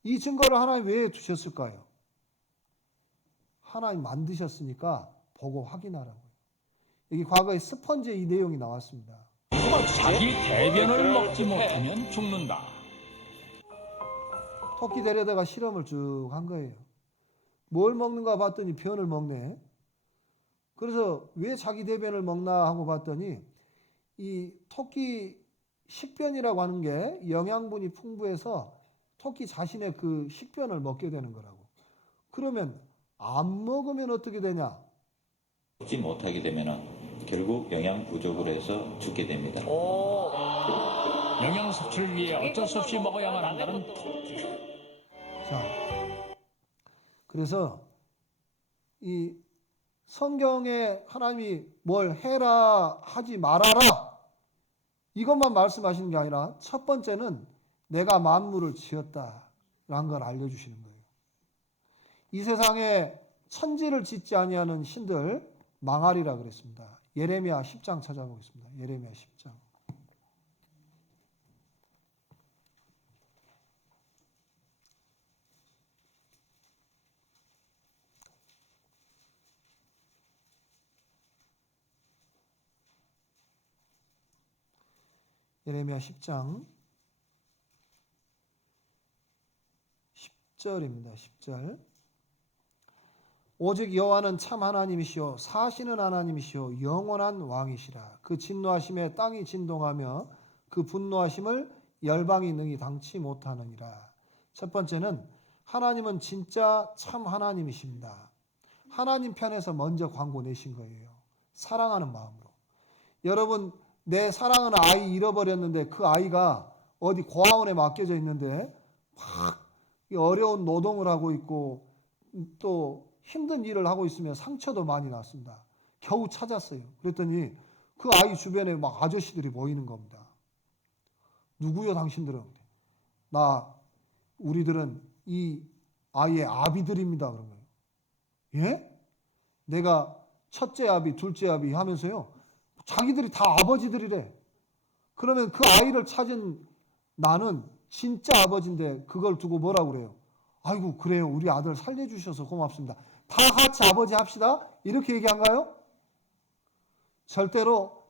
이 증거를 하나님 왜 두셨을까요? 하나님 만드셨으니까 보고 확인하라고요. 여기 과거에 스펀지의 이 내용이 나왔습니다. 자기 대변을 먹지 못하면 죽는다. 토끼 데려다가 실험을 쭉 한 거예요. 뭘 먹는가 봤더니 변을 먹네. 그래서 왜 자기 대변을 먹나 하고 봤더니 이 토끼 식변이라고 하는 게 영양분이 풍부해서 토끼 자신의 그 식변을 먹게 되는 거라고. 그러면 안 먹으면 어떻게 되냐? 먹지 못하게 되면 결국 영양 부족으로 해서 죽게 됩니다. 영양 섭취를 위해 어쩔 수 없이 먹어야만 한다는 토끼. 자, 그래서 이 성경에 하나님이 뭘 해라 하지 말아라 이것만 말씀하시는 게 아니라 첫 번째는 내가 만물을 지었다라는 걸 알려주시는 거예요. 이 세상에 천지를 짓지 아니하는 신들 망하리라 그랬습니다. 예레미야 10장 찾아보겠습니다. 예레미야 10장. 예레미야 10장 10절입니다. 10절. 오직 여호와는 참 하나님이시요 사시는 하나님이시요 영원한 왕이시라. 그 진노하심에 땅이 진동하며 그 분노하심을 열방이 능히 당치 못하느니라. 첫 번째는 하나님은 진짜 참 하나님이십니다. 하나님 편에서 먼저 광고 내신 거예요. 사랑하는 마음으로. 여러분 내 사랑하는 아이 잃어버렸는데 그 아이가 어디 고아원에 맡겨져 있는데 막 어려운 노동을 하고 있고 또 힘든 일을 하고 있으면 상처도 많이 났습니다. 겨우 찾았어요. 그랬더니 그 아이 주변에 막 아저씨들이 모이는 겁니다. 누구요 당신들은? 우리들은 이 아이의 아비들입니다. 그런 거예요. 예? 내가 첫째 아비, 둘째 아비 하면서요. 자기들이 다 아버지들이래. 그러면 그 아이를 찾은 나는 진짜 아버지인데 그걸 두고 뭐라고 그래요? 아이고 그래요. 우리 아들 살려주셔서 고맙습니다. 다 같이 아버지 합시다. 이렇게 얘기한가요? 절대로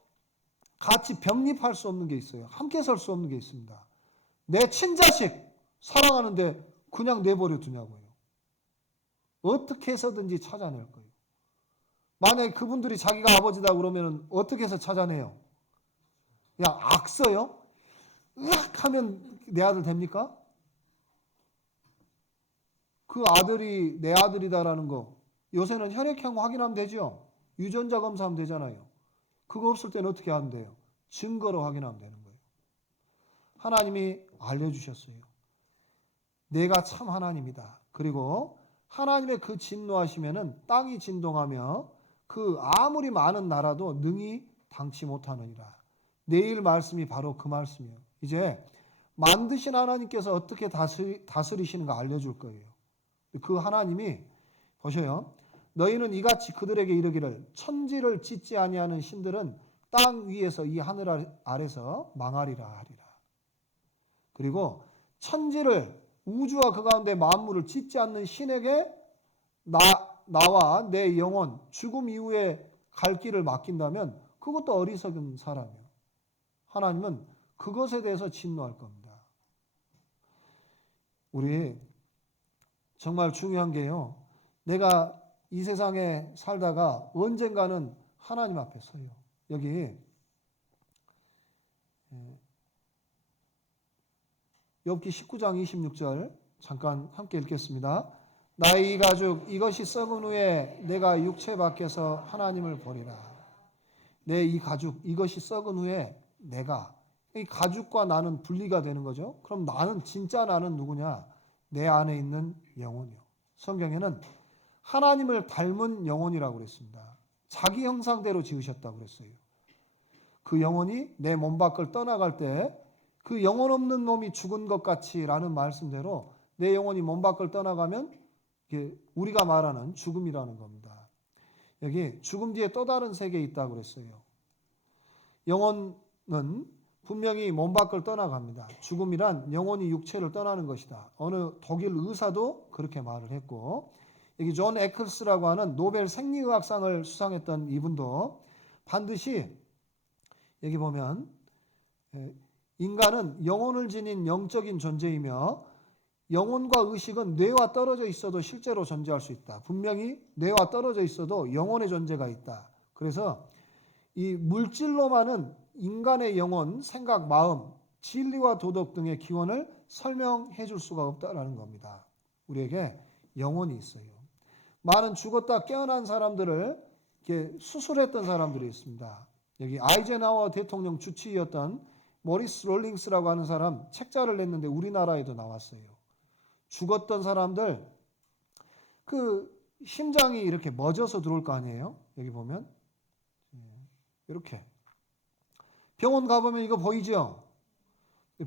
같이 병립할 수 없는 게 있어요. 함께 설 수 없는 게 있습니다. 내 친자식 사랑하는데 그냥 내버려 두냐고요. 어떻게 해서든지 찾아낼 거예요. 만약에 그분들이 자기가 아버지다 그러면 어떻게 해서 찾아내요? 그냥 악서요? 으악 하면 내 아들 됩니까? 그 아들이 내 아들이다라는 거 요새는 혈액형 확인하면 되죠. 유전자 검사하면 되잖아요. 그거 없을 때는 어떻게 하면 돼요? 증거로 확인하면 되는 거예요. 하나님이 알려주셨어요. 내가 참 하나님이다. 그리고 하나님의 그 진노하시면은 땅이 진동하며 그 아무리 많은 나라도 능히 당치 못하느니라. 내일 말씀이 바로 그 말씀이에요. 이제 만드신 하나님께서 어떻게 다스리시는가 알려줄 거예요. 그 하나님이 보셔요. 너희는 이같이 그들에게 이르기를 천지를 짓지 아니하는 신들은 땅 위에서 이 하늘 아래서 망하리라 하리라. 그리고 천지를 우주와 그 가운데 만물을 짓지 않는 신에게 나와 내 영혼 죽음 이후에 갈 길을 맡긴다면 그것도 어리석은 사람이에요. 하나님은 그것에 대해서 진노할 겁니다. 우리 정말 중요한 게요. 내가 이 세상에 살다가 언젠가는 하나님 앞에 서요. 여기 욥기 19장 26절 잠깐 함께 읽겠습니다. 나의 이 가죽 이것이 썩은 후에 내가 육체 밖에서 하나님을 보리라. 내 이 가죽 이것이 썩은 후에 내가 이 가죽과 나는 분리가 되는 거죠. 그럼 나는 진짜 나는 누구냐? 내 안에 있는 영혼이요. 성경에는 하나님을 닮은 영혼이라고 그랬습니다. 자기 형상대로 지으셨다고 그랬어요. 그 영혼이 내 몸 밖을 떠나갈 때 그 영혼 없는 놈이 죽은 것 같이라는 말씀대로 내 영혼이 몸 밖을 떠나가면 이게 우리가 말하는 죽음이라는 겁니다. 여기 죽음 뒤에 또 다른 세계에 있다고 그랬어요. 영혼은 분명히 몸 밖을 떠나갑니다. 죽음이란 영혼이 육체를 떠나는 것이다. 어느 독일 의사도 그렇게 말을 했고 여기 존 에클스라고 하는 노벨 생리의학상을 수상했던 이분도 반드시 여기 보면 인간은 영혼을 지닌 영적인 존재이며 영혼과 의식은 뇌와 떨어져 있어도 실제로 존재할 수 있다. 분명히 뇌와 떨어져 있어도 영혼의 존재가 있다. 그래서 이 물질로만은 인간의 영혼, 생각, 마음, 진리와 도덕 등의 기원을 설명해 줄 수가 없다라는 겁니다. 우리에게 영혼이 있어요. 많은 죽었다 깨어난 사람들을 이렇게 수술했던 사람들이 있습니다. 여기 아이젠하워 대통령 주치의였던 모리스 롤링스라고 하는 사람 책자를 냈는데 우리나라에도 나왔어요. 죽었던 사람들 그 심장이 이렇게 멎어서 들어올 거 아니에요. 여기 보면 이렇게 병원 가보면 이거 보이죠?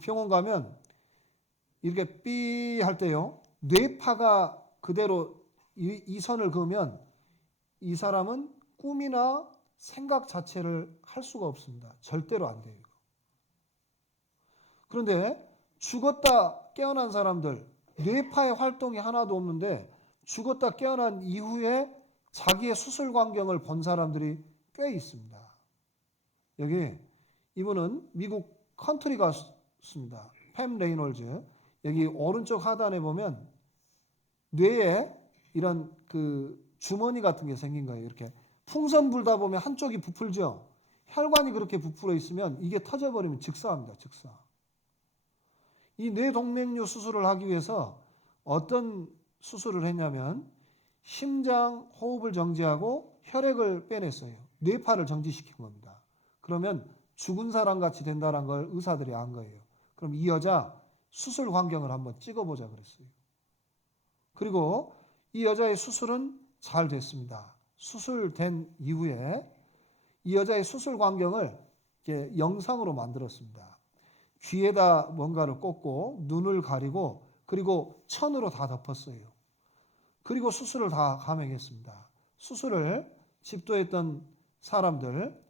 병원 가면 이렇게 삐 할 때요. 뇌파가 그대로 이 선을 그으면 이 사람은 꿈이나 생각 자체를 할 수가 없습니다. 절대로 안 돼요. 그런데 죽었다 깨어난 사람들 뇌파의 활동이 하나도 없는데 죽었다 깨어난 이후에 자기의 수술 광경을 본 사람들이 꽤 있습니다. 여기 이분은 미국 컨트리 가수입니다. 팸 레이놀즈. 여기 오른쪽 하단에 보면 뇌에 이런 그 주머니 같은 게 생긴 거예요. 이렇게 풍선 불다 보면 한쪽이 부풀죠. 혈관이 그렇게 부풀어 있으면 이게 터져버리면 즉사합니다. 즉사. 이 뇌동맥류 수술을 하기 위해서 어떤 수술을 했냐면 심장 호흡을 정지하고 혈액을 빼냈어요. 뇌파를 정지시킨 겁니다. 그러면 죽은 사람 같이 된다는 걸 의사들이 안 거예요. 그럼 이 여자 수술 광경을 한번 찍어보자 그랬어요. 그리고 이 여자의 수술은 잘 됐습니다. 수술된 이후에 이 여자의 수술 광경을 이렇게 영상으로 만들었습니다. 귀에다 뭔가를 꽂고 눈을 가리고 그리고 천으로 다 덮었어요. 그리고 수술을 다 감행했습니다. 수술을 집도했던 사람들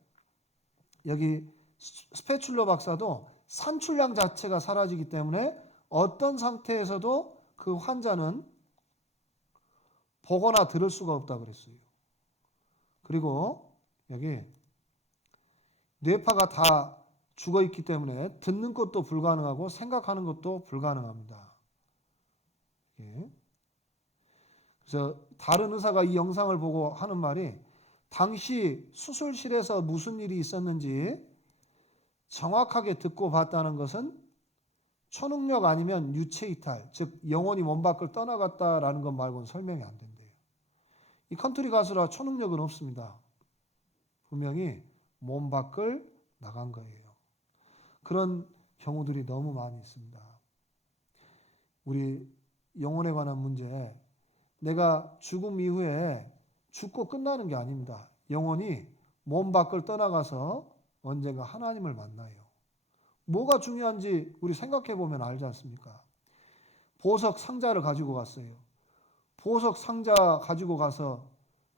여기 스패출러 박사도 산출량 자체가 사라지기 때문에 어떤 상태에서도 그 환자는 보거나 들을 수가 없다 그랬어요. 그리고 여기 뇌파가 다 죽어 있기 때문에 듣는 것도 불가능하고 생각하는 것도 불가능합니다. 그래서 다른 의사가 이 영상을 보고 하는 말이 당시 수술실에서 무슨 일이 있었는지 정확하게 듣고 봤다는 것은 초능력 아니면 유체 이탈, 즉 영혼이 몸 밖을 떠나갔다라는 것 말고는 설명이 안 된대요. 이 컨트리 가수라 초능력은 없습니다. 분명히 몸 밖을 나간 거예요. 그런 경우들이 너무 많이 있습니다. 우리 영혼에 관한 문제, 내가 죽음 이후에 죽고 끝나는 게 아닙니다. 영혼이 몸 밖을 떠나가서 언젠가 하나님을 만나요. 뭐가 중요한지 우리 생각해 보면 알지 않습니까? 보석 상자를 가지고 갔어요. 보석 상자 가지고 가서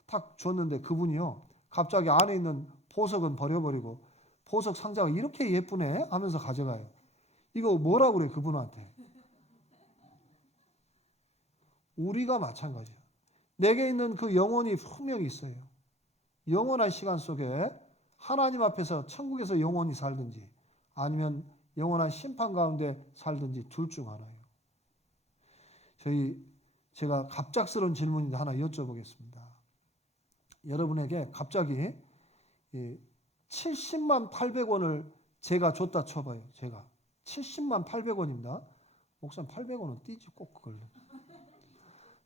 탁 줬는데 그분이요, 갑자기 안에 있는 보석은 버려버리고 보석 상자가 이렇게 예쁘네 하면서 가져가요. 이거 뭐라고 그래 그분한테? 우리가 마찬가지예요. 내게 있는 그 영혼이 분명히 있어요. 영원한 시간 속에 하나님 앞에서 천국에서 영원히 살든지 아니면 영원한 심판 가운데 살든지 둘 중 하나예요. 제가 갑작스러운 질문인데 하나 여쭤보겠습니다. 여러분에게 갑자기 70만 800원을 제가 줬다 쳐봐요. 제가 70만 800원입니다. 목사님 800원은 띄지 꼭 그걸로.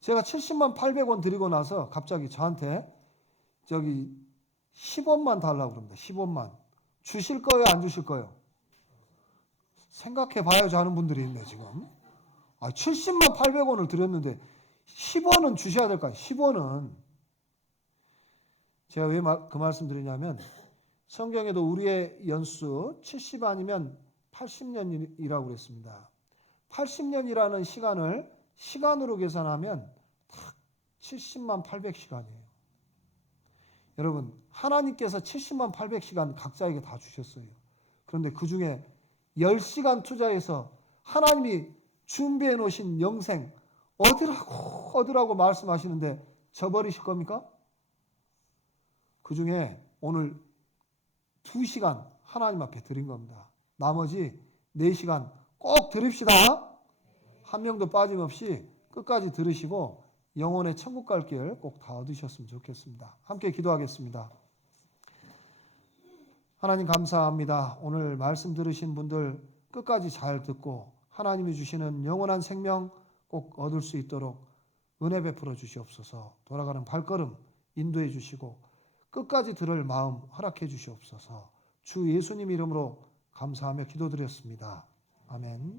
제가 70만 800원 드리고 나서 갑자기 저한테 저기 10원만 달라고 그럽니다. 10원만. 주실 거예요? 안 주실 거예요? 생각해 봐야지 하는 분들이 있네 지금. 70만 800원을 드렸는데 10원은 주셔야 될 거 아니에요. 10원은. 제가 왜 그 말씀 드리냐면 성경에도 우리의 연수 70 아니면 80년이라고 그랬습니다. 80년이라는 시간을 시간으로 계산하면 딱 70만 800시간이에요. 여러분, 하나님께서 70만 800시간 각자에게 다 주셨어요. 그런데 그 중에 10시간 투자해서 하나님이 준비해 놓으신 영생 얻으라고 말씀하시는데 저버리실 겁니까? 그 중에 오늘 2시간 하나님 앞에 드린 겁니다. 나머지 4시간 꼭 드립시다. 한 명도 빠짐없이 끝까지 들으시고 영혼의 천국 갈 길 꼭 다 얻으셨으면 좋겠습니다. 함께 기도하겠습니다. 하나님 감사합니다. 오늘 말씀 들으신 분들 끝까지 잘 듣고 하나님이 주시는 영원한 생명 꼭 얻을 수 있도록 은혜 베풀어 주시옵소서. 돌아가는 발걸음 인도해 주시고 끝까지 들을 마음 허락해 주시옵소서. 주 예수님 이름으로 감사하며 기도드렸습니다. 아멘.